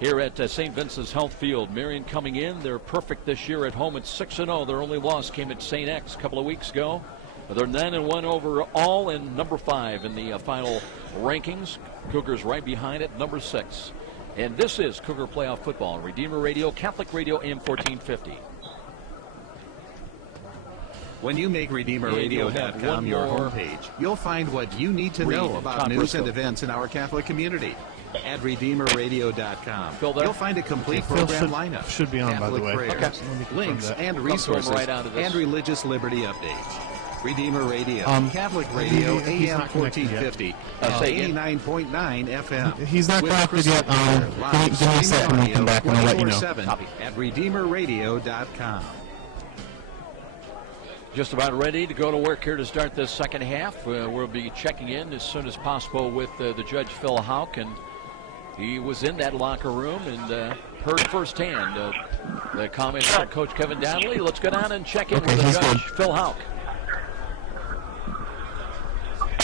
here at St. Vincent's Health Field. Marian coming in. They're perfect this year at home at 6-0. Their only loss came at St. X a couple of weeks ago. They're 9-1 overall and number 5 in the final rankings. Cougars right behind it, number 6. And this is Cougar Playoff Football. Redeemer Radio, Catholic Radio, AM 1450. When you make RedeemerRadio.com your homepage, you'll find what you need to know about news and events in our Catholic community. At RedeemerRadio.com, you'll find a complete program lineup, should be on, Catholic by the way. prayers, links and resources, and religious liberty updates. Redeemer Radio, Catholic Radio, AM 1450, 89.9 FM. He's not connected yet. Give me a second, I'll come back and I'll let you know. At RedeemerRadio.com. Just about ready to go to work here to start this second half. We'll be checking in as soon as possible with the Judge Phil Houck, and he was in that locker room and heard firsthand the comments from Coach Kevin Downley. Let's go down and check in with the Judge Phil Houck.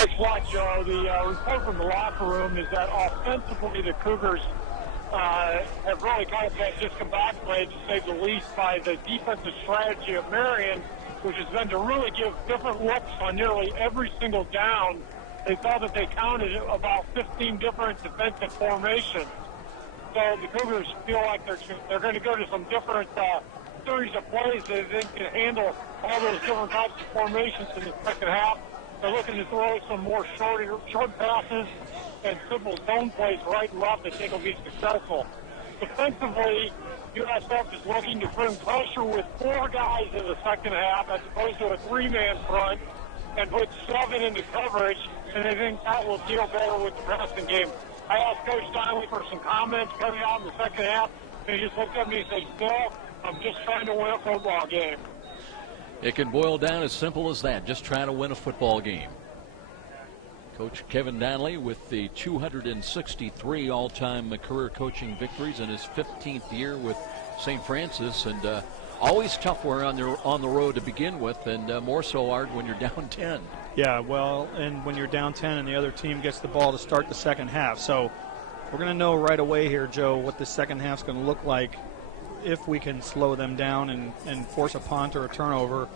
Thanks a lot, Joe. The report from the locker room is that offensively the Cougars have really kind of been discombobulated, to say the least, by the defensive strategy of Marian, which has been to really give different looks on nearly every single down. They thought that they counted about 15 different defensive formations. So the Cougars feel like they're going to go to some different series of plays that they can handle all those different types of formations in the second half. They're looking to throw some more short passes and simple zone plays right and left that they think will be successful. Defensively, USF is looking to bring pressure with 4 guys in the second half as opposed to a 3-man front and put 7 into coverage, and they think that will deal better with the passing game. I asked Coach Donnelly for some comments coming out in the second half, and he just looked at me and said, "Bill, I'm just trying to win a football game." It can boil down as simple as that, just trying to win a football game. Coach Kevin Donnelly with the 263 all-time career coaching victories in his 15th year with St. Francis, and always tough when on the road to begin with, and more so hard when you're down 10. Yeah, well, and when you're down 10 and the other team gets the ball to start the second half. So we're going to know right away here, Joe, what the second half's going to look like if we can slow them down and force a punt or a turnover.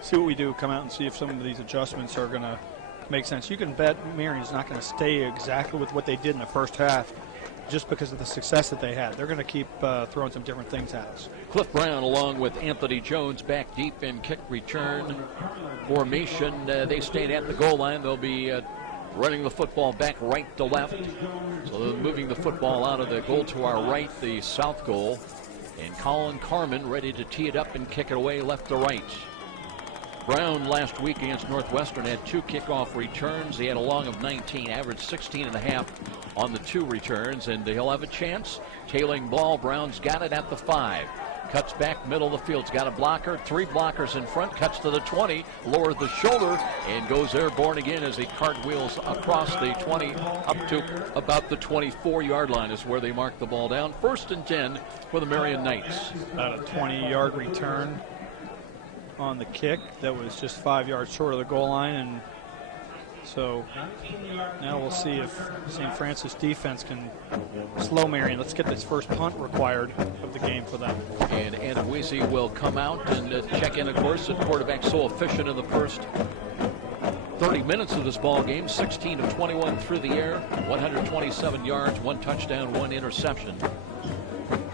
See what we do, come out and see if some of these adjustments are going to make sense. You can bet Marian's not going to stay exactly with what they did in the first half just because of the success that they had. They're going to keep throwing some different things at us. Cliff Brown along with Anthony Jones back deep in kick return formation. They stayed at the goal line. They'll be running the football back right to left. So they're moving the football out of the goal to our right, the south goal. And Colin Carmen ready to tee it up and kick it away left to right. Brown last week against Northwestern had 2 kickoff returns. He had a long of 19, averaged 16.5 on the 2 returns, and he'll have a chance. Tailing ball, Brown's got it at the 5. Cuts back middle of the field. He's got a blocker, 3 blockers in front, cuts to the 20, lowers the shoulder, and goes airborne again as he cartwheels across the 20 up to about the 24-yard line is where they mark the ball down. 1st and 10 for the Marian Knights. About a 20-yard return on the kick that was just 5 yards short of the goal line, and so now we'll see if St. Francis defense can slow Marian. Let's get this first punt required of the game for them. And Anawisi will come out and check in, of course. The quarterback so efficient in the first 30 minutes of this ball game. 16 of 21 through the air, 127 yards, 1 touchdown, 1 interception.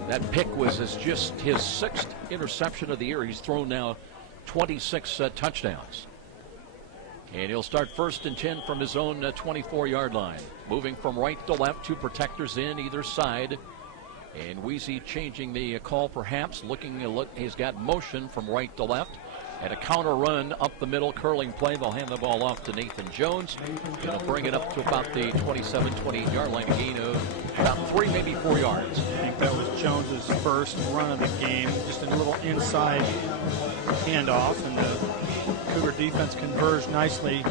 That pick was just his 6th interception of the year. He's thrown now 26 touchdowns. And he'll start 1st and 10 from his own 24-yard line. Moving from right to left, 2 protectors in either side. And Weezy changing the call perhaps. He's got motion from right to left. And a counter run up the middle, curling play. They'll hand the ball off to Nathan Jones. He'll bring it up to about the 27, 28-yard line, a gain of about 3, maybe 4 yards. I think that was Jones's first run of the game. Just a little inside handoff, and the Cougar defense converged nicely.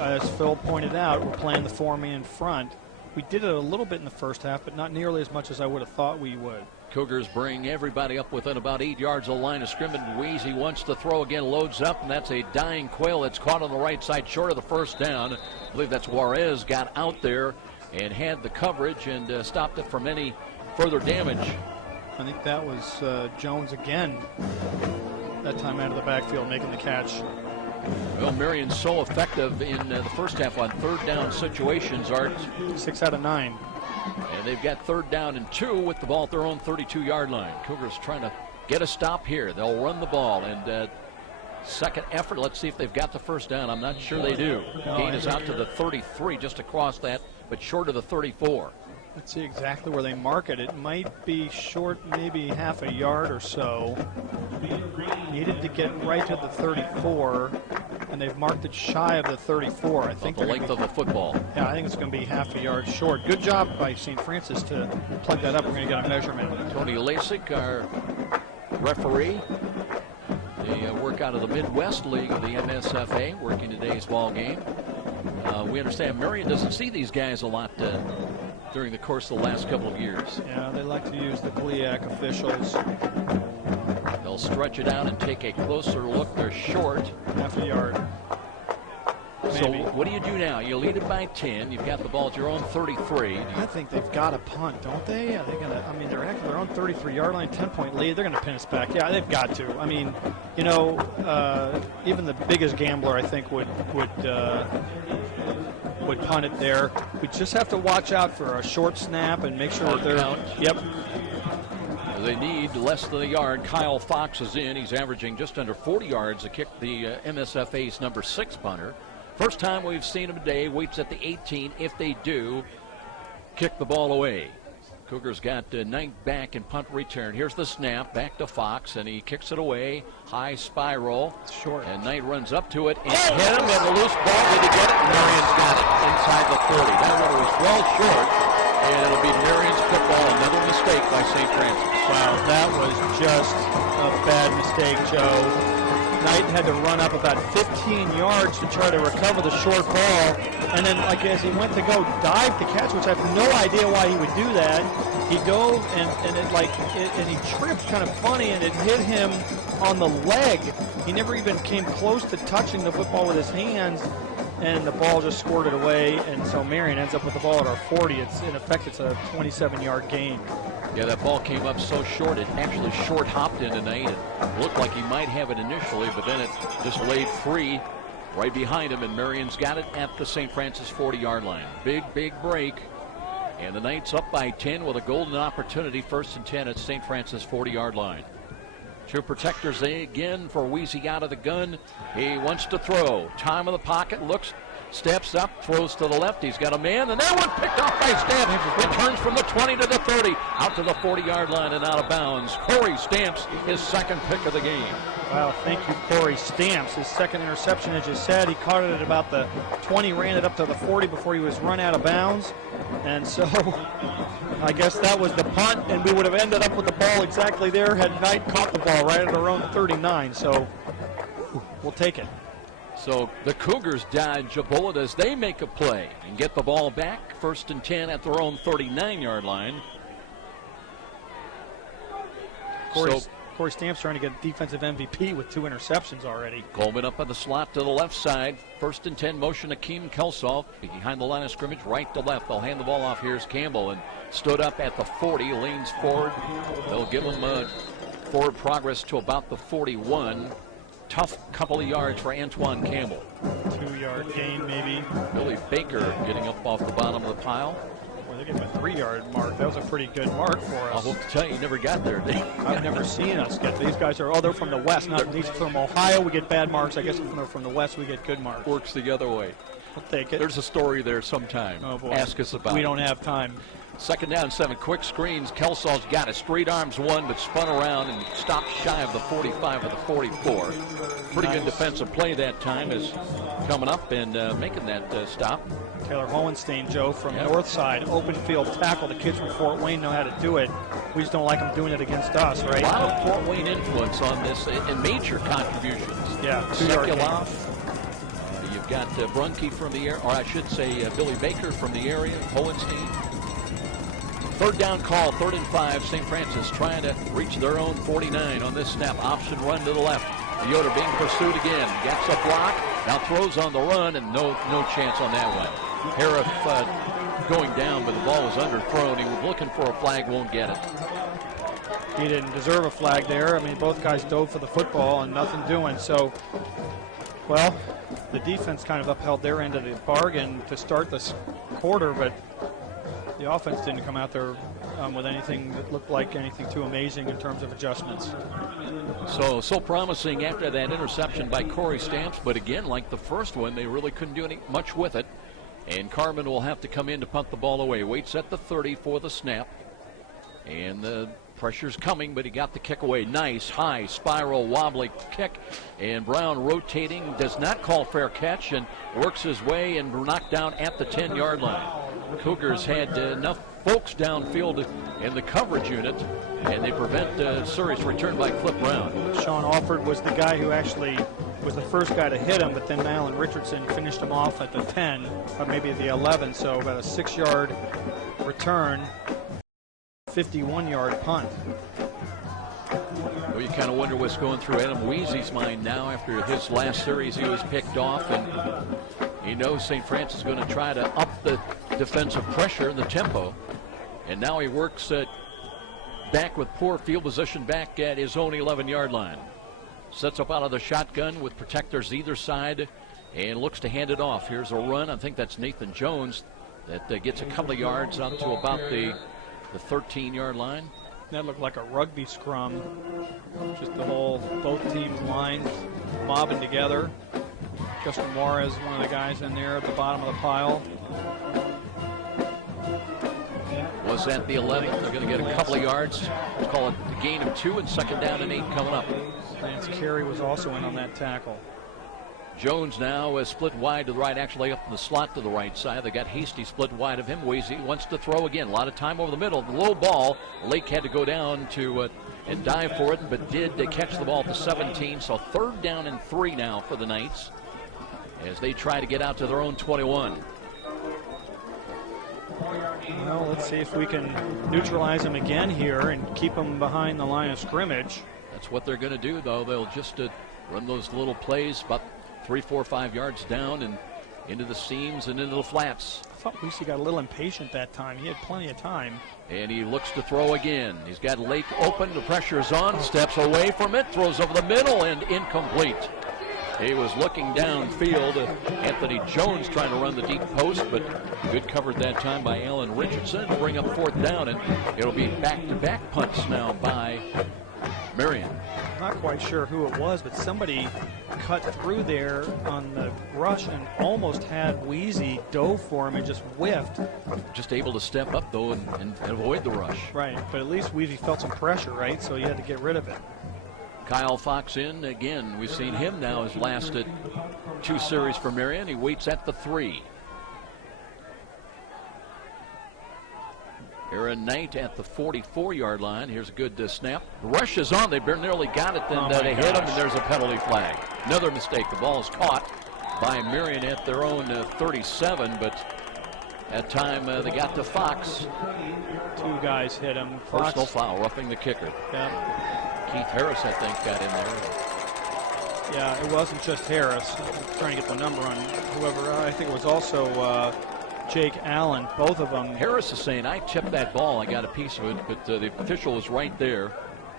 As Phil pointed out, we're playing the 4-man front. We did it a little bit in the first half, but not nearly as much as I would have thought we would. Cougars bring everybody up within about 8 yards of the line of scrimmage. Weezy wants to throw again, loads up, and that's a dying quail that's caught on the right side short of the first down. I believe that's Juarez got out there and had the coverage and stopped it from any further damage. I think that was Jones again, that time out of the backfield, making the catch. Well, Marian's so effective in the first half on 3rd down situations. Art 6 out of 9. And they've got 3rd down and 2 with the ball at their own 32-yard line. Cougars trying to get a stop here. They'll run the ball, and second effort. Let's see if they've got the first down. I'm not sure they do. Gain is out to the 33, just across that, but short of the 34. Let's see exactly where they mark it. It might be short, maybe half a yard or so. Needed to get right to the 34, and they've marked it shy of the 34. I think the length of the football. Yeah, I think it's going to be half a yard short. Good job by St. Francis to plug that up. We're going to get a measurement. Tony Lasik, our referee. They work out of the Midwest League of the MSFA, working today's ball game. We understand Marian doesn't see these guys a lot during the course of the last couple of years. Yeah, they like to use the GLIAC officials. They'll stretch it out and take a closer look. They're short. Half a yard. So maybe. what do you do now? You lead it by 10. You've got the ball at your own 33. I think they've got to punt, don't they? Are they going to? I mean, they're at their own 33-yard line, 10-point lead. They're going to pin us back. Yeah, they've got to. I mean, you know, even the biggest gambler, I think, would punt it there. We just have to watch out for a short snap and make sure that they're. Count. Yep. They need less than a yard. Kyle Fox is in. He's averaging just under 40 yards to kick the MSFA's number 6 punter. First time we've seen him today. Waits at the 18. If they do, kick the ball away. Cougars got Knight back and punt return. Here's the snap. Back to Fox, and he kicks it away. High spiral. Short. And Knight runs up to it and hit him. And the loose ball. Did he get it? Marian's got it inside the 40. That one was well short. And it'll be Marian's football. Another mistake by St. Francis. Wow, that was just a bad mistake, Joe. Knight had to run up about 15 yards to try to recover the short ball. And then, like, as he went to go dive to catch, which I have no idea why he would do that, he dove and he tripped kind of funny, and it hit him on the leg. He never even came close to touching the football with his hands, and the ball just squirted away. And so Marian ends up with the ball at our 40. In effect, it's a 27-yard gain. Yeah, that ball came up so short, it actually short-hopped into Knight. It looked like he might have it initially, but then it just laid free right behind him, and Marian's got it at the St. Francis 40-yard line. Big break, and the Knights up by 10 with a golden opportunity, 1st and 10 at St. Francis 40-yard line. Two protectors again for Weezy out of the gun. He wants to throw. Time of the pocket, looks, steps up, throws to the left. He's got a man, and that one picked off by Stamps. Returns from the 20 to the 30, out to the 40-yard line and out of bounds. Corey Stamps, his second pick of the game. Wow, thank you, Corey Stamps. His second interception, as you said, he caught it at about the 20, ran it up to the 40 before he was run out of bounds. And so I guess that was the punt, and we would have ended up with the ball exactly there had Knight caught the ball right at our own 39. So we'll take it. So the Cougars dodge a bullet as they make a play and get the ball back. 1st and 10 at their own 39-yard line. Corey Stamps trying to get defensive MVP with 2 interceptions already. Coleman up on the slot to the left side. 1st and 10 motion. Akeem Kelsoff behind the line of scrimmage, right to left. They'll hand the ball off. Here's Campbell, and stood up at the 40, leans forward. They'll give him forward progress to about the 41. Tough couple of yards for Antoine Campbell. 2-yard gain, maybe. Billy Baker getting up off the bottom of the pile. Well, they gave him a 3-yard mark. That was a pretty good mark for us. I'll tell you, never got there. I've never seen us get. These guys are, they're from the West. Not these from Ohio. We get bad marks. I guess if they're from the West, we get good marks. Works the other way. We'll take it. There's a story there sometime. Oh, boy. Ask us about it. We don't have time. 2nd down, 7. Quick screens. Kelsoff's got it. Straight arms one, but spun around and stopped shy of the 45 of the 44. Pretty good defensive play that time is coming up and making that stop. Taylor Hohenstein, Joe, from north side. Open field tackle. The kids from Fort Wayne know how to do it. We just don't like them doing it against us, right? A lot of Fort Wayne influence on this and major contributions. Yeah, 2-yard gain. You've got Brunke from the area, or I should say Billy Baker from the area, Hohenstein. 3rd down call, 3rd and 5. St. Francis trying to reach their own 49 on this snap. Option run to the left. Yoder being pursued again. Gets a block. Now throws on the run, and no chance on that one. Harif going down, but the ball was underthrown. He was looking for a flag, won't get it. He didn't deserve a flag there. I mean, both guys dove for the football and nothing doing. So, well, the defense kind of upheld their end of the bargain to start this quarter, but the offense didn't come out there with anything that looked like anything too amazing in terms of adjustments. So promising after that interception by Corey Stamps, but again, like the first one, they really couldn't do much with it. And Carmen will have to come in to punt the ball away. Waits at the 30 for the snap. And the pressure's coming, but he got the kick away. Nice, high, spiral, wobbly kick. And Brown rotating, does not call fair catch, and works his way and knocked down at the 10-yard line. Cougars had enough folks downfield in the coverage unit, and they prevent Surrey's return by Clip Brown. Sean Alford was the guy who actually was the first guy to hit him, but then Alan Richardson finished him off at the 10, or maybe the 11, so about a 6-yard return, 51-yard punt. Well, you kind of wonder what's going through Adam Weezy's mind now after his last series. He was picked off, and he knows St. Francis is going to try to up the defensive pressure and the tempo. And now he works back with poor field position back at his own 11-yard line. Sets up out of the shotgun with protectors either side and looks to hand it off. Here's a run. I think that's Nathan Jones that gets a couple of yards up to about the 13-yard line. That looked like a rugby scrum. Just the whole, both teams' lines mobbing together. Justin Juarez, one of the guys in there at the bottom of the pile. Was at the 11. They're going to get a couple of yards. Let's call it the gain of 2 and 2nd down and 8 coming up. Lance Carey was also in on that tackle. Jones now is split wide to the right, actually up in the slot to the right side. They got Hasty split wide of him. Weezy wants to throw again. A lot of time over the middle. The low ball. Lake had to go down to and dive for it, but did catch the ball at the 17. So 3rd down and 3 now for the Knights as they try to get out to their own 21. Well, let's see if we can neutralize them again here and keep them behind the line of scrimmage. That's what they're going to do, though. They'll just run those little plays about 3, 4, 5 yards down and into the seams and into the flats. I thought Lucy got a little impatient that time. He had plenty of time. And he looks to throw again. He's got Lake open. The pressure is on. Steps away from it. Throws over the middle and incomplete. He was looking downfield. Anthony Jones trying to run the deep post, but good covered that time by Alan Richardson to bring up 4th down, and it'll be back-to-back punts now by Marian. Not quite sure who it was, but somebody cut through there on the rush and almost had Weezy dove for him and just whiffed. Just able to step up, though, and avoid the rush. Right, but at least Weezy felt some pressure, right? So he had to get rid of it. Kyle Fox in again. We've seen him now his last 2 series for Marian. He waits at the 3. Aaron Knight at the 44-yard line. Here's a good snap. The rush is on. They nearly got it. Then they hit him, and there's a penalty flag. Another mistake. The ball is caught by Marian at their own 37, but that time they got to Fox. 2 guys hit him. Personal foul, roughing the kicker. Yeah. Keith Harris, I think, got in there. Yeah, it wasn't just Harris. I'm trying to get the number on whoever. I think it was also Jake Allen, both of them. Harris is saying, I tipped that ball, I got a piece of it, but the official was right there,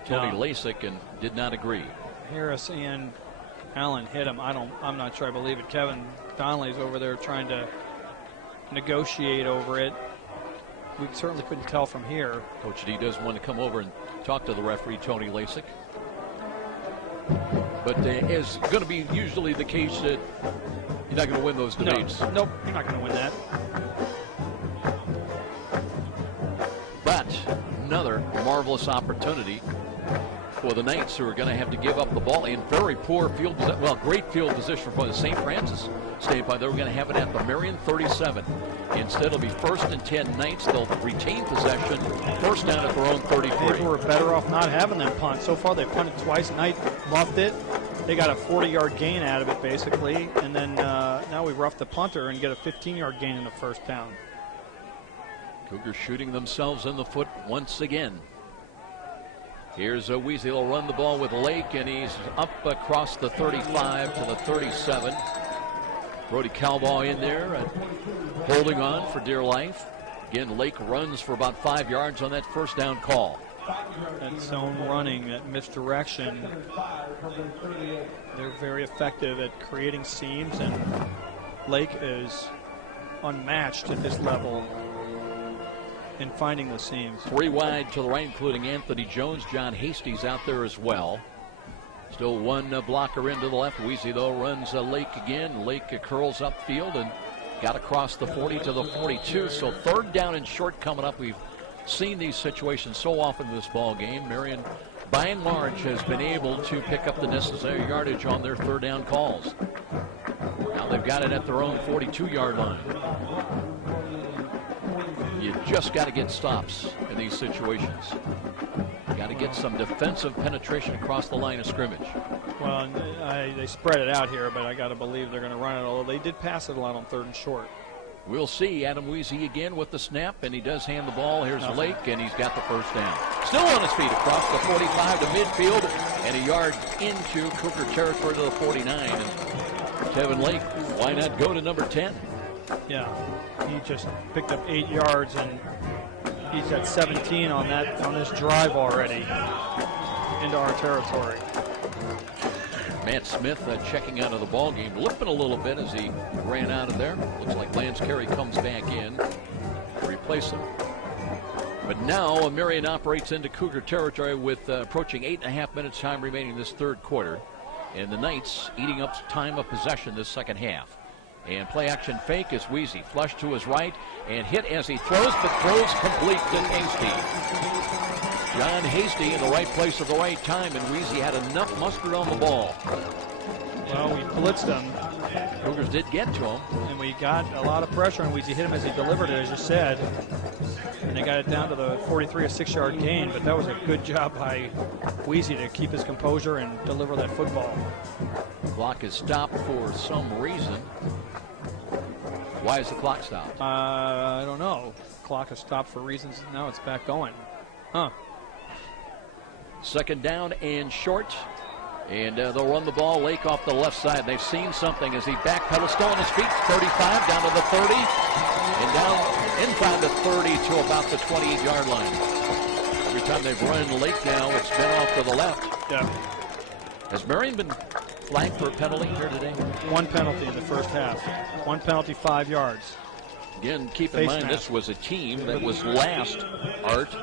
Tony Lasik, and did not agree. Harris and Allen hit him. I'm not sure I believe it. Kevin Donnelly's over there trying to negotiate over it. We certainly couldn't tell from here. Coach D does want to come over and talk to the referee, Tony Lasik. But it's going to be usually the case that you're not going to win those debates. No, nope, you're not going to win that. But another marvelous opportunity for the Knights, who are going to have to give up the ball in very poor field position. Well, great field position for the St. Francis standpoint. They were going to have it at the Marian 37. Instead, it'll be 1st and 10 Knights. They'll retain possession. 1st down at their own 33. They were better off not having them punt. So far, they've punted twice. Knight muffed it. They got a 40-yard gain out of it, basically. And then now we rough the punter and get a 15-yard gain in the 1st down. Cougars shooting themselves in the foot once again. Here's Weezy. He'll run the ball with Lake, and he's up across the 35 to the 37. Brody Calbaugh in there, holding on for dear life. Again, Lake runs for about 5 yards on that 1st down call. That zone running, that misdirection, they're very effective at creating seams, and Lake is unmatched at this level in finding the seams. 3 wide to the right, including Anthony Jones. John Hasty's out there as well. Still 1 blocker into the left. Weezy, though, runs Lake again. Lake curls upfield and got across the 40 to the 42. So 3rd down and short coming up. We've seen these situations so often in this ball game. Marian, by and large, has been able to pick up the necessary yardage on their 3rd down calls. Now they've got it at their own 42-yard line. You just got to get stops in these situations. Got to get some defensive penetration across the line of scrimmage. Well, they spread it out here, but I got to believe they're going to run it, although they did pass it a lot on 3rd and short. We'll see. Adam Weezy again with the snap, and he does hand the ball. Here's Lake, and he's got the 1st down. Still on his feet across the 45 to midfield, and a yard into Cougar territory to the 49. And Kevin Lake why not go to number 10? Yeah, he just picked up 8 yards, and he's at 17 on this drive already into our territory. Matt Smith checking out of the ball game, limping a little bit as he ran out of there. Looks like Lance Carey comes back in to replace him. But now Marian operates into Cougar territory with approaching 8.5 minutes time remaining in this third quarter. And the Knights eating up time of possession this second half. And play action fake is Weezy. Flush to his right and hit as he throws, but throws complete to Hasty. John Hasty in the right place at the right time, and Weezy had enough mustard on the ball. Well, we blitzed him. Cougars did get to him. And we got a lot of pressure on Weezy. Hit him as he delivered it, as you said. And they got it down to the 43, a 6-yard gain. But that was a good job by Weezy to keep his composure and deliver that football. Clock is stopped for some reason. Why is the clock stopped? I don't know. Clock is stopped for reasons. Now it's back going. Huh. Second down and short. And they'll run the ball. Lake off the left side. They've seen something as he backpedals, still on his feet. 35 down to the 30. And down inside the 30 to about the 28-yard line. Every time they've run Lake now, it's been off to the left. Yeah. Has Marian been flagged for a penalty here today? One penalty in the first half. One penalty, 5 yards. Again, keep in mind this was a team that was last, Art,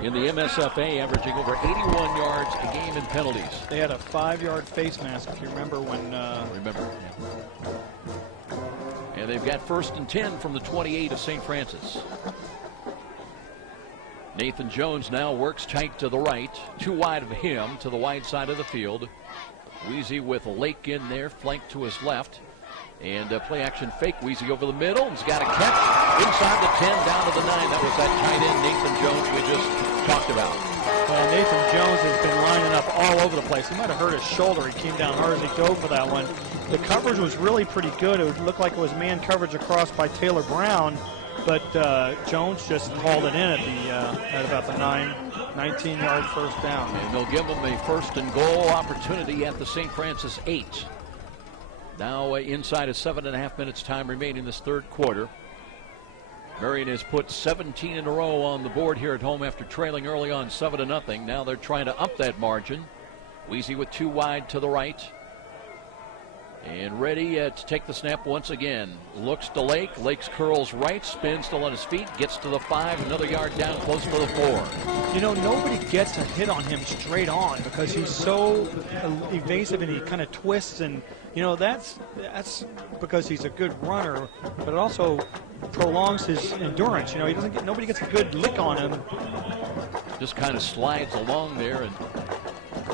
in the MSFA, averaging over 81 yards a game in penalties. They had a 5-yard face mask, if you remember when... Remember. And they've got 1st and 10 from the 28 of St. Francis. Nathan Jones now works tight to the right, too wide of him to the wide side of the field. Weezy with Lake in there, flanked to his left. And play action fake. Weezy over the middle. He's got a catch inside the 10, down to the 9. That was that tight end Nathan Jones we just talked about. Well, Nathan Jones has been lining up all over the place. He might have hurt his shoulder. He came down hard as he dove for that one. The coverage was really pretty good. It looked like it was man coverage across by Taylor Brown, but Jones just hauled it in at about the 19-yard first down. And they'll give him a 1st and goal opportunity at the St. Francis 8. Now inside of 7.5 minutes time remaining in this third quarter. Marian has put 17 in a row on the board here at home after trailing early on 7-0. Now they're trying to up that margin. Weezy with 2 wide to the right. And ready to take the snap once again. Looks to Lake. Lake's curls right, spins still on his feet, gets to the 5, another yard down, close to the 4. You know, nobody gets a hit on him straight on because he's so evasive and he kind of twists, and you know that's because he's a good runner, but it also prolongs his endurance. You know, nobody gets a good lick on him. Just kind of slides along there and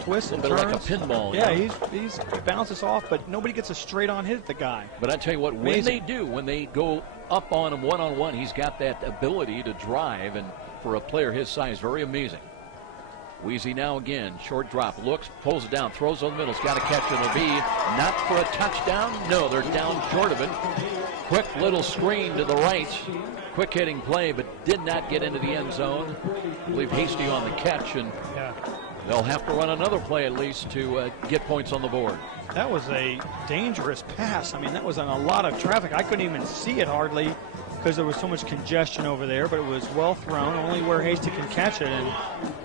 twists and turns. Like a pinball. Yeah, he bounces off, but nobody gets a straight-on hit at the guy. But I tell you what, when they go up on him one-on-one, he's got that ability to drive, and for a player his size, very amazing. Weezy now again, short drop, looks, pulls it down, throws on the middle, it's got to catch it. It'll be not for a touchdown. No, they're down short of it. Quick little screen to the right. Quick hitting play, but did not get into the end zone. I believe Hasty on the catch, and they'll have to run another play at least to get points on the board. That was a dangerous pass. I mean, that was on a lot of traffic. I couldn't even see it hardly because there was so much congestion over there, but it was well thrown, only where Hasty can catch it, and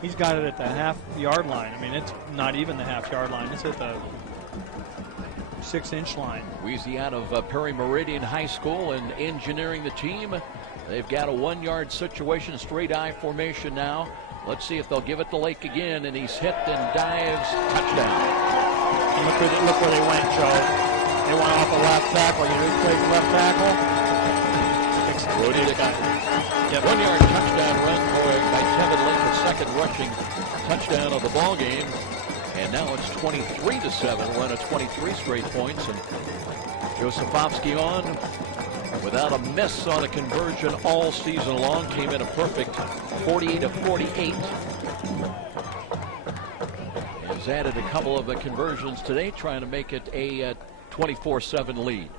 he's got it at the half-yard line. I mean, it's not even the half-yard line. It's at the 6-inch line. Weezy out of Perry Meridian High School and engineering the team. They've got a 1-yard situation, straight I formation now. Let's see if they'll give it to Lake again, and he's hit and dives. Touchdown. And look where they went, Joe. They went off the left tackle. You know who plays the left tackle? Rudy the guy. 1-yard touchdown run by Kevin Lake, the second rushing touchdown of the ball game. And now it's 23-7, run of 23 straight points. And Josefovsky on without a miss on a conversion all season long. Came in a perfect 48-48. Has added a couple of conversions today, trying to make it a 24-7 lead.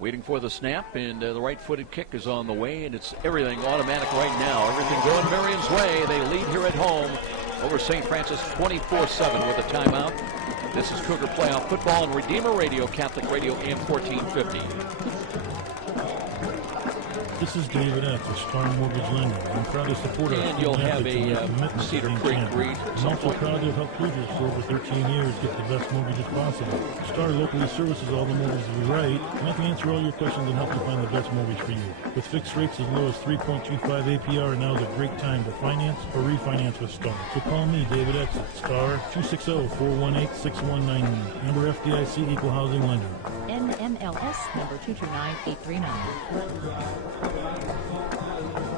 Waiting for the snap, and the right-footed kick is on the way, and it's everything automatic right now. Everything going Marian's way. They lead here at home, over St. Francis 24-7 with a timeout. This is Cougar Playoff Football on Redeemer Radio, Catholic Radio, AM 1450. This is David X. of Star Mortgage Lending. I'm proud to support our and you'll have a Cedar Creek read. I'm also proud to have helped Cougars for over 13 years get the best mortgages possible. Star locally services all the mortgages we write, and I can answer all your questions and help you find the best mortgage for you. With fixed rates as low as 3.25 APR, now is a great time to finance or refinance with Star. So call me, David X. at Star 260-418-6199. Member FDIC Equal Housing Lender. NMLS number 229839.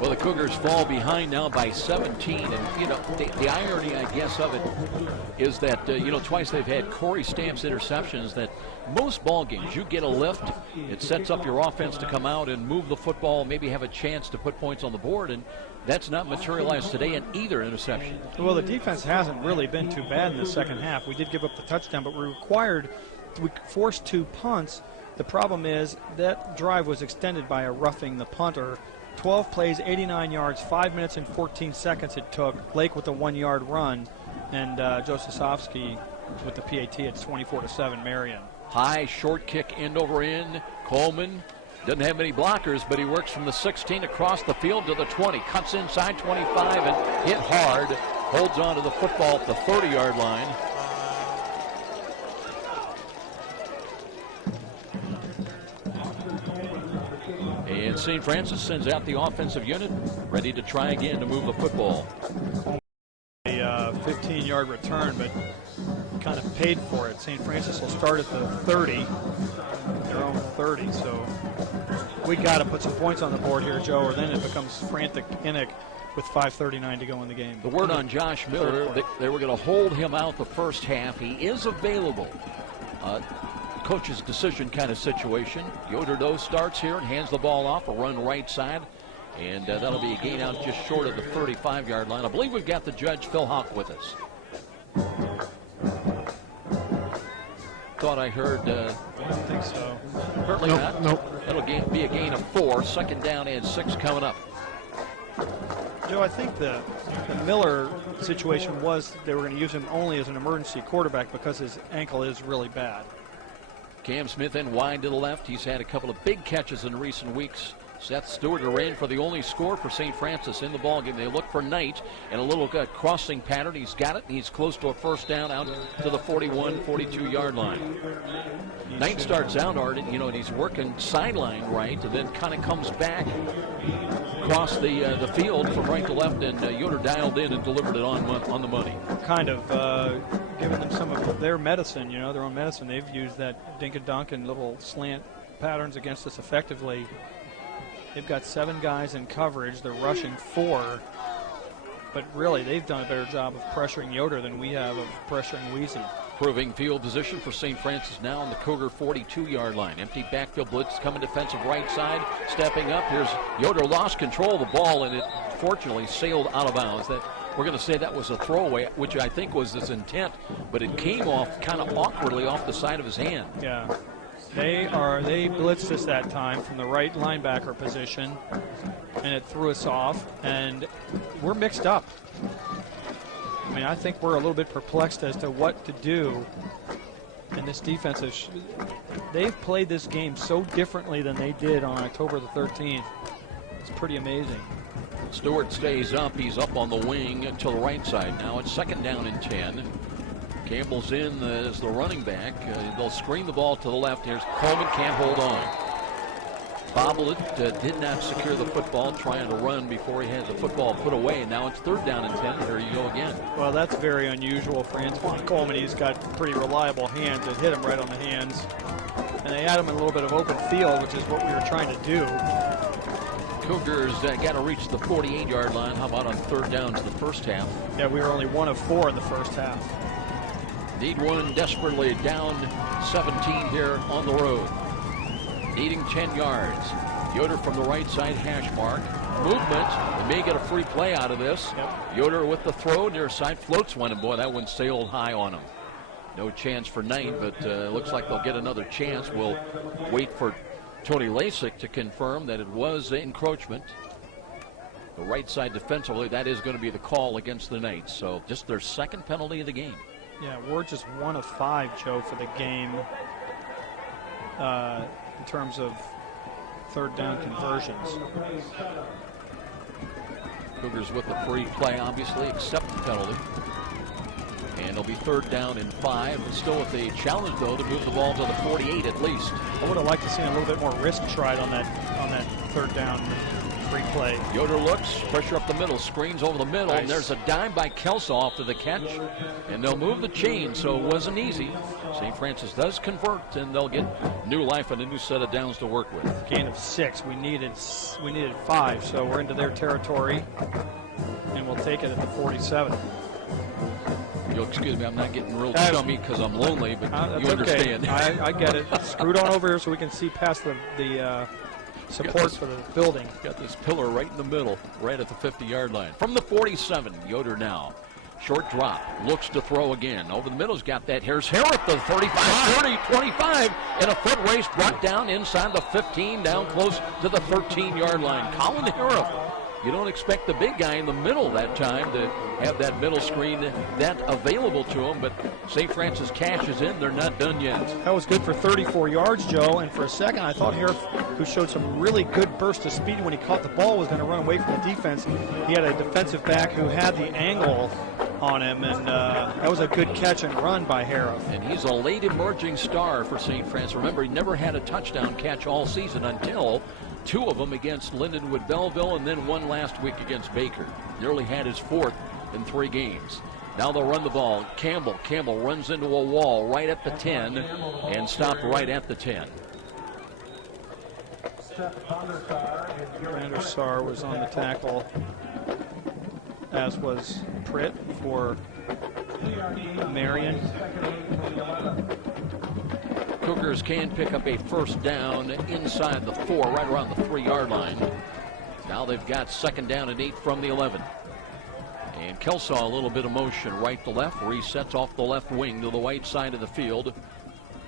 Well, the Cougars fall behind now by 17, and the irony, I guess, of it is that twice they've had Corey Stamp's interceptions. That most ball games you get a lift, it sets up your offense to come out and move the football, maybe have a chance to put points on the board, and that's not materialized today in either interception. Well, the defense hasn't really been too bad in the second half. We did give up the touchdown, but we forced 2 punts. The problem is that drive was extended by a roughing the punter. 12 plays, 89 yards, 5 minutes and 14 seconds it took. Blake with a 1-yard run, and Josefowski with the PAT. It's 24-7 Marian. High, short kick, end over end. Coleman doesn't have many blockers, but he works from the 16 across the field to the 20. Cuts inside 25 and hit hard. Holds on to the football at the 30-yard line. And St. Francis sends out the offensive unit, ready to try again to move the football. A 15-yard return, but kind of paid for it. St. Francis will start at the 30, their own 30, so we got to put some points on the board here, Joe, or then it becomes frantic panic with 5:39 to go in the game. The word on Josh Miller, they were going to hold him out the first half. He is available. Coach's decision kind of situation. Yoder Doe starts here and hands the ball off, a run right side, and that'll be a gain out just short of the 35-yard line. I believe we've got the judge, Phil Hawk, with us. Thought I heard. I don't think so. Apparently not. Nope. That'll be a gain of 4. Second down and 6 coming up. Joe, I think the Miller situation was they were going to use him only as an emergency quarterback because his ankle is really bad. Cam Smith in wide to the left. He's had a couple of big catches in recent weeks. Seth Stewart arraigned for the only score for St. Francis in the ballgame. They look for Knight and a little crossing pattern. He's got it, and he's close to a first down out to the 41, 42-yard line. Knight starts out, and he's working sideline right, and then kind of comes back across the field from right to left, and Yoder dialed in and delivered it on the money. Kind of giving them some of their medicine, their own medicine. They've used that dink-a-dunk and little slant patterns against us effectively. They've got 7 guys in coverage. They're rushing 4. But really, they've done a better job of pressuring Yoder than we have of pressuring Weezy. Proving field position for St. Francis now on the Cougar 42-yard line. Empty backfield blitz coming defensive right side. Stepping up. Here's Yoder, lost control of the ball, and it fortunately sailed out of bounds. We're going to say that was a throwaway, which I think was his intent, but it came off kind of awkwardly off the side of his hand. Yeah. They blitzed us that time from the right linebacker position, and it threw us off, and we're mixed up. I mean, I think we're a little bit perplexed as to what to do. And this defense, they've played this game so differently than they did on October the 13th. It's pretty amazing. Stewart stays up. He's up on the wing to the right side. Now it's second down and 10. Campbell's in as the running back. They'll screen the ball to the left. Here's Coleman, can't hold on. Bobbled it, did not secure the football, trying to run before he had the football put away. And now it's third down and 10. Here you go again. Well, that's very unusual for Antoine Coleman. He's got pretty reliable hands. It hit him right on the hands. And they had him in a little bit of open field, which is what we were trying to do. Cougars got to reach the 48-yard line. How about on third downs in the first half? Yeah, we were only 1 of 4 in the first half. Need one desperately, down 17 here on the road. Needing 10 yards. Yoder from the right side hash mark. Movement. They may get a free play out of this. Yep. Yoder with the throw near side, floats one, and boy, that one sailed high on him. No chance for Knight, but looks like they'll get another chance. We'll wait for Tony Lasik to confirm that it was encroachment. the right side defensively. That is going to be the call against the Knights. So just their second penalty of the game. Yeah, Ward just 1 of 5, Joe, for the game in terms of third down conversions. Cougars with the free play, obviously, accept the penalty. And it'll be 3rd down and 5. But still with a challenge, though, to move the ball to the 48 at least. I would have liked to see a little bit more risk tried on that 3rd down free play. Yoder looks, pressure up the middle, screens over the middle, Nice. and there's a dime by Kelso after the catch. And they'll move the chain, so it wasn't easy. St. Francis does convert, and they'll get new life and a new set of downs to work with. Gain of 6. We needed 5, so we're into their territory, and we'll take it at the 47. You'll excuse me, I'm not getting real chummy because I'm lonely, but you understand. Okay. I get it. Scoot on over here so we can see past the support for the building. Got this pillar right in the middle, right at the 50-yard line. From the 47, Yoder now. Short drop, looks to throw again. Over the middle's got that. Here's Harrop, the 35, 30, 25, and a foot race brought down inside the 15, down close to the 13-yard line. Colin Harrop. You don't expect the big guy in the middle that time to have that middle screen that available to him, but St. Francis cashes in. They're not done yet. That was good for 34 yards, Joe, and for a second I thought Harrop, who showed some really good burst of speed when he caught the ball, was going to run away from the defense. He had a defensive back who had the angle on him, and that was a good catch and run by Harrop. And he's a late emerging star for St. Francis. Remember, he never had a touchdown catch all season until 2 of them against Lindenwood Belleville and then 1 last week against Baker. Nearly had his 4th in 3 games. Now they'll run the ball. Campbell runs into a wall right at the 10 and stopped right at the 10. Vandersar was on the tackle, as was Pritt for Marian. Cougars can pick up a 1st down inside the 4, right around the 3-yard line. Now they've got 2nd down and 8 from the 11. And Kelso, a little bit of motion right to left, resets off the left wing to the right side of the field.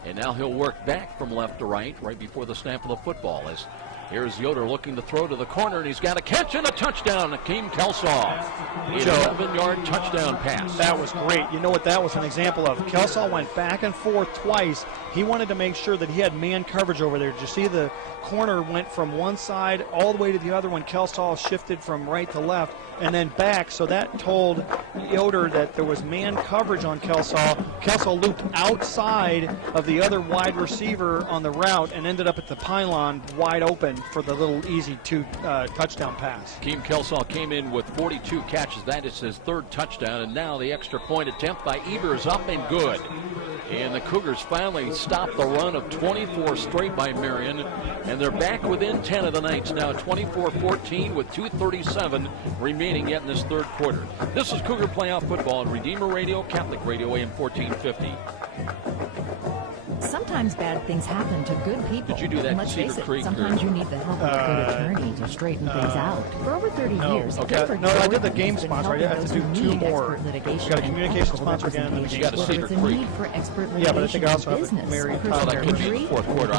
And now he'll work back from left to right before the snap of the football. As here's Yoder looking to throw to the corner, and he's got a catch and a touchdown. Akeem Kelso, an 11-yard touchdown pass. That was great. You know what that was an example of? Kelso went back and forth twice. He wanted to make sure that he had man coverage over there. Did you see the corner went from one side all the way to the other when Kelso shifted from right to left and then back? So that told Yoder that there was man coverage on Kelso. Kelso looped outside of the other wide receiver on the route and ended up at the pylon wide open for the little easy touchdown pass. Akeem Kelso came in with 42 catches. That is his 3rd touchdown. And now the extra point attempt by Ebers up and good. And the Cougars finally stopped the run of 24 straight by Marian. And they're back within 10 of the Knights now, 24-14 with 2:37 remaining yet in this 3rd quarter. This is Cougar Playoff Football on Redeemer Radio, Catholic Radio, AM 1450. Sometimes bad things happen to good people. Did you do that and let's Cedar face it, Creek? sometimes you need the help of a good attorney to straighten things out. For over 30 years, I did the game sponsor. I have to do 2 more. Litigation Got a communication sponsor again. And you got a Cedar Creek. Yeah, but I think I also have a Marian. That could be the 4th quarter.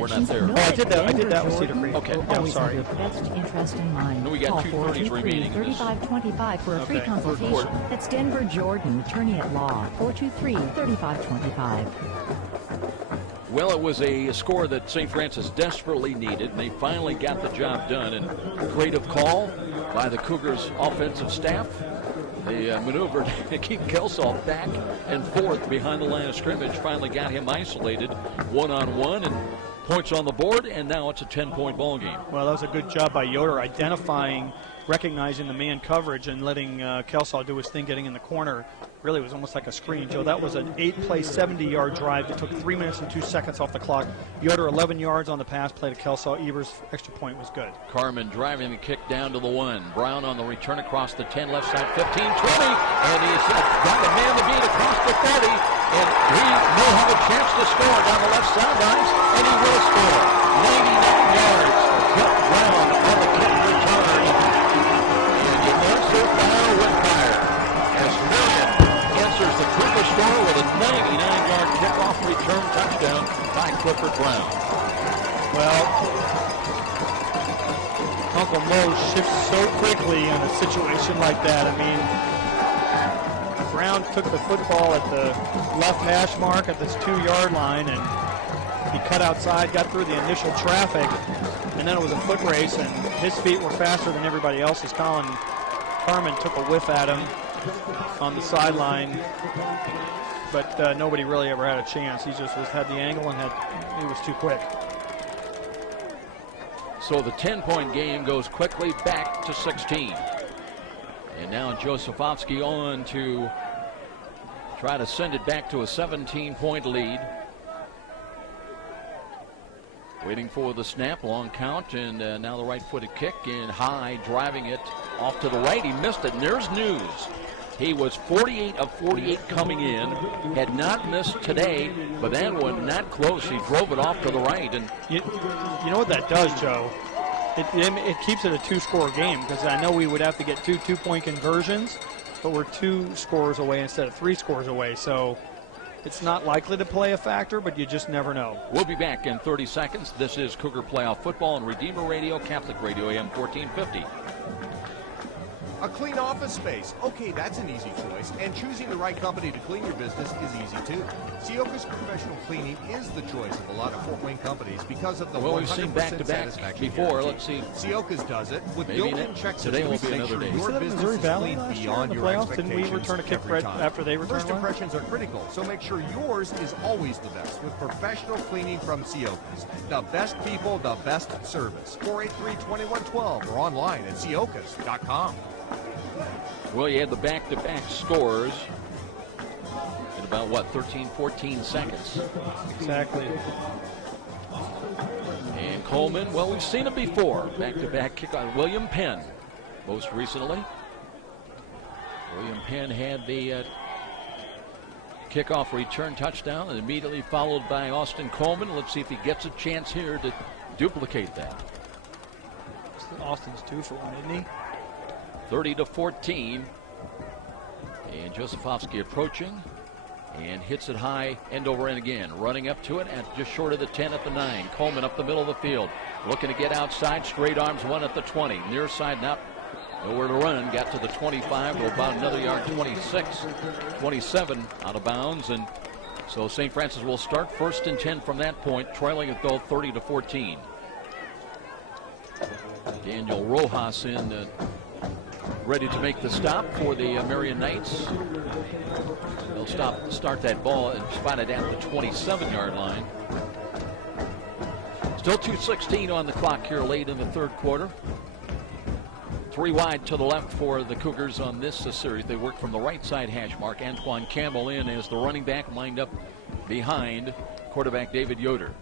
We're not there. Oh, I did that with Cedar Creek. Okay, I'm sorry. Best interest in mind. We got 2:30s remaining. 3525 for a free consultation. That's Denver Jordan, attorney at law. 423-3525. Well, it was a score that St. Francis desperately needed, and they finally got the job done. And creative call by the Cougars offensive staff. They maneuvered Akeem Kelso back and forth behind the line of scrimmage, finally got him isolated one-on-one, and points on the board, and now it's a 10-point ball game. Well, that was a good job by Yoder recognizing the man coverage and letting Kelso do his thing getting in the corner. Really, it was almost like a screen, Joe. That was an 8-play, 70-yard drive that took 3 minutes and 2 seconds off the clock. Yoder 11 yards on the pass play to Kelso. Ebers' extra point was good. Carmen driving the kick down to the 1. Brown on the return across the 10, left side 15, 20, and he's got the man to beat across the 30, and he may have a chance to score down the left sidelines, and he will score. 99 yards. Cut Brown on the kick return, and he knows their fire with fire. As Marian answers the Cougar score with a 99-yard kickoff return touchdown by Clifford Brown. Well, Uncle Mo shifts so quickly in a situation like that. I mean, Brown took the football at the left hash mark at this 2-yard line, and he cut outside, got through the initial traffic, and then it was a foot race, and his feet were faster than everybody else's. Colin Carmen took a whiff at him on the sideline, but nobody really ever had a chance. He just had the angle and he was too quick. So the 10-point game goes quickly back to 16. And now Josefovsky on to try to send it back to a 17-point lead. Waiting for the snap, long count, and now the right-footed kick in high, driving it off to the right. He missed it, and there's news. He was 48 of 48 coming in, had not missed today, but that one not close. He drove it off to the right. And you know what that does, Joe? It keeps it a 2-score game, because I know we would have to get 2 2-point conversions, but we're 2 scores away instead of 3 scores away. So it's not likely to play a factor, but you just never know. We'll be back in 30 seconds. This is Cougar Playoff Football on Redeemer Radio, Catholic Radio, AM 1450. A clean office space. Okay, that's an easy choice. And choosing the right company to clean your business is easy too. Sioka's Professional Cleaning is the choice of a lot of Fort Wayne companies because of the 100% we've seen back-to-back before. Guarantee. Let's see. Sioka's does it with built-in check systems. Today will be another day. Your business Missouri is Valley clean last year beyond in the your playoffs. Didn't we expectations return a kick every right time. after they returned First one? impressions are critical, so make sure yours is always the best with professional cleaning from Sioka's. The best people, the best service. 483-2112 or online at siokas.com. Well, you had the back-to-back scores in about, 13, 14 seconds. Exactly. And Coleman, well, we've seen it before. Back-to-back kick on William Penn, most recently. William Penn had the kickoff return touchdown and immediately followed by Austin Coleman. Let's see if he gets a chance here to duplicate that. Austin's due for one, isn't he? 30-14, and Josefovsky approaching and hits it high, end over end again, running up to it at just short of the 10 at the 9. Coleman up the middle of the field, looking to get outside, straight arms, one at the 20, near side, nowhere to run, got to the 25, to about another yard, 26, 27 out of bounds, and so St. Francis will start 1st and 10 from that point, trailing it though 30-14. Daniel Rojas in ready to make the stop for the Marian Knights. They'll start that ball and spot it at the 27-yard line. Still 2:16 on the clock here late in the third quarter. 3 wide to the left for the Cougars on this series. They work from the right side hash mark. Antoine Campbell in as the running back, lined up behind quarterback David Yoder.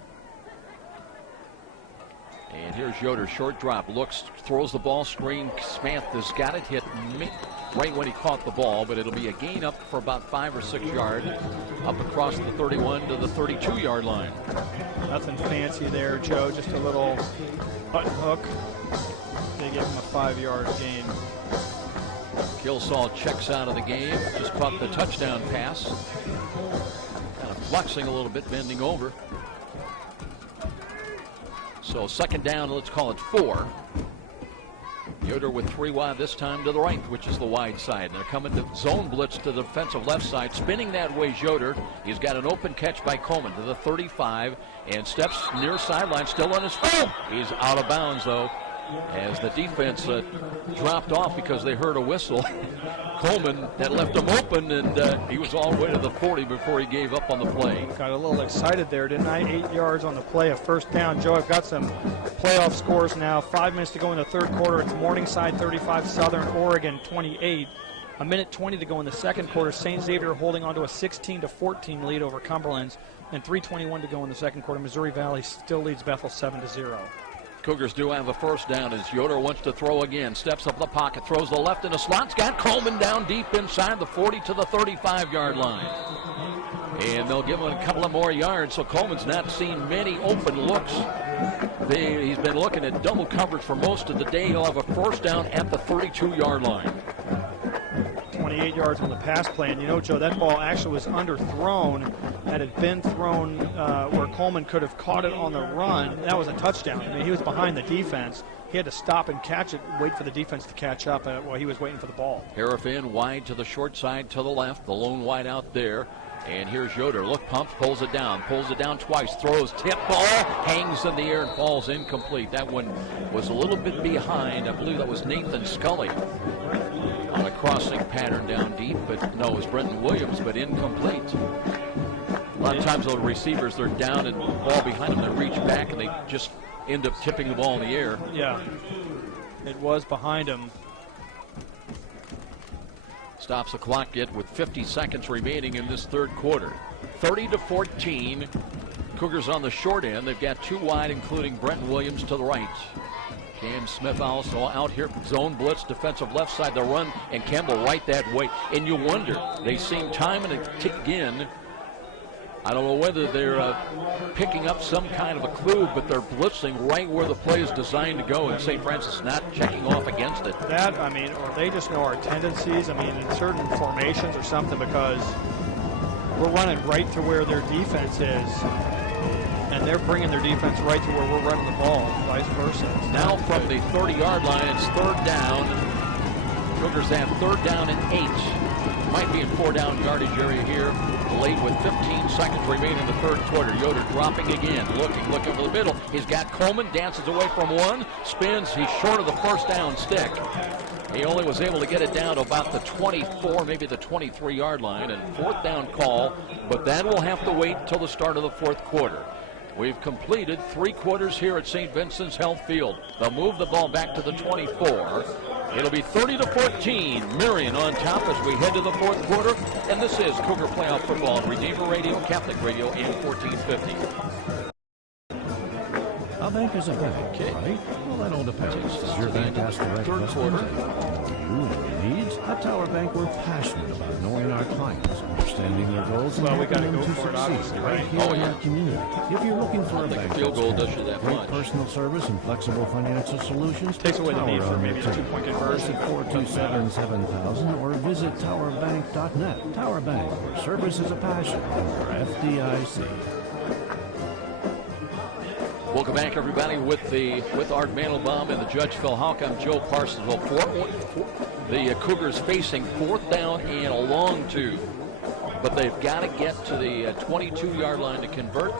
And here's Yoder, short drop, looks, throws the ball, screen. Smith has got it, hit right when he caught the ball, but it'll be a gain up for about 5 or 6 yards, up across the 31 to the 32-yard line. Nothing fancy there, Joe, just a little button hook. They give him a 5-yard gain. Kilsaw checks out of the game, just caught the touchdown pass. Kind of flexing a little bit, bending over. So 2nd down, let's call it 4. Yoder with 3 wide this time to the right, which is the wide side. And they're coming to zone blitz to the defensive left side. Spinning that way, Yoder. He's got an open catch by Coleman to the 35 and steps near sideline, still on his feet. He's out of bounds, though, as the defense dropped off because they heard a whistle. Coleman, that left him open, and he was all the way to the 40 before he gave up on the play. Got a little excited there, didn't I? 8 yards on the play, a 1st down. Joe, I've got some playoff scores now. 5 minutes to go in the third quarter. It's Morningside 35, Southern Oregon 28. A minute 20 to go in the second quarter. St. Xavier holding on to a 16-14 lead over Cumberland's, and 3:21 to go in the second quarter. Missouri Valley still leads Bethel 7-0. Cougars do have a 1st down as Yoder wants to throw again. Steps up the pocket, throws the left in the slot. Got Coleman down deep inside the 40 to the 35-yard line. And they'll give him a couple of more yards, so Coleman's not seen many open looks. He's been looking at double coverage for most of the day. He'll have a 1st down at the 32-yard line. 28 yards on the pass play. And you know, Joe, that ball actually was underthrown. Had it been thrown where Coleman could have caught it on the run, that was a touchdown. I mean, he was behind the defense. he had to stop and catch it, wait for the defense to catch up while he was waiting for the ball. Harrison wide to the short side to the left, the lone wide out there. And here's Yoder. Look, pumps, pulls it down twice, throws, tip ball, hangs in the air and falls incomplete. That one was a little bit behind. I believe that was Nathan Scully on a crossing pattern down deep, but no, it was Brenton Williams, but incomplete. A lot of times the receivers, they're down and ball behind them, they reach back and they just end up tipping the ball in the air. Yeah, it was behind him. Stops the clock yet with 50 seconds remaining in this third quarter. 30-14. Cougars on the short end. They've got two wide, including Brenton Williams to the right. Cam Smith also out here. Zone blitz, defensive left side, the run, and Campbell right that way. And you wonder, they seem time and again. I don't know whether they're picking up some kind of a clue, but they're blitzing right where the play is designed to go, and St. Francis not checking off against it. That, I mean, or they just know our tendencies, I mean, in certain formations or something, because we're running right to where their defense is, and they're bringing their defense right to where we're running the ball, vice versa. Now from the 30-yard line, it's third down. Cougars have third down and 8. Might be in 4-down yardage area here. Late with 15 seconds remaining in the third quarter. Yoder dropping again, looking for the middle. He's got Coleman, dances away from one, spins. He's short of the first down stick. He only was able to get it down to about the 24, maybe the 23-yard line, and fourth down call, but that will have to wait until the start of the fourth quarter. We've completed 3 quarters here at St. Vincent's Health Field. They'll move the ball back to the 24. It'll be 30-14. Marian on top as we head to the fourth quarter. And this is Cougar Playoff Football on Redeemer Radio, Catholic Radio, AM 1450. A bank is a bank, right? Well, that all depends. Does your bank ask the right third quarter? You and your needs? At Tower Bank, we're passionate about knowing our clients, understanding their goals, and we got to helping go them to for it, obviously, succeed right? right here in our community. If you're looking for a bank field goal does you that great much. personal service and flexible financial solutions, Takes away the Tower need for on maybe your a team. two-point Call us conversion. at 427-7000 or visit towerbank.net. Tower Bank, where service is a passion, or FDIC. Welcome back, everybody, with Art Mandelbaum and the Judge Phil Houck. I'm Joe Parsonsville. The Cougars facing fourth down and a long two, but they've got to get to the 22-yard line to convert.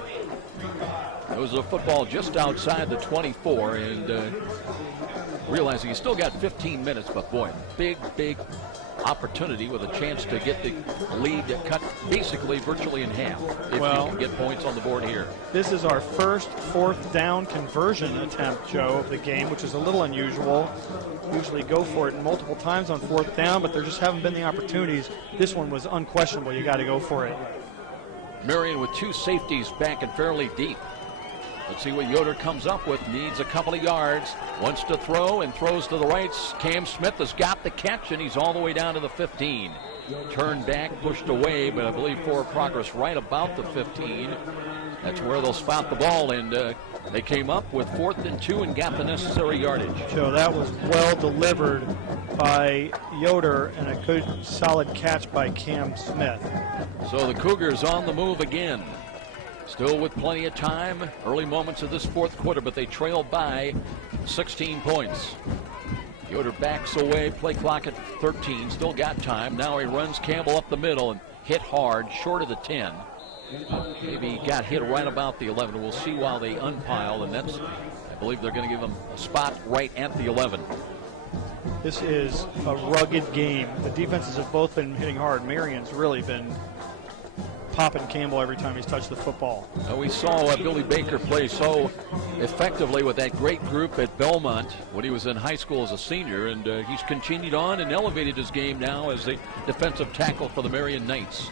It was a football just outside the 24, and realizing you still got 15 minutes, but boy, big opportunity with a chance to get the lead cut basically virtually in half if you can get points on the board here. This is our first fourth down conversion attempt, Joe, of the game, which is a little unusual. Usually go for it multiple times on fourth down, but there just haven't been the opportunities. This one was unquestionable. You got to go for it. Marian with 2 safeties back and fairly deep. Let's see what Yoder comes up with. Needs a couple of yards. Wants to throw and throws to the right. Cam Smith has got the catch, and he's all the way down to the 15. Turned back, pushed away, but I believe forward progress right about the 15. That's where they'll spot the ball, and they came up with 4th and 2 and got the necessary yardage. Joe, that was well delivered by Yoder and a good solid catch by Cam Smith. So the Cougars on the move again. Still with plenty of time, early moments of this fourth quarter, but they trail by 16 points. Yoder backs away, play clock at 13, still got time. Now he runs Campbell up the middle and hit hard, short of the 10. Maybe he got hit right about the 11. We'll see while they unpile, and that's, I believe they're going to give him a spot right at the 11. This is a rugged game. The defenses have both been hitting hard. Marian's really been popping Campbell every time he's touched the football. We saw Billy Baker play so effectively with that great group at Belmont when he was in high school as a senior, and he's continued on and elevated his game now as a defensive tackle for the Marian Knights.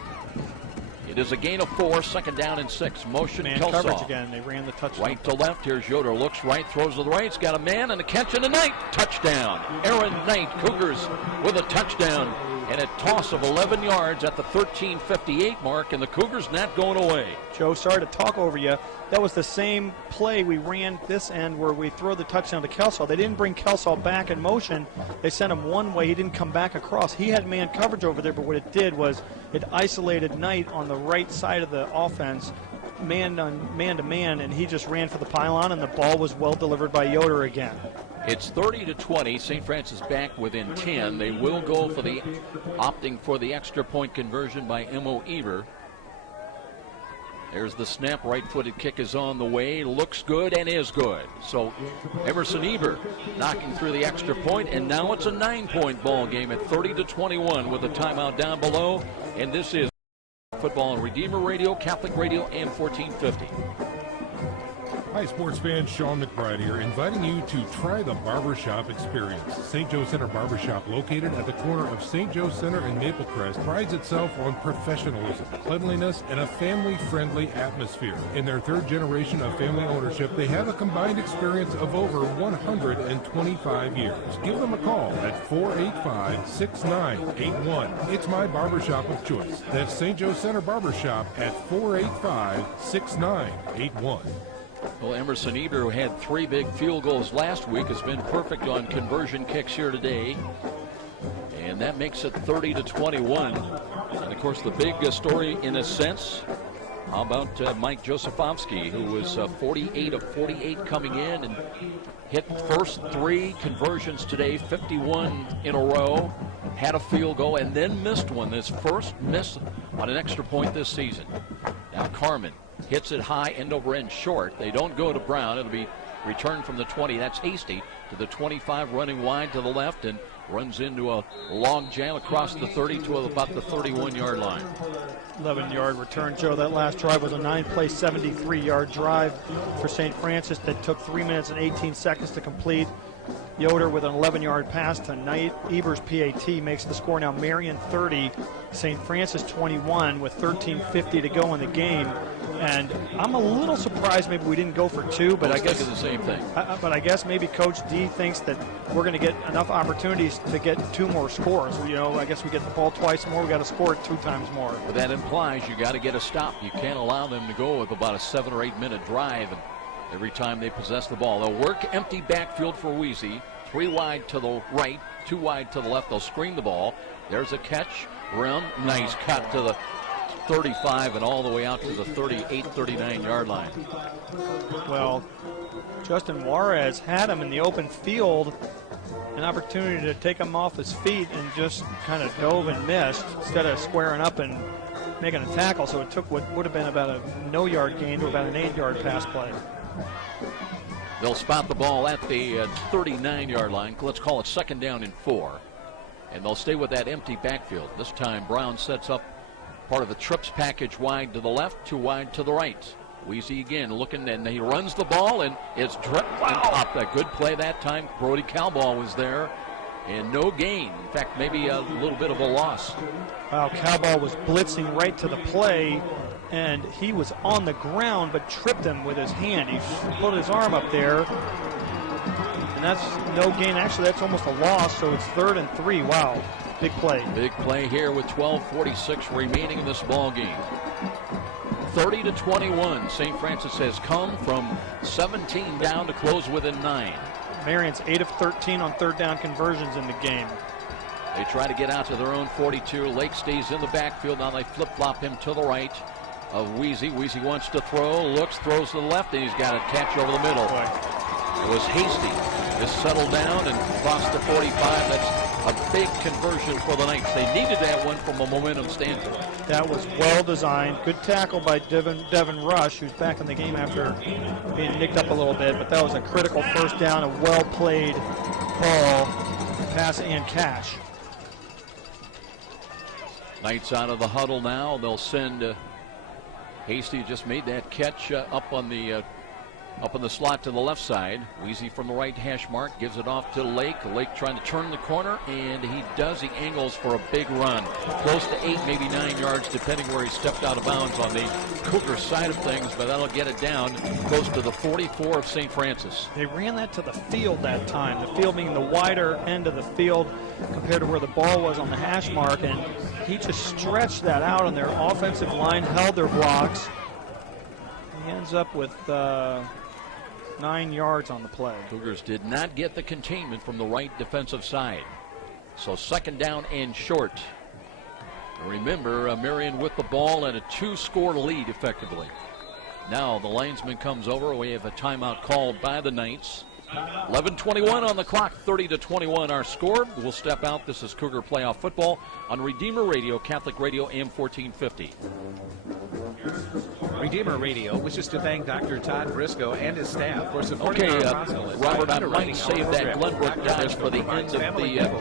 It is a gain of 4, second down and 6. Motion Man Kelsaw. coverage again. They ran the touchdown. Right to left. Here's Yoder. Looks right, throws to the right. He's got a man and a catch and a Knight. Touchdown. Aaron Knight, Cougars with a touchdown. And a toss of 11 yards at the 13:58 mark, and the Cougars not going away. Joe, sorry to talk over you. That was the same play we ran this end where we throw the touchdown to Kelsaw. They didn't bring Kelsaw back in motion. They sent him one way. He didn't come back across. He had man coverage over there, but what it did was it isolated Knight on the right side of the offense, man to man, and he just ran for the pylon, and the ball was well delivered by Yoder again. It's 30-20. St. Francis back within 10. They will go for the opting for the extra point conversion by Emo Eber. There's the snap. Right-footed kick is on the way. Looks good and is good. So Emerson Eber knocking through the extra point, and now it's a 9-point ball game at 30-21 with a timeout down below. And this is football on Redeemer Radio, Catholic Radio, and 1450. Hi, sports fans. Sean McBride here, inviting you to try the Barbershop experience. St. Joe Center Barbershop, located at the corner of St. Joe Center and Maple Crest, prides itself on professionalism, cleanliness, and a family-friendly atmosphere. In their third generation of family ownership, they have a combined experience of over 125 years. Give them a call at 485-6981. It's my barbershop of choice. That's St. Joe Center Barbershop at 485-6981. Well, Emerson Eber, who had 3 big field goals last week, has been perfect on conversion kicks here today. And that makes it 30-21. And, of course, the big story in a sense, how about Mike Josefovsky, who was 48 of 48 coming in and hit first 3 conversions today, 51 in a row, had a field goal, and then missed one. His first miss on an extra point this season. Now Carmen hits it high, end over end short. They don't go to Brown. It'll be returned from the 20. That's Hasty to the 25, running wide to the left, and runs into a long jam across the 30 to about the 31-yard line. 11-yard return, Joe. That last drive was a 9-play, 73-yard drive for St. Francis that took 3 minutes and 18 seconds to complete. Yoder with an 11-yard pass tonight. Eber's PAT makes the score now Marian 30, St. Francis 21 with 13:50 to go in the game. And I'm a little surprised maybe we didn't go for 2, but I guess the same thing. But I guess maybe Coach D thinks that we're going to get enough opportunities to get 2 more scores. You know, I guess we get the ball twice more, we got to score it 2 times more. But that implies you got to get a stop. You can't allow them to go with about a 7 or 8 minute drive and every time they possess the ball. They'll work empty backfield for Weezy. 3 wide to the right, 2 wide to the left. They'll screen the ball. There's a catch. Run. Nice cut to the 35 and all the way out to the 38, 39-yard line. Well, Justin Juarez had him in the open field. An opportunity to take him off his feet and just kind of dove and missed instead of squaring up and making a tackle. So it took what would have been about a no-yard gain to about an 8-yard pass play. They'll spot the ball at the 39-yard line. Let's call it 2nd down and 4. And they'll stay with that empty backfield. This time Brown sets up part of the trips package wide to the left, 2 wide to the right. Weezy again looking, and he runs the ball, and it's dripped and popped. A good play that time. Brody Cowball was there, and no gain. In fact, maybe a little bit of a loss. Wow, Cowball was blitzing right to the play, and he was on the ground but tripped him with his hand. He put his arm up there, and that's no gain. Actually, that's almost a loss, so it's 3rd and 3. Wow, big play. Big play here with 12:46 remaining in this ball game. 30-21. St. Francis has come from 17 down to close within 9. Marian's 8 of 13 on 3rd down conversions in the game. They try to get out to their own 42. Lake stays in the backfield. Now they flip-flop him to the right of Weezy. Weezy wants to throw, looks, throws to the left, and he's got a catch over the middle. It was Hasty. Just settled down and crossed the 45. That's a big conversion for the Knights. They needed that one from a momentum standpoint. That was well designed. Good tackle by Devin Rush, who's back in the game after being nicked up a little bit. But that was a critical 1st down, a well-played ball, pass and catch. Knights out of the huddle now. They'll send Hasty, just made that catch up on the slot to the left side. Weezy from the right hash mark gives it off to Lake. Lake trying to turn the corner, and he does. He angles for a big run, close to 8, maybe 9 yards, depending where he stepped out of bounds on the Cougar side of things, but that'll get it down close to the 44 of St. Francis. They ran that to the field that time. The field being the wider end of the field compared to where the ball was on the hash mark, and he just stretched that out, and their offensive line held their blocks. He ends up with 9 yards on the play. Cougars did not get the containment from the right defensive side. So 2nd down and short. Remember, Marian with the ball and a 2-score lead effectively. Now the linesman comes over. We have a timeout called by the Knights. 11:21 on the clock, 30-21 our score. We'll step out. This is Cougar Playoff Football on Redeemer Radio, Catholic Radio, AM 1450. Redeemer Radio wishes to thank Dr. Todd Briscoe and his staff for supporting our apostolate. Robert, I might save that Glenbrook Dodge for the end of the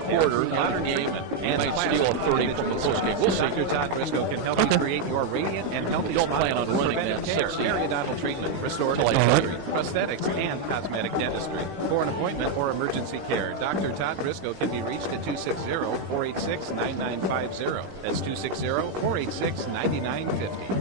quarter of the game. He might steal a 30 from the postgame. We'll see. Dr. Todd Briscoe can help you create your radiant and healthy Don't plan on running that 60. Periodontal treatment, restorative surgery, prosthetics, and cosmetic dentistry. For an appointment or emergency care, Dr. Todd Briscoe can be reached at 260-486-9950. That's 260-486-9950.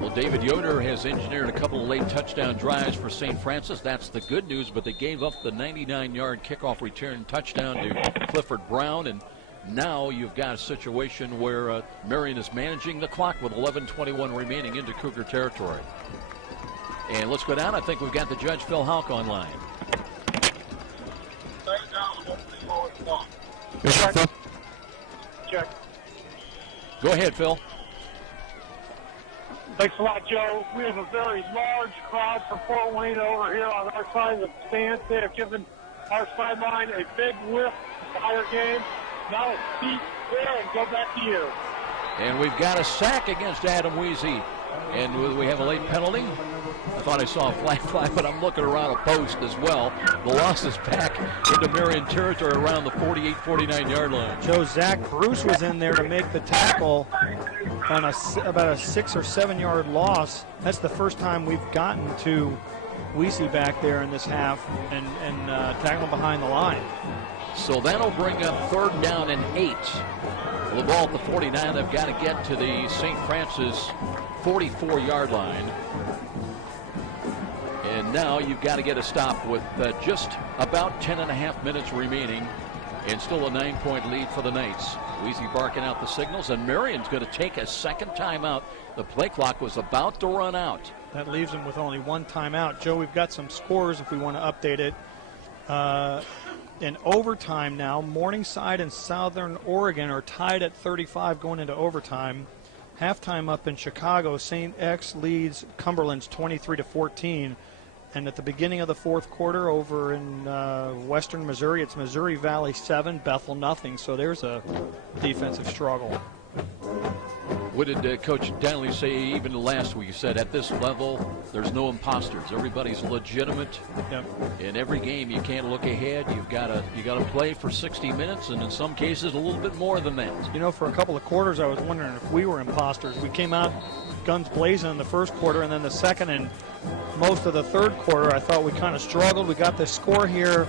Well, David Yoder has engineered a couple of late touchdown drives for St. Francis. That's the good news, but they gave up the 99-yard kickoff return touchdown to Clifford Brown, and now you've got a situation where Marian is managing the clock with 11:21 remaining into Cougar territory. And let's go down. I think we've got the judge, Phil Houck, online. Check. Go ahead, Phil. Thanks a lot, Joe. We have a very large crowd from Fort Wayne over here on our side of the stands. They have given our sideline a big lift the entire game. Now it's Pete there, and go back to you. And we've got a sack against Adam Weezy. And we have a late penalty. I thought I saw a flag fly, but I'm looking around a post as well. The loss is back into Marian territory around the 48, 49-yard line. Joe, Zach Bruce was in there to make the tackle on about a 6 or 7 yard loss. That's the first time we've gotten to Weezy back there in this half and tackle behind the line. So that'll bring up 3rd down and 8. The ball at the 49. They've got to get to the St. Francis 44-yard line. And now you've got to get a stop with just about 10.5 minutes remaining and still a 9-point lead for the Knights. Weezy barking out the signals, and Marian's going to take a second timeout. The play clock was about to run out. That leaves them with only one timeout. Joe, we've got some scores if we want to update it. In overtime now, Morningside and Southern Oregon are tied at 35 going into overtime. Halftime up in Chicago, St. X leads Cumberland's 23-14. And at the beginning of the fourth quarter over in western Missouri, it's Missouri Valley 7, Bethel nothing. So there's a defensive struggle. What did Coach Donnelly say even last week? He said at this level, there's no imposters. Everybody's legitimate. Yep. In every game, you can't look ahead. You got to play for 60 minutes, and in some cases, a little bit more than that. You know, for a couple of quarters, I was wondering if we were imposters. We came out guns blazing in the first quarter, and then the second and most of the third quarter, I thought we kind of struggled. We got the score here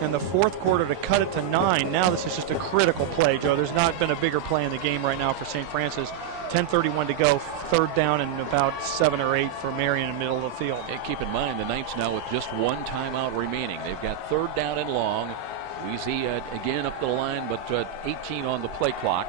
in the fourth quarter to cut it to 9. Now this is just a critical play, Joe. There's not been a bigger play in the game right now for St. Francis. 10:31 to go, 3rd down and about 7 or 8 for Marian in the middle of the field. And keep in mind, the Knights now with just one timeout remaining. They've got 3rd down and long. Weezy again up the line, but 18 on the play clock.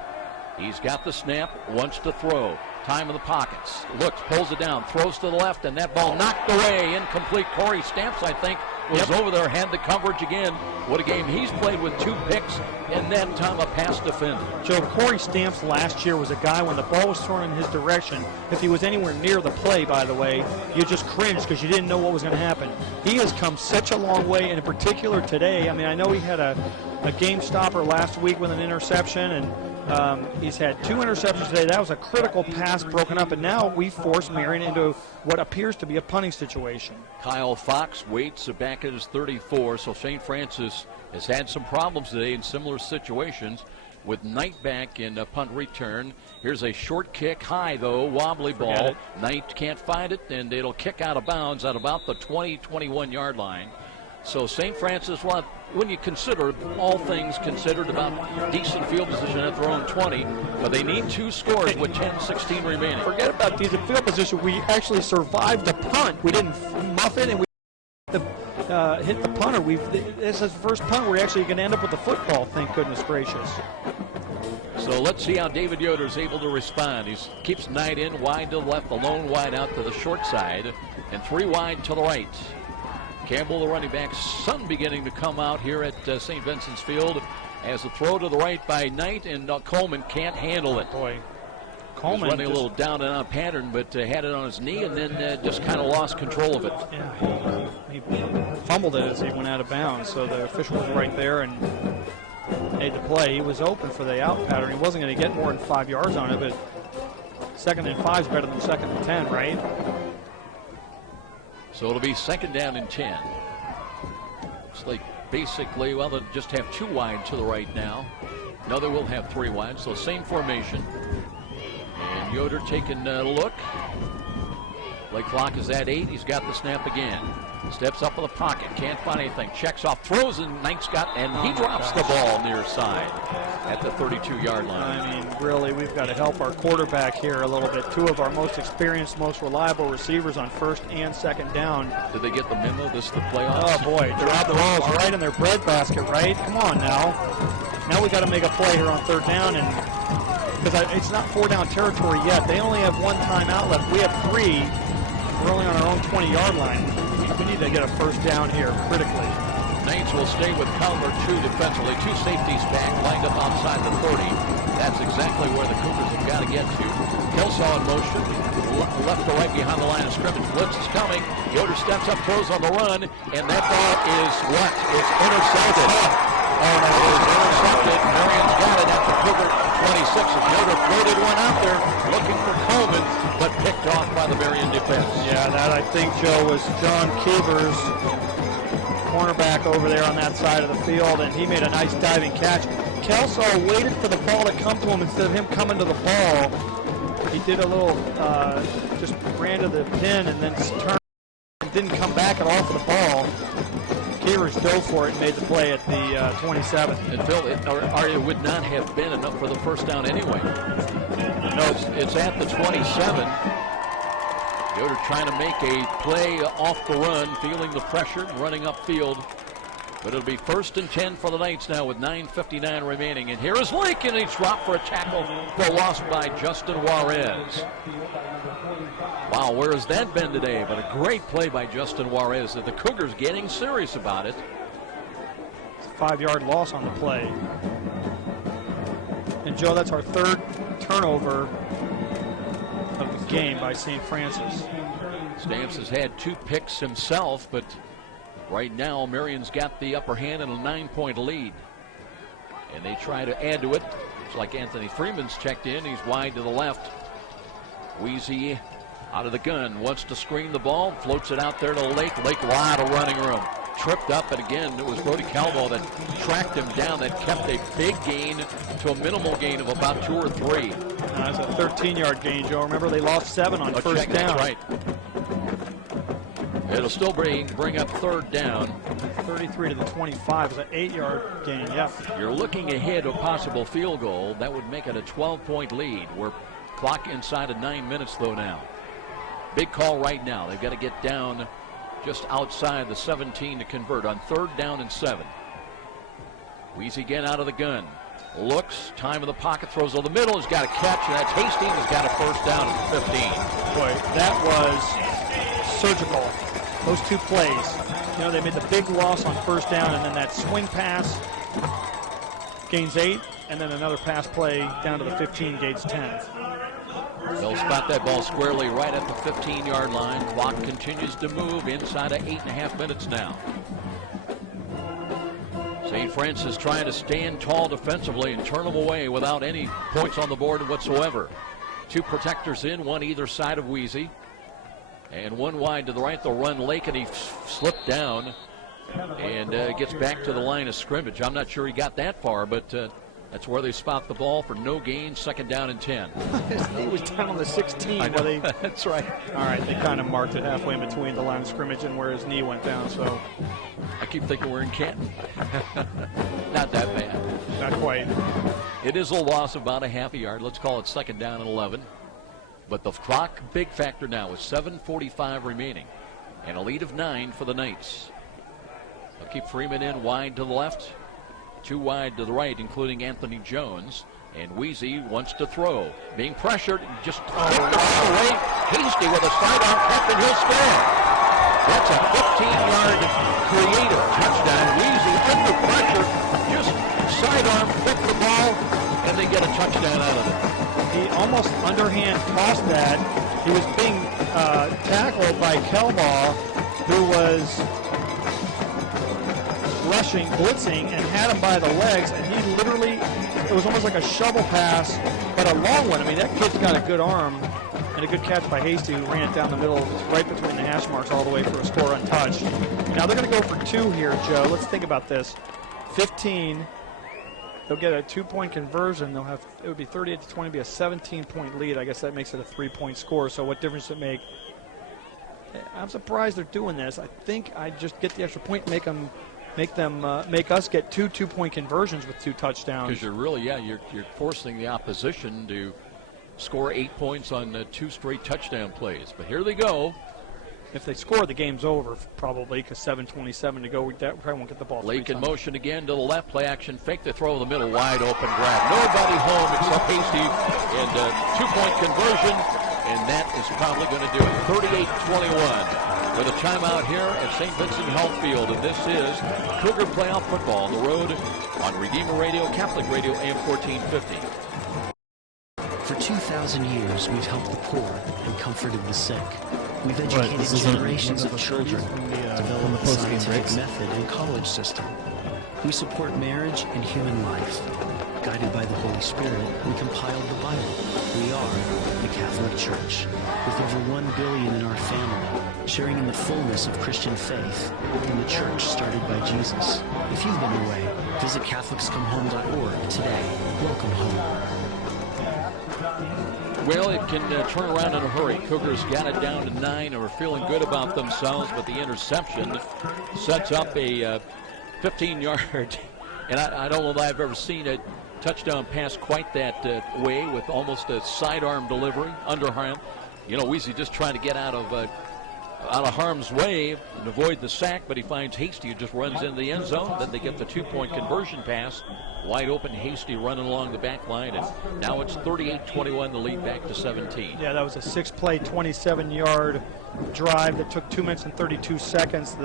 He's got the snap, wants to throw. Time in the pockets. Looks, pulls it down, throws to the left, and that ball knocked away. Incomplete. Corey Stamps, I think, was over there, had the coverage again. What a game. He's played with 2 picks, and that time a pass defender. Joe, Corey Stamps last year was a guy when the ball was thrown in his direction, if he was anywhere near the play, by the way, you just cringed because you didn't know what was going to happen. He has come such a long way, and in particular today. I mean, I know he had a game stopper last week with an interception, and he's had 2 interceptions today. That was a critical pass broken up, and now we force Marian into what appears to be a punting situation. Kyle Fox waits back at his 34, so St. Francis has had some problems today in similar situations with Knight back in a punt return. Here's a short kick, high though, wobbly ball. Knight can't find it, and it'll kick out of bounds at about the 20-21 yard line. So St. Francis, well, when you consider all things considered, about decent field position at their own 20, but they need 2 scores with 10-16 remaining. Forget about decent field position. We actually survived the punt. We didn't muff it, and we hit the punter. This is the first punt we're actually going to end up with the football, thank goodness gracious. So let's see how David Yoder is able to respond. He keeps Knight in, wide to the left, the lone wide out to the short side, and 3 wide to the right. Campbell, the running back, sun beginning to come out here at St. Vincent's Field as a throw to the right by Knight, and Coleman can't handle it. Boy, Coleman was running a little down and out pattern, but had it on his knee and then just kind of lost control of it. Yeah, he fumbled it as he went out of bounds, so the official was right there and made the play. He was open for the out pattern. He wasn't going to get more than 5 yards on it, but 2nd and 5 is better than 2nd and 10, right? So it'll be 2nd down and 10. Looks like basically, well, they'll just have 2 wide to the right now. No, they will have 3 wide, so same formation. And Yoder taking a look. Play clock is at 8. He's got the snap again. Steps up in the pocket, can't find anything. Checks off, throws, and Knight's got, and he drops the ball near side at the 32-yard line. I mean, really, we've got to help our quarterback here a little bit. 2 of our most experienced, most reliable receivers on 1st and 2nd down. Did they get the memo? This is the playoffs? Oh, boy. Drop the balls right in their breadbasket, right? Come on now. Now we got to make a play here on 3rd down, and because it's not 4-down territory yet. They only have 1 timeout left. We have 3. We're only on our own 20-yard line. We need to get a 1st down here critically. Knights will stay with Calmer 2 defensively. 2 safeties back, lined up outside the 30. That's exactly where the Cougars have got to get to. Kelsaw in motion, left to right behind the line of scrimmage. Blitz is coming. Yoder steps up, throws on the run, and that ball is what? It's intercepted. Oh, no, it is intercepted. Marian's got it at the Cougar 26. Yoder floated one out there, looking for Coleman, but picked off by the Marian defense. Yeah, that I think, Joe, was John Keevers, cornerback over there on that side of the field, and he made a nice diving catch. Kelsaw waited for the ball to come to him instead of him coming to the ball. He did a little, just ran to the pin and then turned and didn't come back at all for the ball. Keevers dove for it and made the play at the 27. And Phil, it would not have been enough for the 1st down anyway. No, it's at the 27. Yoder trying to make a play off the run, feeling the pressure, running upfield. But it'll be 1st and 10 for the Knights now with 9:59 remaining. And here is Lincoln. He's dropped for a tackle for a loss by Justin Juarez. Wow, where has that been today? But a great play by Justin Juarez. The Cougars getting serious about it. It's a 5-yard loss on the play. And Joe, that's our 3rd turnover of the game by St. Francis. Stamps has had 2 picks himself, but right now Marion's got the upper hand and a 9-point lead. And they try to add to it. It's like Anthony Freeman's checked in. He's wide to the left. Weezy out of the gun, wants to screen the ball, floats it out there to Lake. Lake, a lot of running room. Tripped up, and again, it was Brody Calvo that tracked him down, that kept a big gain to a minimal gain of about 2 or 3. That's a 13-yard gain, Joe. Remember, they lost 7 on 1st down. That's right. It'll still bring up 3rd down. 33 to the 25 is an 8-yard gain, yep. You're looking ahead of a possible field goal. That would make it a 12-point lead. We're clock inside of 9 minutes, though, now. Big call right now. They've got to get down just outside the 17 to convert on 3rd down and 7. Weezy again out of the gun. Looks, time in the pocket, throws over the middle. He's got a catch, and that's Hastings. He's got a 1st down at 15. Boy, that was surgical. Those 2 plays. You know, they made the big loss on 1st down, and then that swing pass gains 8, and then another pass play down to the 15 gains 10. They'll spot that ball squarely right at the 15-yard line. Clock continues to move inside of 8.5 minutes now. St. Francis trying to stand tall defensively and turn them away without any points on the board whatsoever. 2 protectors in, 1 either side of Weezy. And 1 wide to the right. They'll run Lake, and he slipped down and gets back to the line of scrimmage. I'm not sure he got that far, but that's where they spot the ball for no gain. 2nd down and 10. His knee was down on the 16. I know. That's right. All right, they kind of marked it halfway in between the line of scrimmage and where his knee went down. So I keep thinking we're in Canton. Not that bad. Not quite. It is a loss of about a half a yard. Let's call it 2nd down and 11. But the clock, big factor now, with 7:45 remaining. And a lead of 9 for the Knights. They'll keep Freeman in wide to the left. 2 wide to the right, including Anthony Jones. And Weezy wants to throw. Being pressured, just kicked the ball away. Hasty with a sidearm catch, and he'll score. That's a 15-yard creative touchdown. Weezy under pressure, just sidearm, pick the ball, and they get a touchdown out of it. He almost underhand tossed that. He was being tackled by Kelbaugh, who was rushing, blitzing, and had him by the legs, and he literally, it was almost like a shovel pass, but a long one. I mean, that kid's got a good arm, and a good catch by Hasty, who ran it down the middle, right between the hash marks all the way for a score untouched. Now they're going to go for 2 here, Joe. Let's think about this. 15. They'll get a 2-point conversion. They'll have, it would be 38-20, be a 17-point lead. I guess that makes it a 3-point score. So what difference does it make? I'm surprised they're doing this. I think I just get the extra point, make us get 2 2-point conversions with 2 touchdowns. Because you're really, you're forcing the opposition to score 8 points on 2 straight touchdown plays. But here they go. If they score, the game's over probably, because 7:27 to go. We probably won't get the ball. Lake in motion again to the left, play action, fake the throw in the middle, wide open grab. Nobody home except Hasty, and 2-point conversion, and that is probably going to do it. 38-21 with a timeout here at St. Vincent Health Field, and this is Cougar Playoff Football on the road on Redeemer Radio, Catholic Radio, AM 1450. For 2,000 years, we've helped the poor and comforted the sick. We've educated generations of children, developed the scientific method and college system. We support marriage and human life. Guided by the Holy Spirit, we compiled the Bible. We are the Catholic Church, with over 1 billion in our family, sharing in the fullness of Christian faith in the church started by Jesus. If you've been away, visit CatholicsComeHome.org today. Welcome home. Well, it can turn around in a hurry. Cougars got it down to 9 and were feeling good about themselves, but the interception sets up a 15-yard, and I don't know that I've ever seen a touchdown pass quite that way, with almost a sidearm delivery, underarm. You know, Weezy just trying to get out of harm's way and avoid the sack, but he finds Hasty, who just runs into the end zone. Then they get the 2-point conversion pass. Wide open, Hasty running along the back line, and now it's 38-21, the lead back to 17. Yeah, that was a 6-play, 27-yard drive that took 2 minutes and 32 seconds.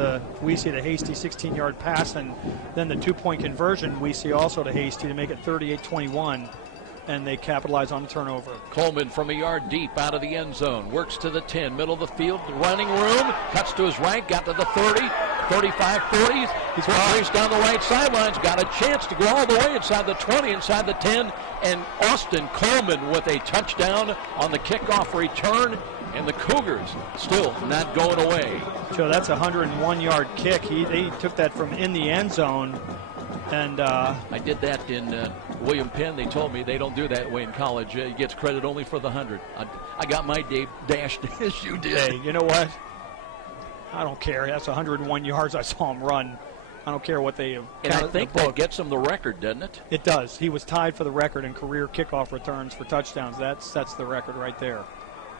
We see the Hasty 16-yard pass, and then the 2-point conversion we see also to Hasty to make it 38-21. And they capitalize on the turnover. Coleman from a yard deep out of the end zone. Works to the 10, middle of the field, running room. Cuts to his right, got to the 30, 35, 40. He's raced down the right sidelines. Got a chance to go all the way inside the 20, inside the 10. And Austin Coleman with a touchdown on the kickoff return. And the Cougars still not going away. Joe, that's a 101-yard kick. They took that from in the end zone. And I did that in William Penn. They told me they don't do that way in college. He gets credit only for the 100. I got my day dashed as you did. Hey, you know what? I don't care. That's 101 yards I saw him run. I don't care what they have. And I think that gets him the record, doesn't it? It does. He was tied for the record in career kickoff returns for touchdowns. That's the record right there.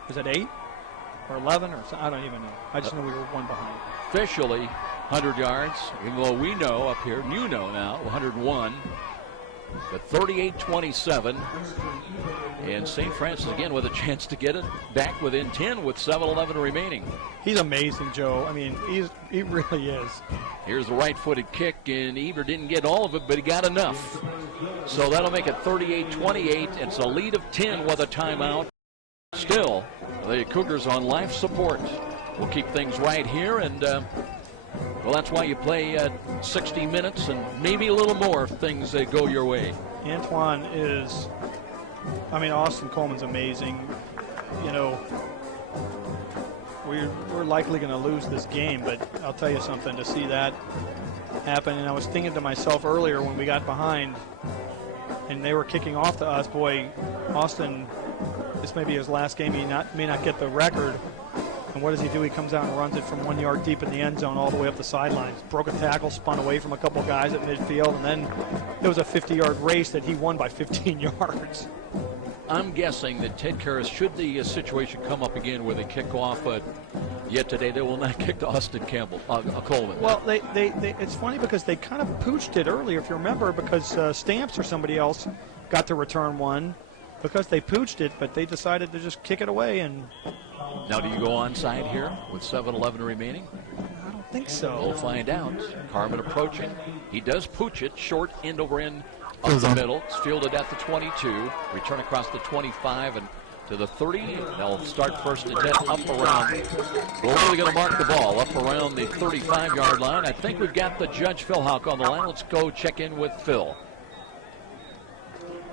Is it 8 or 11 or something? I don't even know. I just know we were 1 behind. Officially 100 yards, even though we know up here, you know now, 101. But 38-27. And St. Francis again with a chance to get it back within 10 with 7:11 remaining. He's amazing, Joe. I mean, he really is. Here's the right-footed kick, and Eber didn't get all of it, but he got enough. So that'll make it 38-28. It's a lead of 10 with a timeout. Still, the Cougars on life support. We'll keep things right here, and well, that's why you play 60 minutes and maybe a little more if things go your way. Antoine is, I mean, Austin Coleman's amazing. You know, we're likely going to lose this game, but I'll tell you something, to see that happen. And I was thinking to myself earlier when we got behind and they were kicking off to us, boy, Austin, this may be his last game. He may not get the record. And what does he do? He comes out and runs it from 1 yard deep in the end zone all the way up the sidelines. Broke a tackle, spun away from a couple guys at midfield, and then it was a 50-yard race that he won by 15 yards. I'm guessing that Ted Karras, should the situation come up again where they kick off, yet today they will not kick to Austin Coleman. Well, it's funny because they kind of pooched it earlier, if you remember, because Stamps or somebody else got to return one because they pooched it, but they decided to just kick it away. And now, do you go onside here with 7:11 remaining? I don't think so. We'll find out. Carmen approaching. He does pooch it short end over end Up the middle, it's fielded at the 22. Return across the 25 and to the 30. They'll start first and 10 up around. We're really going to mark the ball up around the 35-yard line. I think we've got the Judge Phil Houck on the line. Let's go check in with Phil.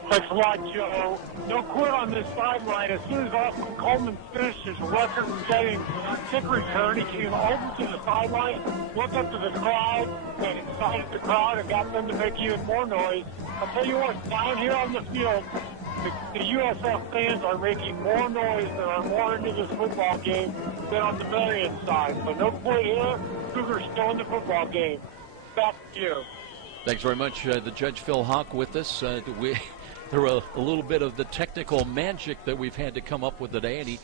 Thanks a lot, Joe. No quit on this sideline. As soon as Austin Coleman finished his record-setting kick return, he came over to the sideline, looked up to the crowd, and excited the crowd and got them to make even more noise. I'll tell you what, down here on the field, the USF fans are making more noise and are more into this football game than on the Marian side. So no quit here. Cougars still in the football game. Back to you. Thanks very much, the Judge Phil Houck with us. There were a little bit of the technical magic that we've had to come up with today, and he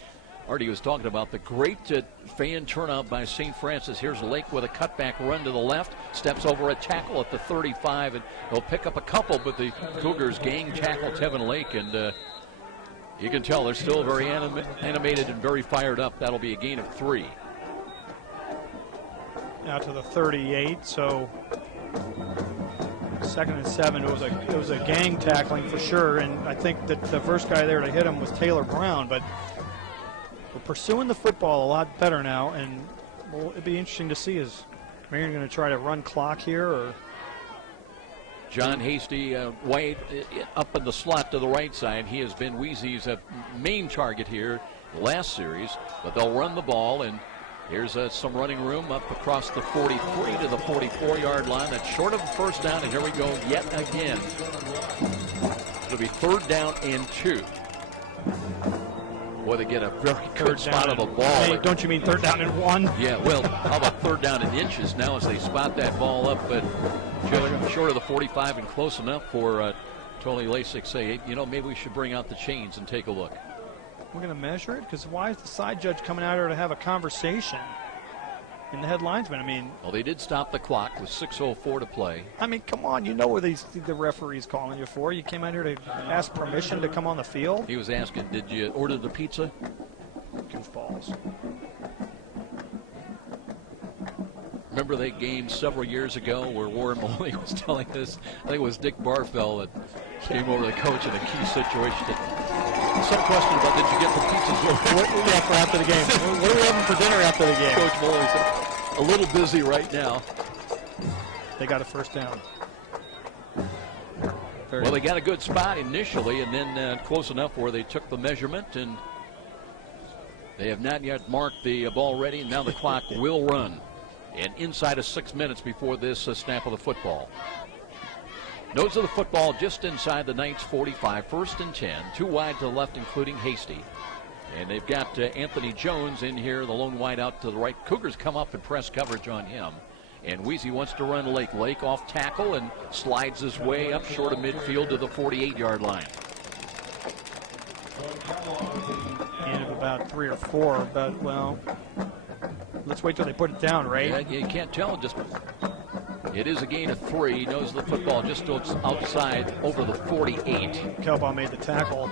already was talking about the great fan turnout by St. Francis. Here's Lake with a cutback run to the left, steps over a tackle at the 35, and he'll pick up a couple, but the Cougars gang tackle Tevin Lake, and you can tell they're still very animated and very fired up. That'll be a gain of 3. Now to the 38, so 2nd and 7. It was a gang tackling for sure, and I think that the first guy there to hit him was Taylor Brown, but we're pursuing the football a lot better now, and it'd be interesting to see, is Marian going to try to run clock here, or John Hasty wide up in the slot to the right side. He has been Weezy's main target here last series, but they'll run the ball, and here's some running room up across the 43 to the 44-yard line. That's short of the first down, and here we go yet again. It'll be 3rd down and 2. Boy, they get a very good spot of the ball. Hey, don't you mean 3rd down and 1? Yeah, well, how about 3rd down in inches now as they spot that ball up, but just short of the 45 and close enough for Tony Lasik say, hey, maybe we should bring out the chains and take a look. We're going to measure it? Because why is the side judge coming out here to have a conversation? And the head linesman, well, they did stop the clock with 6:04 to play. Come on, you know where the referee's calling you for. You came out here to ask permission to come on the field? He was asking, did you order the pizza? Goofballs. Remember that game several years ago where Warren Maloney was telling us, I think it was Dick Barfell that came over the coach in a key situation. Some question about, did you get the pizzas for after the game? What are we having for dinner after the game? Coach Maloney said, a little busy right now. They got a first down. Well, they got a good spot initially, and then close enough where they took the measurement, and they have not yet marked the ball ready. Now the clock will run, and inside of 6 minutes before this snap of the football. Nose of the football just inside the Knights' 45, 1st and 10. 2 wide to the left, including Hasty. And they've got Anthony Jones in here, the lone wide out to the right. Cougars come up and press coverage on him. And Weezy wants to run Lake. Lake off tackle and slides his way up short of midfield to the 48-yard line. And of about 3 or 4, but, well, let's wait till they put it down, right? Yeah, you can't tell. It is a gain of 3. Knows the football just outside over the 48. Kelbaugh made the tackle.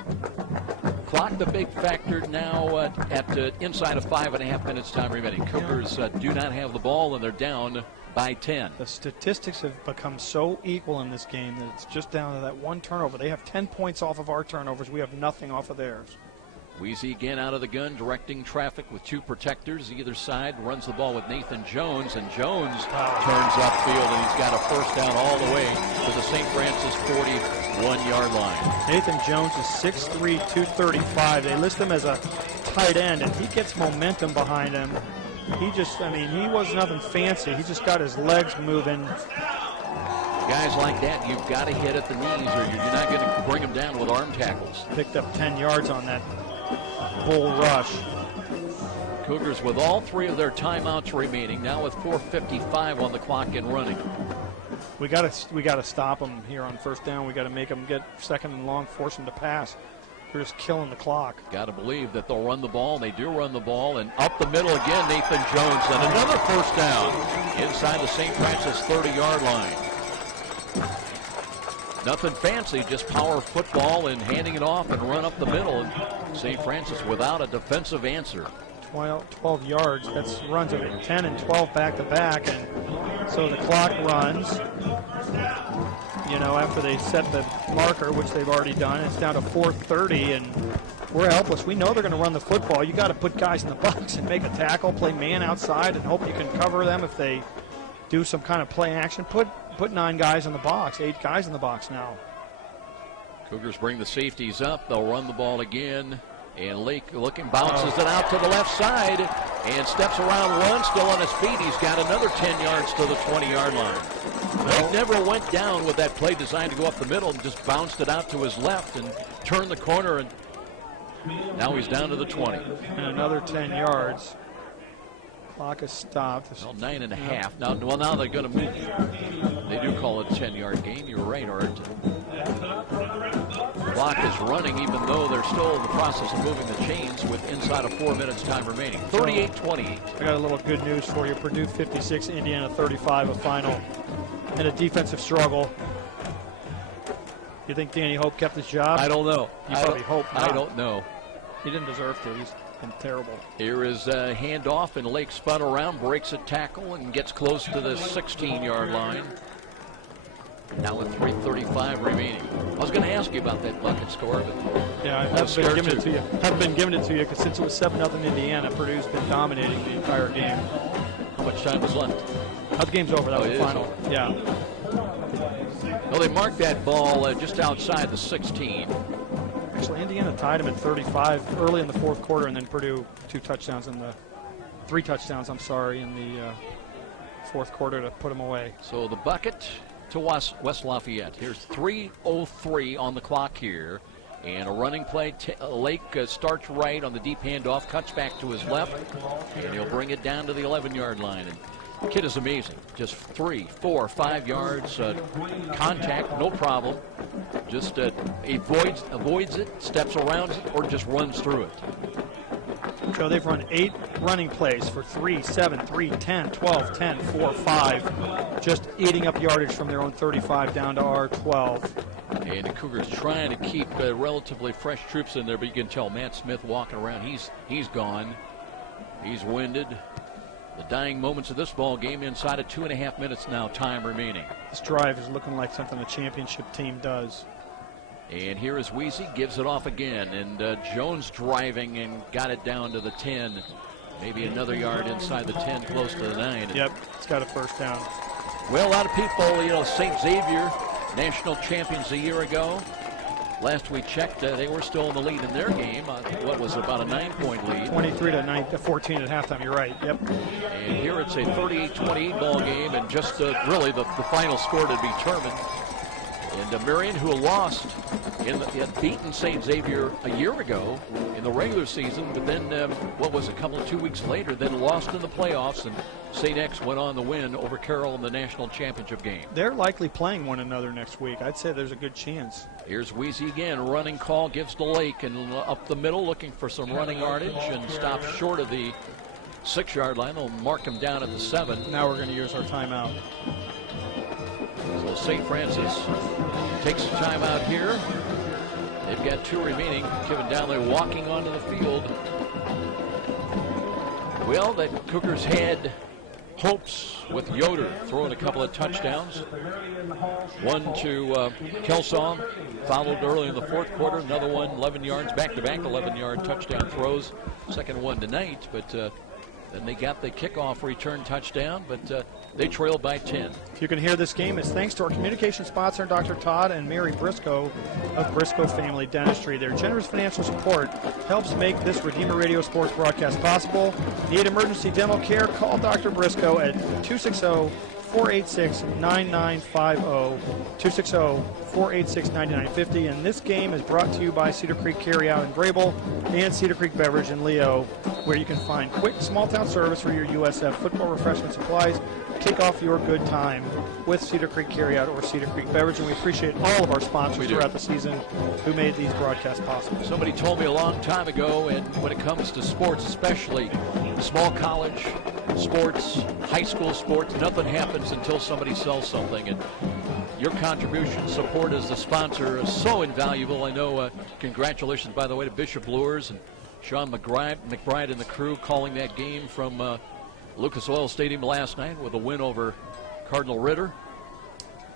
Clock the big factor now at inside of 5.5 minutes time remaining. Cougars do not have the ball, and they're down by 10. The statistics have become so equal in this game that it's just down to that one turnover. They have 10 points off of our turnovers. We have nothing off of theirs. Weezy again out of the gun, directing traffic with 2 protectors either side, runs the ball with Nathan Jones, and Jones turns upfield, and he's got a first down all the way to the St. Francis 41-yard line. Nathan Jones is 6'3", 235. They list him as a tight end, and he gets momentum behind him. He just, he was nothing fancy. He just got his legs moving. Guys like that, you've got to hit at the knees, or you're not going to bring them down with arm tackles. Picked up 10 yards on that bull rush. Cougars with all 3 of their timeouts remaining, now with 4:55 on the clock and running. We got to stop them here on first down. We got to make them get 2nd and long, force them to pass. They're just killing the clock. Got to believe that they'll run the ball. They do run the ball, and up the middle again, Nathan Jones, and another first down inside the St. Francis 30-yard line. Nothing fancy, just power football and handing it off and run up the middle. And St. Francis without a defensive answer. 12 yards. That's runs of it. 10 and 12 back to back, and so the clock runs. you know, after they set the marker, which they've already done. It's down to 4:30, and we're helpless. We know they're going to run the football. You got to put guys in the box and make a tackle, play man outside, and hope you can cover them if they do some kind of play action. Put 9 guys in the box, 8 guys in the box now. Cougars bring the safeties up. They'll run the ball again. And Lake looking, bounces it out to the left side and steps around one, still on his feet. He's got another 10 yards to the 20-yard line. Lake never went down with that play designed to go up the middle and just bounced it out to his left and turned the corner, and now he's down to the 20. And another 10 yards. Clock is stopped. Well, 9.5. Now they're going to move. They do call it a 10-yard gain. You're right, Art. Clock is running, even though they're still in the process of moving the chains with inside of 4 minutes time remaining. 38-28. I got a little good news for you. Purdue 56, Indiana 35, a final, and a defensive struggle. You think Danny Hope kept his job? I don't know. You probably hope not. I don't know. He didn't deserve to. He's been terrible. Here is a handoff, and Lake spun around, breaks a tackle, and gets close to the 16-yard line. Now with 3:35 remaining. I was going to ask you about that bucket score, but yeah, I haven't been giving it to you. Haven't been giving it to you because since it was 7-0 Indiana, Purdue's been dominating the entire game. How much time was left? The game's over. That was the final. Yeah. Well, they marked that ball just outside the 16. Actually, Indiana tied him at 35 early in the fourth quarter, and then Purdue 3 touchdowns in the fourth quarter to put him away. So the bucket to West Lafayette. Here's 3:03 on the clock here. And a running play. Lake starts right on the deep handoff, cuts back to his left, and he'll bring it down to the 11-yard line. And the kid is amazing. Just 3, 4, 5 yards. Contact, no problem. Just avoids it, steps around it, or just runs through it. So they've run 8 running plays for 3, 7, 3, 10, 12, 10, 4, 5. Just eating up yardage from their own 35 down to our 12. And the Cougars trying to keep relatively fresh troops in there, but you can tell Matt Smith walking around. He's gone. He's winded. The dying moments of this ball game inside of 2.5 minutes now, time remaining. This drive is looking like something a championship team does. And here is Weezy, gives it off again, and Jones driving and got it down to the 10. Maybe another yard inside the 10, close to the 9. Yep, it's got a first down. Well, a lot of people, St. Xavier, national champions a year ago. Last we checked, they were still in the lead in their game. What was it, about a 9-point lead? 23-14 at halftime, you're right, yep. And here it's a 38-28 ball game, and just really the final score to be determined. And Marian, who lost had beaten St. Xavier a year ago in the regular season, but then, 2 weeks later, then lost in the playoffs, and St. X went on the win over Carroll in the national championship game. They're likely playing one another next week. I'd say there's a good chance. Here's Weezy again, running call, gives to Lake, and up the middle, looking for some running yardage, and stops short of the 6-yard line. They'll mark him down at the 7. Now we're going to use our timeout. So St. Francis takes a timeout here. They've got 2 remaining. Kevin Dowley walking onto the field. Well, the Cougars had hopes with Yoder throwing a couple of touchdowns. One to Kelsaw, followed early in the fourth quarter. Another one, 11 yards, back-to-back 11-yard touchdown throws. Second one tonight, but then they got the kickoff return touchdown, but they trailed by 10. If you can hear this game, it's thanks to our communication sponsor, Dr. Todd and Mary Briscoe of Briscoe Family Dentistry. Their generous financial support helps make this Redeemer Radio Sports broadcast possible. Need emergency dental care? Call Dr. Briscoe at 260-486-9950, 260-486-9950. And this game is brought to you by Cedar Creek Carryout in Grable and Cedar Creek Beverage in Leo, where you can find quick small-town service for your USF football refreshment supplies. Kick off your good time with Cedar Creek Carryout or Cedar Creek Beverage, and we appreciate all of our sponsors throughout the season who made these broadcasts possible. Somebody told me a long time ago, and when it comes to sports, especially small college sports, high school sports, nothing happens until somebody sells something, and your contribution, support as the sponsor is so invaluable. I know, congratulations, by the way, to Bishop Lures and Sean McBride and the crew calling that game from Lucas Oil Stadium last night with a win over Cardinal Ritter.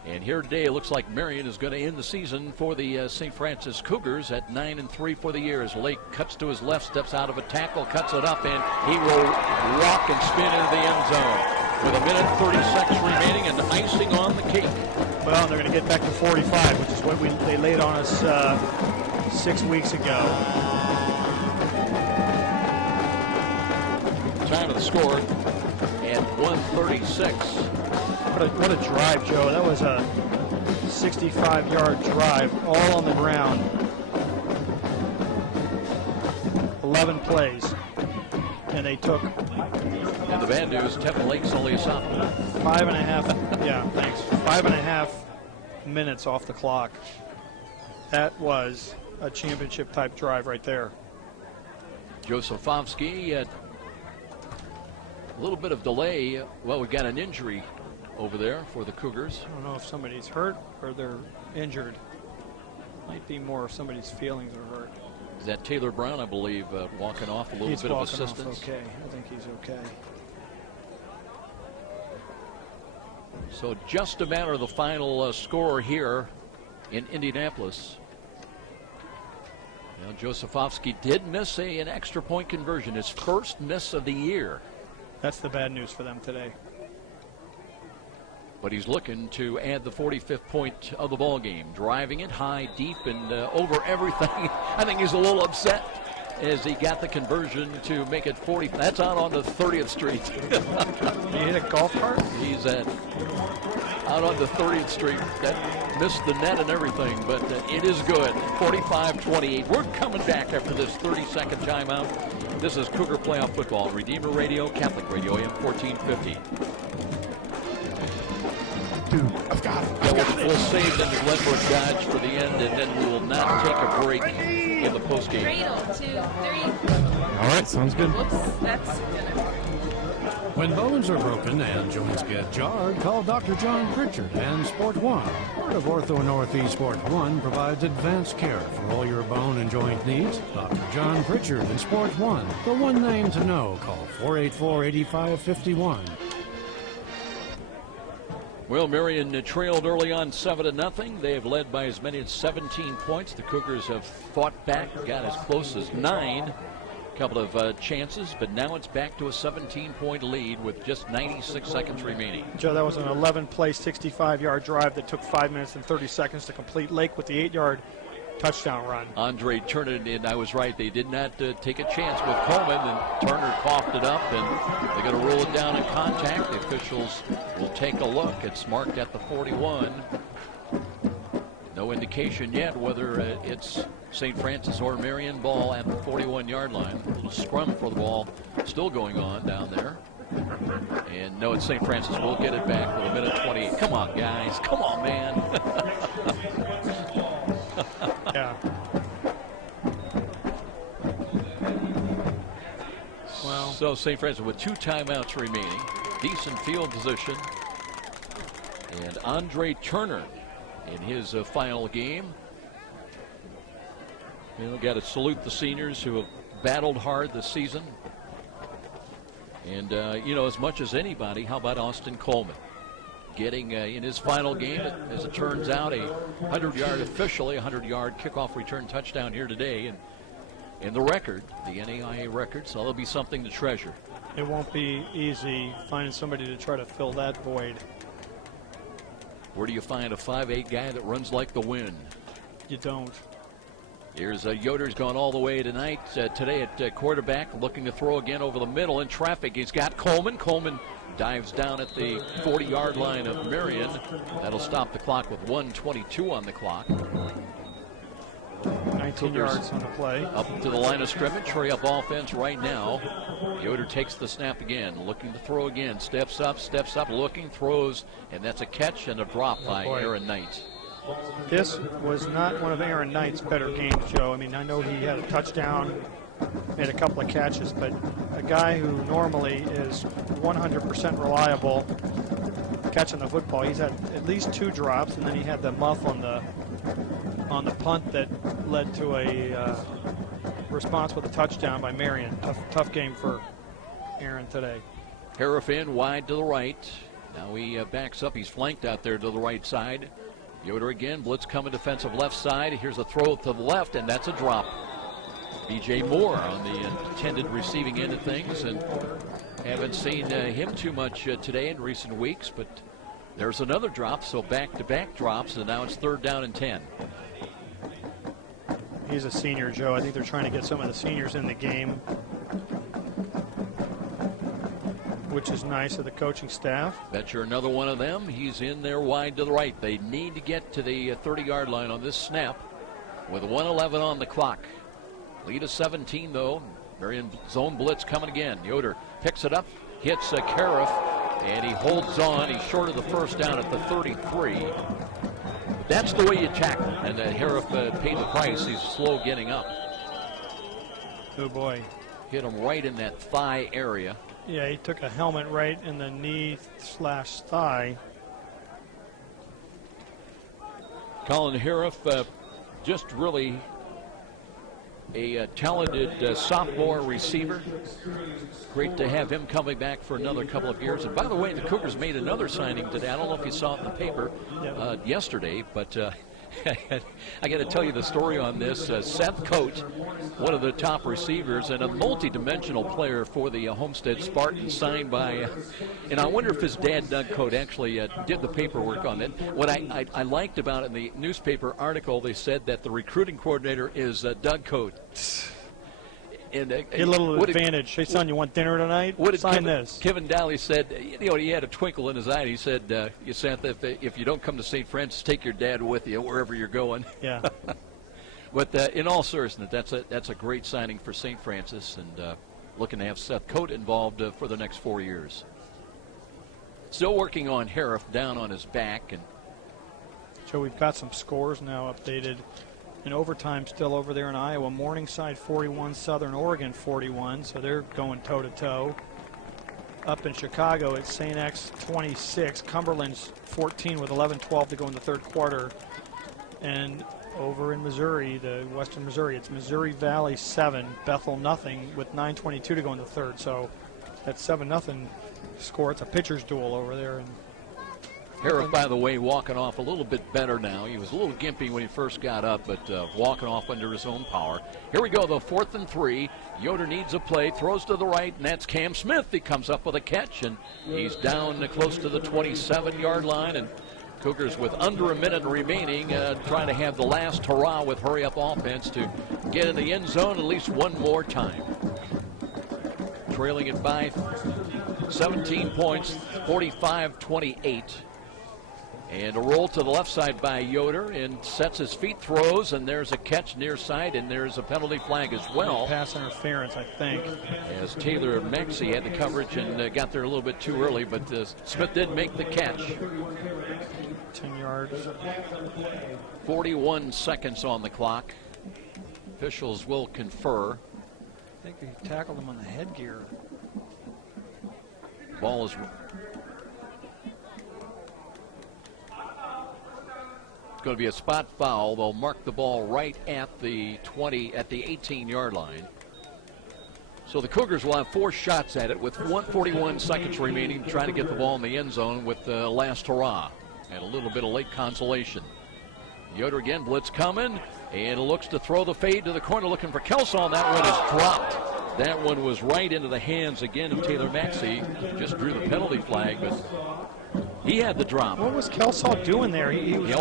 And here today, it looks like Marian is going to end the season for the St. Francis Cougars at 9-3 for the year. As Lake cuts to his left, steps out of a tackle, cuts it up, and he will walk and spin into the end zone with 1 minute 30 seconds remaining and icing on the cake. Well, they're going to get back to 45, which is what they laid on us 6 weeks ago. Time of the score at 1:36. What a drive, Joe. That was a 65-yard drive, all on the ground. 11 plays. And they took... And the bad news, Tevin Lake's only a sophomore. 5.5, yeah, thanks. 5.5 minutes off the clock. That was a championship-type drive right there. Josefovsky, a little bit of delay. Well, we've got an injury over there for the Cougars. I don't know if somebody's hurt or they're injured. Might be more if somebody's feelings are hurt. Is that Taylor Brown, I believe, walking off a little bit of assistance? Okay, I think he's okay. So just a matter of the final score here in Indianapolis. Now, Josefovsky did miss an extra point conversion, his first miss of the year. That's the bad news for them today. But he's looking to add the 45th point of the ball game, driving it high, deep, and over everything. I think he's a little upset as he got the conversion to make it 40. That's out on the 30th Street. He hit a golf cart? He's out on the 30th Street. That missed the net and everything, but it is good. 45-28. We're coming back after this 30-second timeout. This is Cougar Playoff Football, Redeemer Radio, Catholic Radio, AM 1450. I've got We'll save then the Glenbrook Dodge for the end, and then we will not take a break in the postgame. Cradle, 2, 3. All right, sounds good. Whoops, that's gonna... When bones are broken and joints get jarred, call Dr. John Pritchard and Sport One. Part of Ortho Northeast Sport One provides advanced care for all your bone and joint needs. Dr. John Pritchard and Sport One, the one name to know. Call 484-8551. Well, Marian trailed early on 7-0. They have led by as many as 17 points. The Cougars have fought back, got as close as 9. A couple of chances, but now it's back to a 17-point lead with just 96 seconds remaining. Joe, that was an 11-play, 65-yard drive that took 5 minutes and 30 seconds to complete. Lake with the 8-yard touchdown run. Andre Turner, and I was right, they did not take a chance with Coleman, and Turner coughed it up, and they're going to rule it down in contact. The officials will take a look. It's marked at the 41. No indication yet whether it's St. Francis or Marian. Ball at the 41-yard line. A little scrum for the ball still going on down there. And no, it's St. Francis. We'll get it back with 1:20. Come on, guys. Come on, man. Yeah. Well. So St. Francis with 2 timeouts remaining. Decent field position. And Andre Turner in his final game. You know, got to salute the seniors who have battled hard this season. And, you know, as much as anybody, how about Austin Coleman? Getting in his final game, as it turns out, a 100-yard, officially 100-yard kickoff return touchdown here today. And the record, the NAIA record, so that'll be something to treasure. It won't be easy finding somebody to try to fill that void. Where do you find a 5'8" guy that runs like the wind? You don't. Here's Yoder's gone all the way tonight. Today at quarterback, looking to throw again over the middle in traffic. He's got Coleman. Coleman dives down at the 40-yard line of Marian. That'll stop the clock with 1:22 on the clock. 19 yards on the play. Up to the line of scrimmage. Hurry up offense right now. Yoder takes the snap again, looking to throw again. Steps up, looking, throws, and that's a catch and a drop by Aaron Knight. This was not one of Aaron Knight's better games, Joe. I mean, I know he had a touchdown, made a couple of catches, but a guy who normally is 100% reliable catching the football, he's had at least 2 drops, and then he had the muff on the punt that led to a response with a touchdown by Marian. Tough game for Aaron today. Harrison wide to the right. Now he backs up. He's flanked out there to the right side. Yoder again, blitz coming defensive left side. Here's a throw to the left, and that's a drop. B.J. Moore on the intended receiving end of things, and haven't seen him too much today in recent weeks, but there's another drop, so back-to-back drops, and now it's 3rd down and 10. He's a senior, Joe. I think they're trying to get some of the seniors in the game, which is nice of the coaching staff. Bet you're another one of them. He's in there wide to the right. They need to get to the 30-yard line on this snap with 1:11 on the clock. Lead of 17, though. Marian zone blitz coming again. Yoder picks it up, hits Cariff, and he holds on. He's short of the first down at the 33. That's the way you tackle, and Harif paid the price. He's slow getting up. Oh, boy. Hit him right in that thigh area. Yeah, he took a helmet right in the knee/thigh. Colin Harif, just really a talented sophomore receiver. Great to have him coming back for another couple of years. And by the way, the Cougars made another signing today. I don't know if you saw it in the paper yesterday, but I got to tell you the story on this. Seth Coate, one of the top receivers and a multi-dimensional player for the Homestead Spartans, signed by, and I wonder if his dad, Doug Coate, actually did the paperwork on it. What I liked about it in the newspaper article, they said that the recruiting coordinator is Doug Coate. And get a little advantage. Hey, son, you want dinner tonight? What did Sign this. Kevin Daly said, you know, he had a twinkle in his eye. He said, you said if you don't come to St. Francis, take your dad with you wherever you're going. Yeah. But in all seriousness, that's a great signing for St. Francis, and looking to have Seth Coate involved for the next 4 years. Still working on Harif down on his back. And so we've got some scores now updated. In overtime still over there in Iowa. Morningside 41, Southern Oregon 41, so they're going toe-to-toe. Up in Chicago, it's St. X 26, Cumberland's 14 with 11-12 to go in the third quarter. And over in Missouri, the Western Missouri, it's Missouri Valley 7, Bethel nothing with 9:22 to go in the third. So that's 7-0 score. It's a pitcher's duel over there. And Harif, by the way, walking off a little bit better now. He was a little gimpy when he first got up, but walking off under his own power. Here we go, though, 4th and 3. Yoder needs a play, throws to the right, and that's Cam Smith. He comes up with a catch, and he's down close to the 27-yard line. And Cougars, with under a minute remaining, trying to have the last hurrah with hurry-up offense to get in the end zone at least one more time. Trailing it by 17 points, 45-28. And a roll to the left side by Yoder, and sets his feet, throws, and there's a catch near side, and there's a penalty flag as well. Pass interference, I think. As Taylor Maxey had the coverage and got there a little bit too early, but Smith did make the catch. 10 yards. 41 seconds on the clock. Officials will confer. I think he tackled him on the headgear. Ball is... going to be a spot foul. They'll mark the ball right at the 18-yard line. So the Cougars will have 4 shots at it with 1:41 seconds remaining, trying to get the ball in the end zone with the last hurrah and a little bit of late consolation. Yoder again, blitz coming, and looks to throw the fade to the corner, looking for Kelsaw. That one is dropped. That one was right into the hands again of Taylor Maxey. Just drew the penalty flag, but he had the drop. What was Kelsaw doing there? He was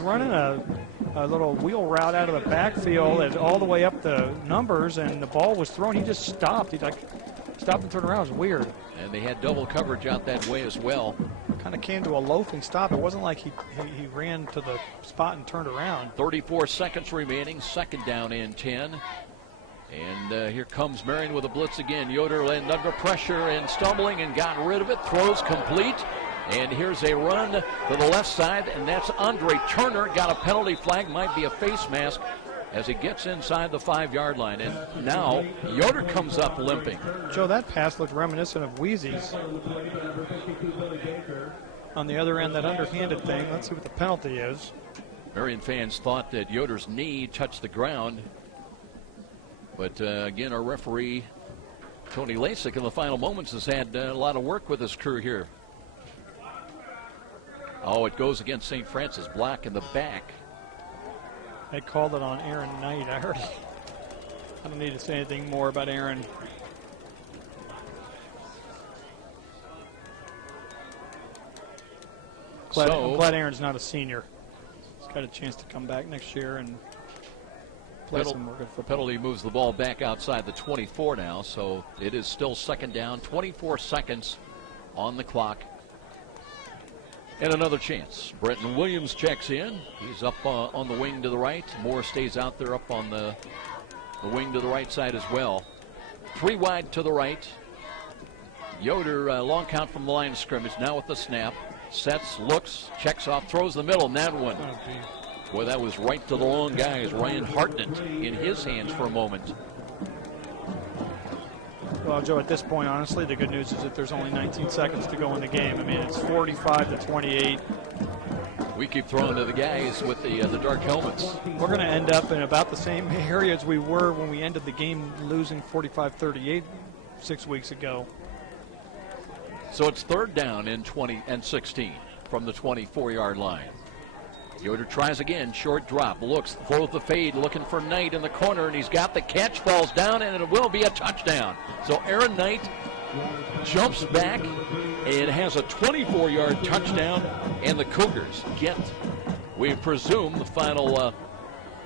running a little wheel route out of the backfield and all the way up the numbers, and the ball was thrown. He just stopped. He stopped and turned around. It was weird. And they had double coverage out that way as well. Kind of came to a loafing stop. It wasn't like he ran to the spot and turned around. 34 seconds remaining. 2nd down and 10. And here comes Marian with a blitz again. Yoder landed under pressure and stumbling and got rid of it. Throws complete. And here's a run to the left side, and that's Andre Turner. Got a penalty flag, might be a face mask, as he gets inside the 5-yard line. And now Yoder comes up limping. Joe, that pass looked reminiscent of Wheezy's. On the other end, that underhanded thing. Let's see what the penalty is. Marian fans thought that Yoder's knee touched the ground. But again, our referee Tony Lasik in the final moments has had a lot of work with his crew here. Oh, it goes against St. Francis. Block in the back. They called it on Aaron Knight. I heard it. I don't need to say anything more about Aaron. I'm glad Aaron's not a senior. He's got a chance to come back next year and play some more good football. Penalty moves the ball back outside the 24 now, so it is still second down. 24 seconds on the clock. And another chance. Brenton Williams checks in. He's up on the wing to the right. Moore stays out there up on the wing to the right side as well. 3 wide to the right. Yoder, long count from the line of scrimmage, now with the snap. Sets, looks, checks off, throws the middle, and that one. Boy, that was right to the long guy as Ryan Hartnett in his hands for a moment. Well, Joe, at this point, honestly, the good news is that there's only 19 seconds to go in the game. I mean, it's 45-28. We keep throwing to the guys with the dark helmets. We're going to end up in about the same area as we were when we ended the game losing 45-38 6 weeks ago. So it's third down in 20 and 16 from the 24-yard line. Yoder tries again, short drop, looks, throws the fade, looking for Knight in the corner, and he's got the catch, falls down, and it will be a touchdown. So Aaron Knight jumps back and has a 24-yard touchdown, and the Cougars get, we presume, the final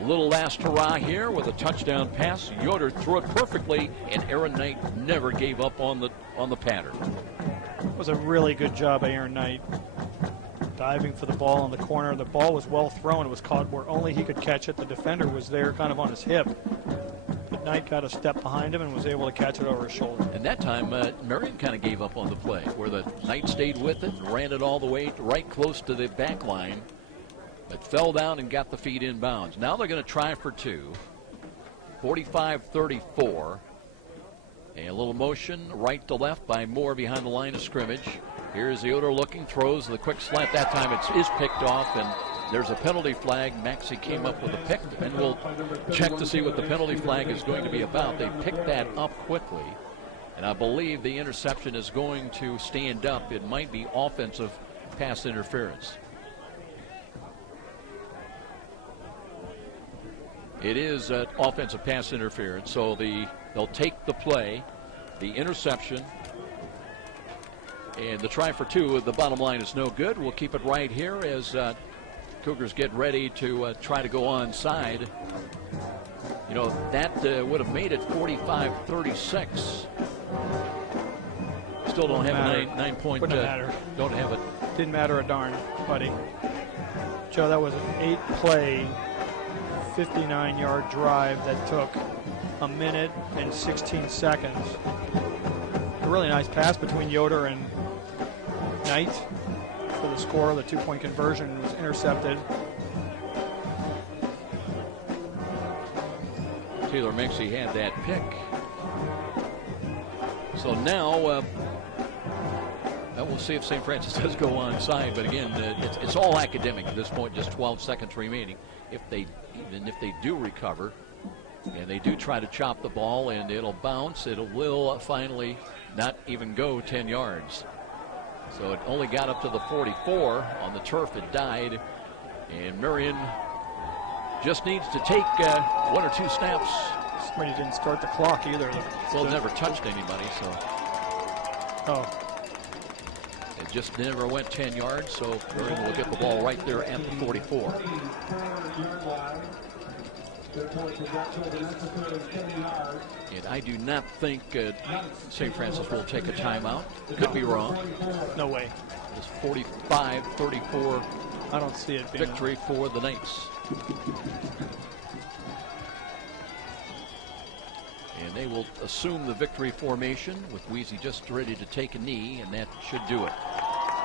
little last hurrah here with a touchdown pass. Yoder threw it perfectly, and Aaron Knight never gave up on the pattern. It was a really good job by Aaron Knight. Diving for the ball in the corner. The ball was well thrown. It was caught where only he could catch it. The defender was there kind of on his hip. But Knight got a step behind him and was able to catch it over his shoulder. And that time, Marian kind of gave up on the play, where the Knight stayed with it and ran it all the way right close to the back line, but fell down and got the feet in bounds. Now they're going to try for 2. 45-34. A little motion right to left by Moore behind the line of scrimmage. Here's Yoder looking, throws the quick slant. That time it is picked off, and there's a penalty flag. Maxey came up with a pick, and we'll check to see what the penalty flag is going to be about. They picked that up quickly, and I believe the interception is going to stand up. It might be offensive pass interference. It is offensive pass interference, so they'll take the play, the interception, and the try for 2. The bottom line is no good. We'll keep it right here as Cougars get ready to try to go onside. You know, that would have made it 45-36. Still don't have a 9-point. Wouldn't matter. Don't have it. Didn't matter a darn, buddy. Joe, that was an 8-play, 59-yard drive that took a minute and 16 seconds. A really nice pass between Yoder and Knight for the score. The 2-point conversion was intercepted. Taylor Maxey had that pick. So now we'll see if St. Francis does go onside. But again, it's all academic at this point. Just 12 seconds remaining. Even if they do recover, and they do try to chop the ball, and it'll bounce, it will finally not even go 10 yards. So it only got up to the 44. On the turf, it died, and Marian just needs to take 1 or 2 snaps. Somebody didn't start the clock either. Well, never touched anybody, so. Oh. It just never went 10 yards, so Marian will get the ball right there at the 44. And I do not think St. Francis will take a timeout. Could be wrong. No way. It's 45-34. I don't see it being victory for the Knights. And they will assume the victory formation with Weezy just ready to take a knee, and that should do it.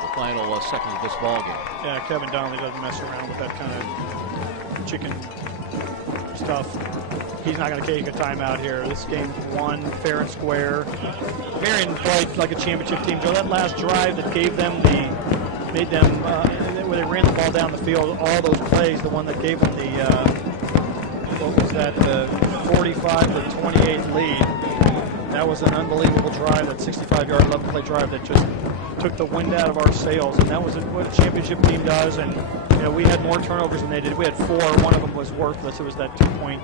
The final seconds of this ball game. Yeah, Kevin Donnelly doesn't mess around with that kind of chicken stuff. He's not going to take a timeout here. This game's won fair and square. Marian played like a championship team. Joe, that last drive that gave them made them, where they ran the ball down the field, all those plays, the one that gave them the, what was that, the 45-28 lead. that was an unbelievable drive, that 65-yard level play drive that just took the wind out of our sails, and that was what a championship team does. And we had more turnovers than they did. We had 4. One of them was worthless. It was that 2-point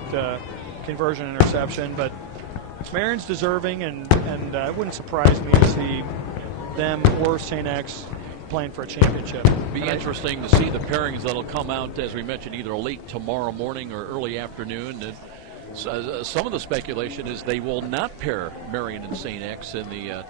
conversion interception. But Marian's deserving, and it wouldn't surprise me to see them or St. X playing for a championship. It'll be interesting to see the pairings that'll come out, as we mentioned, either late tomorrow morning or early afternoon. And some of the speculation is they will not pair Marian and St. X in the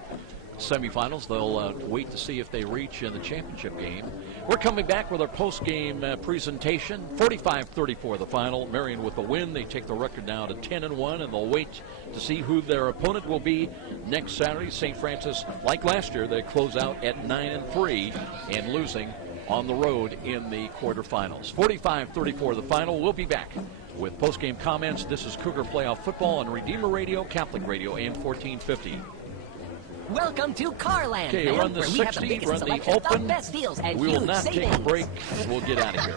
semifinals. They'll wait to see if they reach in the championship game. We're coming back with our post-game presentation. 45-34 the final. Marian with the win. They take the record now to 10-1, and they'll wait to see who their opponent will be next Saturday. St. Francis, like last year, they close out at 9-3 and losing on the road in the quarterfinals. 45-34 the final. We'll be back with post-game comments. This is Cougar Playoff Football on Redeemer Radio, Catholic Radio, AM 1450. Welcome to Carland. Okay, run the 60, run the open. Best deals and we will huge not savings. take a break. We'll get out of here.